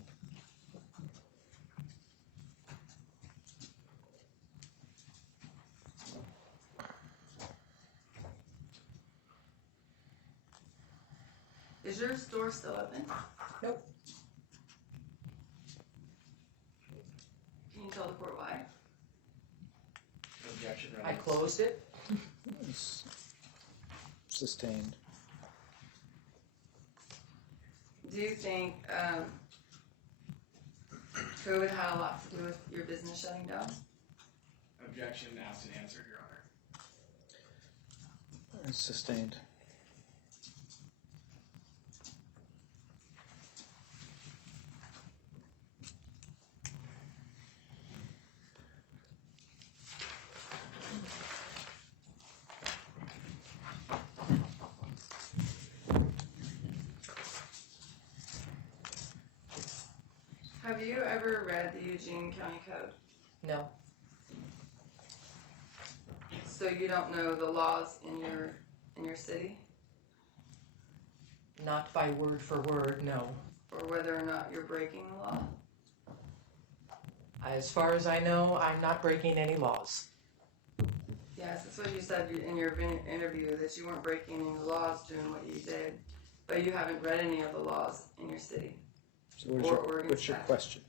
Is your store still open? Nope. Can you tell the court why? Objection, I relevance. closed it. Sustained. Do you think COVID had a lot to do with your business shutting down? Objection, asked and answered, Your Honor. Sustained. Have you ever read the Eugene County Code? No. So you don't know the laws in your city? Not by word for word, no. Or whether or not you're breaking the law? As far as I know, I'm not breaking any laws. Yes, that's what you said in your interview, that you weren't breaking any laws doing what you did, but you haven't read any of the laws in your city. So what's your question?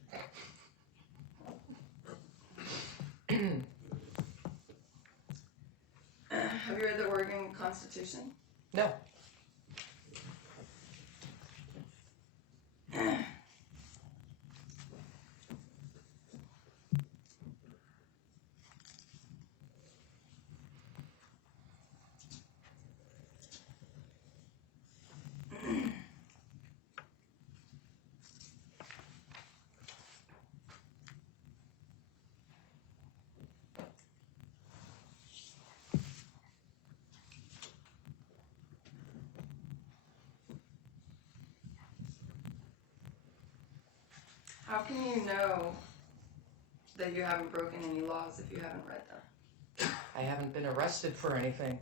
Have you read the Oregon Constitution? No. How can you know that you haven't broken any laws if you haven't read them? I haven't been arrested for anything.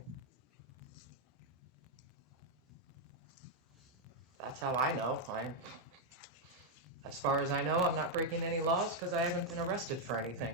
That's how I know. As far as I know, I'm not breaking any laws because I haven't been arrested for anything.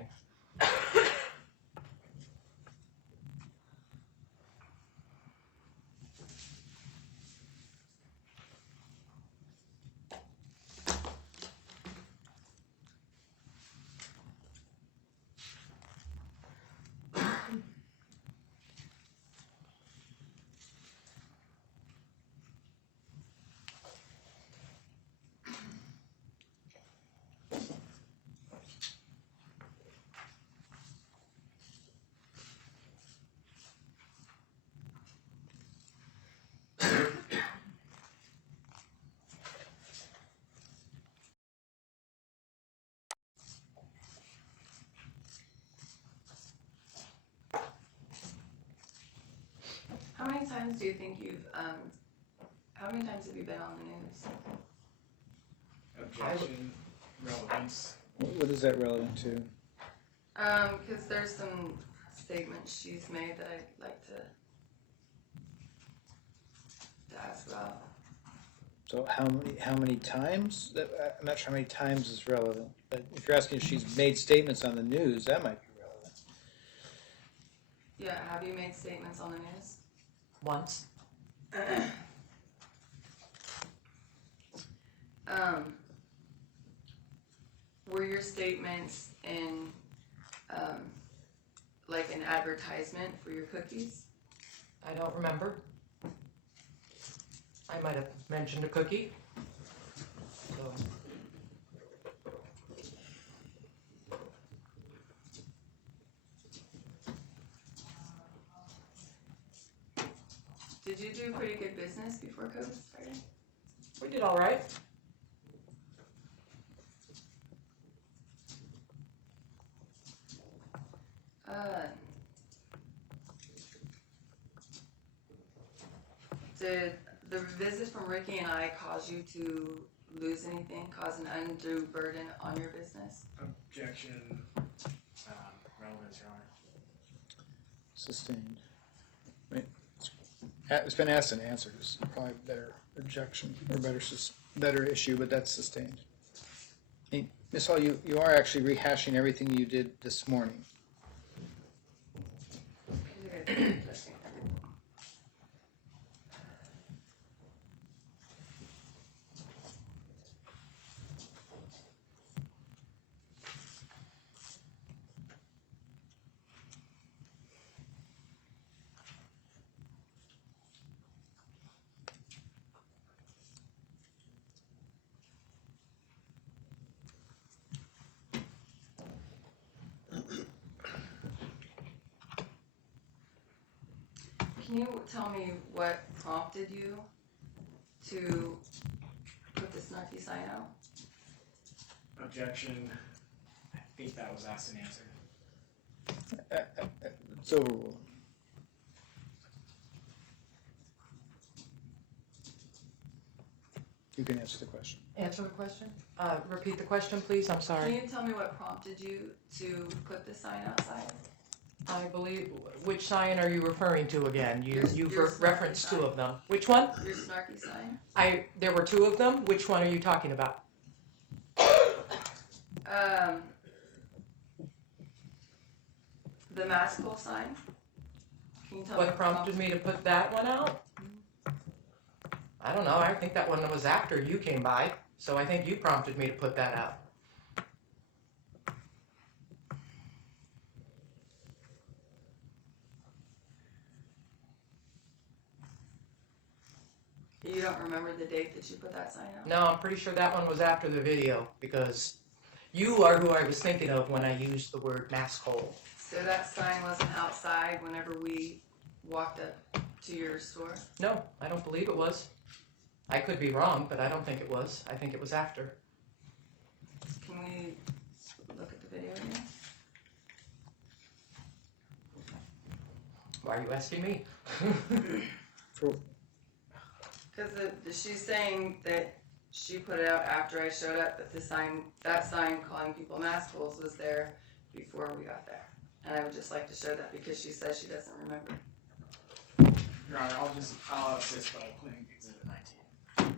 How many times do you think how many times have you been on the news? Objection, relevance. What is that relevant to? Because there's some statements she's made that I'd like to ask about. So how many times? I'm not sure how many times is relevant. But if you're asking if she's made statements on the news, that might be relevant. Yeah, have you made statements on the news? Once. Were your statements in like an advertisement for your cookies? I don't remember. I might have mentioned a cookie. So. Did you do pretty good business before COVID started? We did all right. Did the visit from Ricky and I cause you to lose anything, cause an undue burden on your business? Objection, relevance, Your Honor. Sustained. Right. It's been asked and answered. It's probably a better objection or better issue, but that's sustained. Hey, Ms. Hall, you are actually rehashing everything you did this morning. Can you tell me what prompted you to put the snarky sign out? Objection, I think that was asked and answered. It's overruled. You can answer the question. Answer the question? Repeat the question, please. I'm sorry. Can you tell me what prompted you to put the sign outside? I believe, which sign are you referring to again? You've your referenced snarky two sign. of them. Which one? Your snarky sign? There were two of them. Which one are you talking about? The maskell sign? Can you tell me What prompted me to put that one out? I don't know. I think that one was after you came by. So I think you prompted me to put that out. You don't remember the date that you put that sign out? No, I'm pretty sure that one was after the video because you are who I was thinking of when I used the word mask hole. So that sign wasn't outside whenever we walked up to your store? No, I don't believe it was. I could be wrong, but I don't think it was. I think it was after. Can we look at the video again? Why are you asking me? Because she's saying that she put it out after I showed up, but that sign calling people mask holes was there before we got there. And I would just like to show that because she says she doesn't remember. Your Honor, I'll assist by putting Exhibit 19.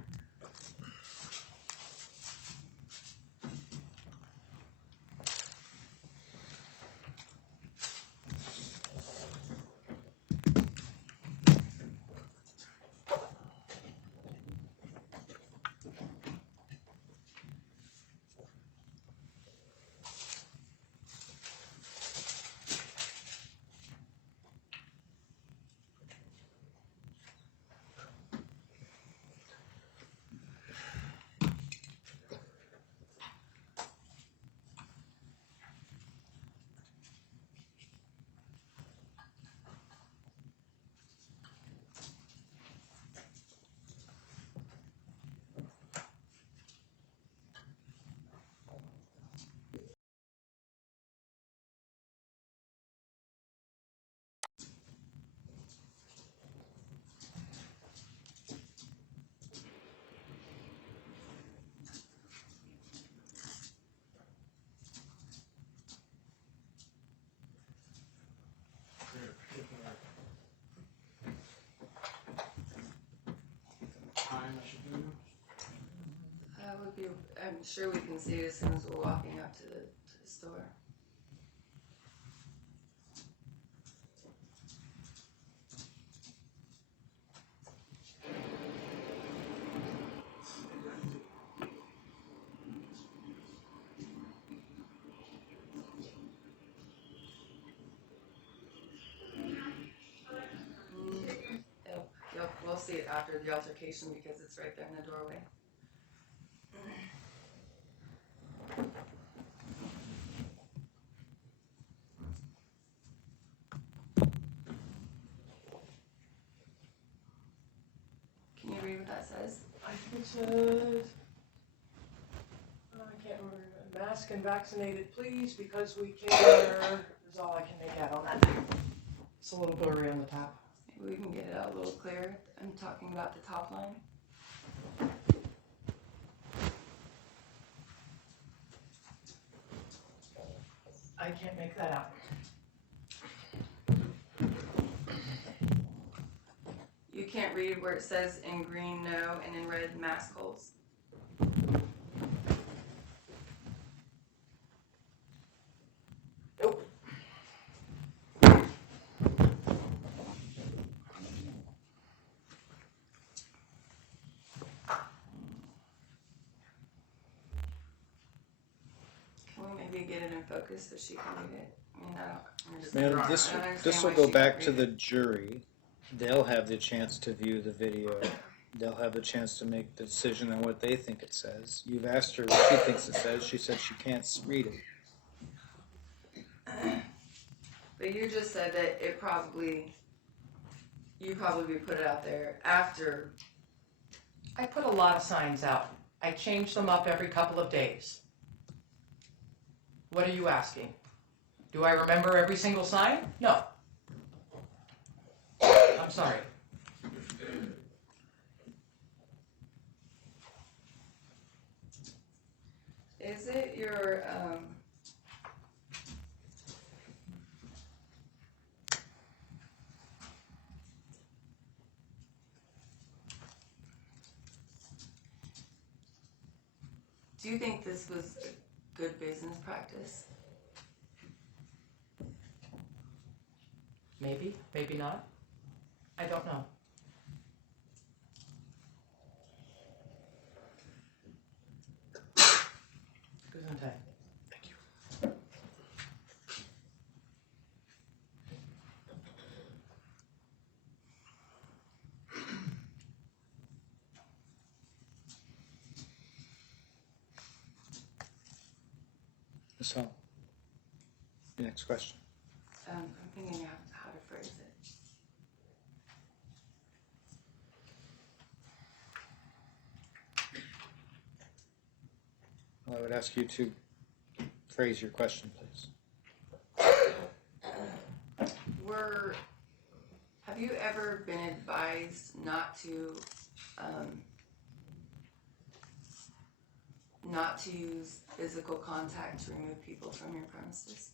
Time I should do. I'm sure we can see it as soon as we're walking up to the store. We'll see it after the altercation because it's right there in the doorway. Can you read what that says? I think it says, I can't remember, mask and vaccinated, please, because we care, is all I can make out on that. It's a little blurry on the top. Maybe we can get it out a little clearer. I'm talking about the top line. I can't make that out. You can't read where it says in green no and in red mask holes. Nope. Can we maybe get it in focus so she can read it? I mean, I'm just Man, I don't this understand will why go she back can't to read the it. jury. They'll have the chance to view the video. They'll have a chance to make the decision on what they think it says. You've asked her what she thinks it says. She said she can't read it. But you just said that you probably put it out there after. I put a lot of signs out. I change them up every couple of days. What are you asking? Do I remember every single sign? No. I'm sorry. Is it your do you think this was a good business practice? Maybe, maybe not. I don't know. Gesundheit. Thank you. So, the next question. I'm thinking how to phrase it. Well, I would ask you to phrase your question, please. Have you ever been advised not to not to use physical contact to remove people from your premises?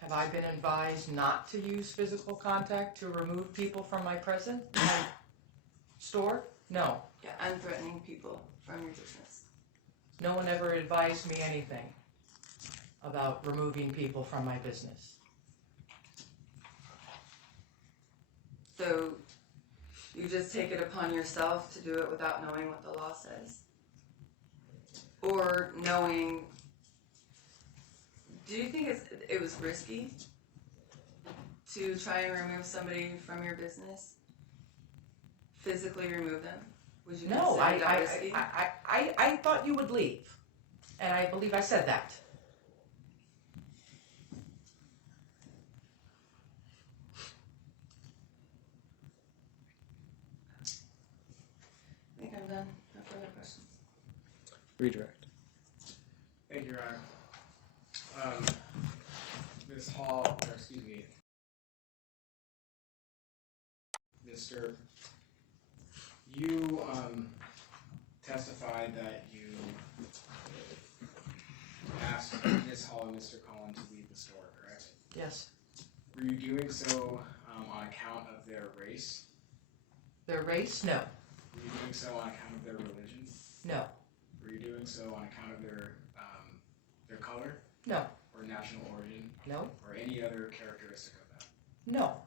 Have I been advised not to use physical contact to remove people from my store? No. Yeah, unthreatening people from your business. No one ever advised me anything about removing people from my business. So you just take it upon yourself to do it without knowing what the law says? Or knowing, do you think it was risky to try and remove somebody from your business? Physically remove them? Would you No, consider that risky? I thought you would leave. And I believe I said that. I think I'm done. No further questions. Redirect. Thank you, Your Honor. Ms. Hall, or excuse me, Mr. You testified that you asked Ms. Hall and Mr. Collin to leave the store, correct? Yes. Were you doing so on account of their race? Their race? No. Were you doing so on account of their religion? No. Were you doing so on account of their color? No. Or national origin? No. Or any other characteristic of that? No.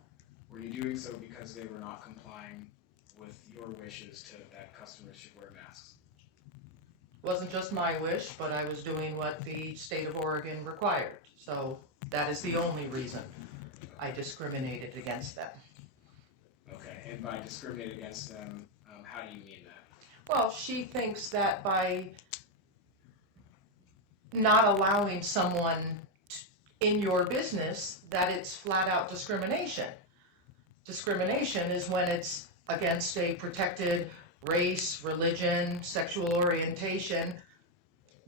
Were you doing so because they were not complying with your wishes that customers should wear masks? Wasn't just my wish, but I was doing what the state of Oregon required. So that is the only reason I discriminated against them. Okay, and by discriminate against them, how do you mean that? Well, she thinks that by not allowing someone in your business, that it's flat out discrimination. Discrimination is when it's against a protected race, religion, sexual orientation.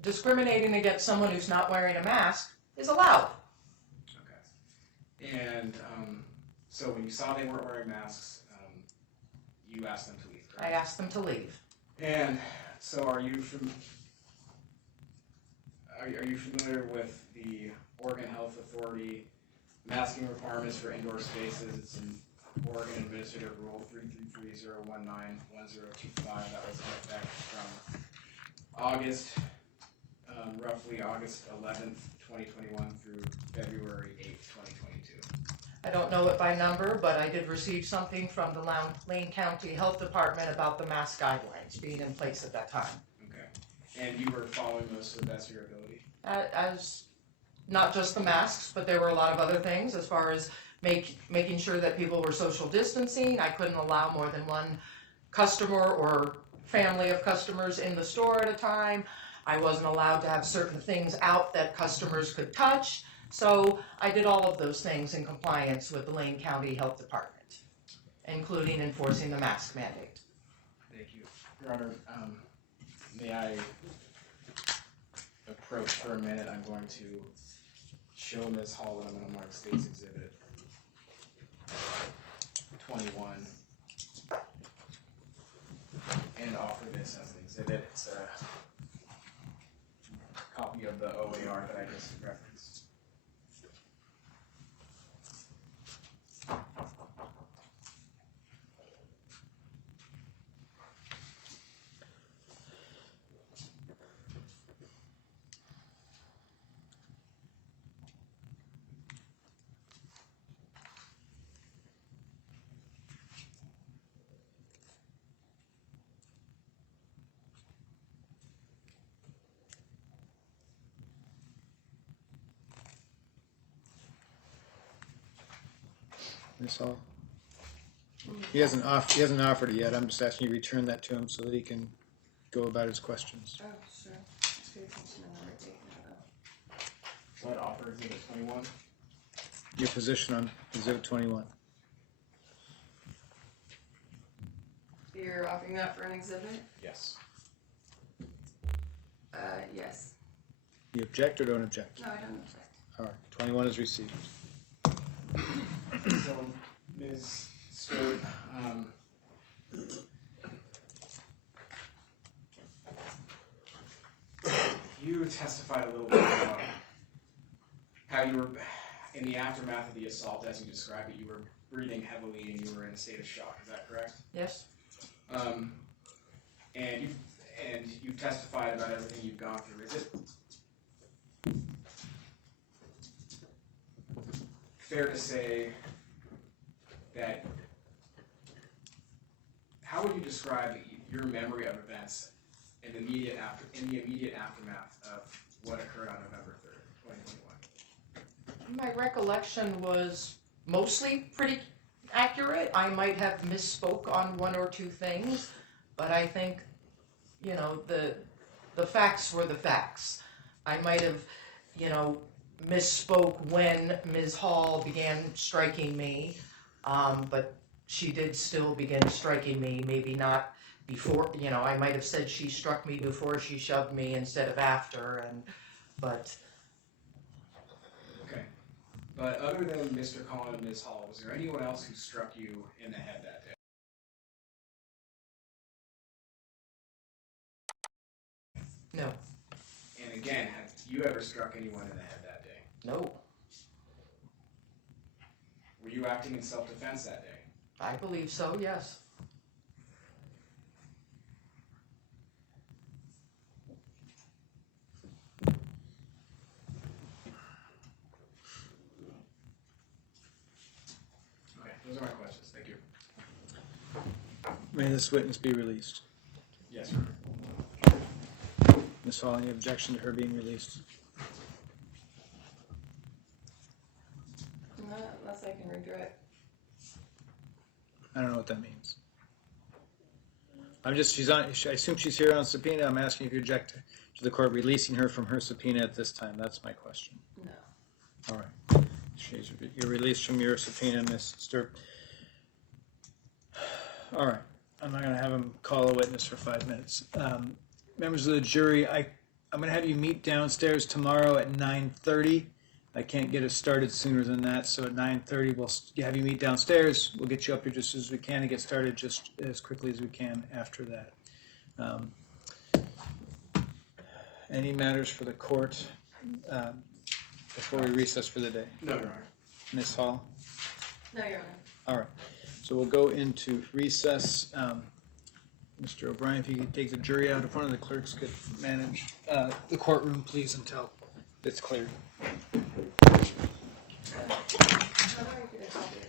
Discriminating against someone who's not wearing a mask is allowed. Okay. And so when you saw they weren't wearing masks, you asked them to leave, correct? I asked them to leave. And so are you familiar with the Oregon Health Authority masking requirements for indoor spaces? It's in Oregon Administrative Rule 333-019-1025 that was in effect from roughly August 11th, 2021 through February 8th, 2022. I don't know it by number, but I did receive something from the Lane County Health Department about the mask guidelines being in place at that time. Okay. And you were following those to the best of your ability? As not just the masks, but there were a lot of other things as far as making sure that people were social distancing. I couldn't allow more than one customer or family of customers in the store at a time. I wasn't allowed to have certain things out that customers could touch. So I did all of those things in compliance with the Lane County Health Department, including enforcing the mask mandate. Thank you. Your Honor, may I approach for a minute? I'm going to show Ms. Hall and I'm going to mark State's Exhibit 21 and offer this as an exhibit. It's a copy of the OAR that I just referenced. Ms. Hall? He hasn't offered it yet. I'm just asking you to return that to him so that he can go about his questions. Oh, sure. Just pay attention to what we're taking about. So I'd offer Exhibit 21. Your position on Exhibit 21. You're offering that for an exhibit? Yes. Yes. You object or don't object? No, I don't object. All right, 21 is received. So, Ms. Stewart, You testified a little bit about how you were, in the aftermath of the assault, as you described it, you were breathing heavily and you were in a state of shock. Is that correct? Yes? And you testified about everything you've gone through. Is it fair to say that, how would you describe your memory of events in the immediate aftermath of what occurred on November 3rd, 2021? My recollection was mostly pretty accurate. I might have misspoke on one or two things, but I think, the facts were the facts. I might have, misspoke when Ms. Hall began striking me, but she did still begin striking me, maybe not before, I might have said she struck me before she shoved me instead of after, but... Okay. But other than Mr. Collin and Ms. Hall, was there anyone else who struck you in the head that day? No. And again, have you ever struck anyone in the head that day? No. Were you acting in self-defense that day? I believe so, yes. Okay, those are my questions. Thank you. May this witness be released. Yes, sir. Ms. Hall, any objection to her being released? Not unless I can redirect. I don't know what that means. I assume she's here on subpoena. I'm asking if you object to the court releasing her from her subpoena at this time. That's my question. No. All right. You're released from your subpoena, Ms. Sturp. All right. I'm not going to have him call a witness for 5 minutes. Members of the jury, I'm going to have you meet downstairs tomorrow at 9:30. I can't get us started sooner than that, so at 9:30 we'll have you meet downstairs. We'll get you up here just as we can and get started just as quickly as we can after that. Any matters for the court before we recess for the day? No, Your Honor. Ms. Hall? No, Your Honor. All right. So we'll go into recess. Mr. O'Brien, if you could take the jury out, if one of the clerks could manage the courtroom, please, until it's cleared. How do I get a copy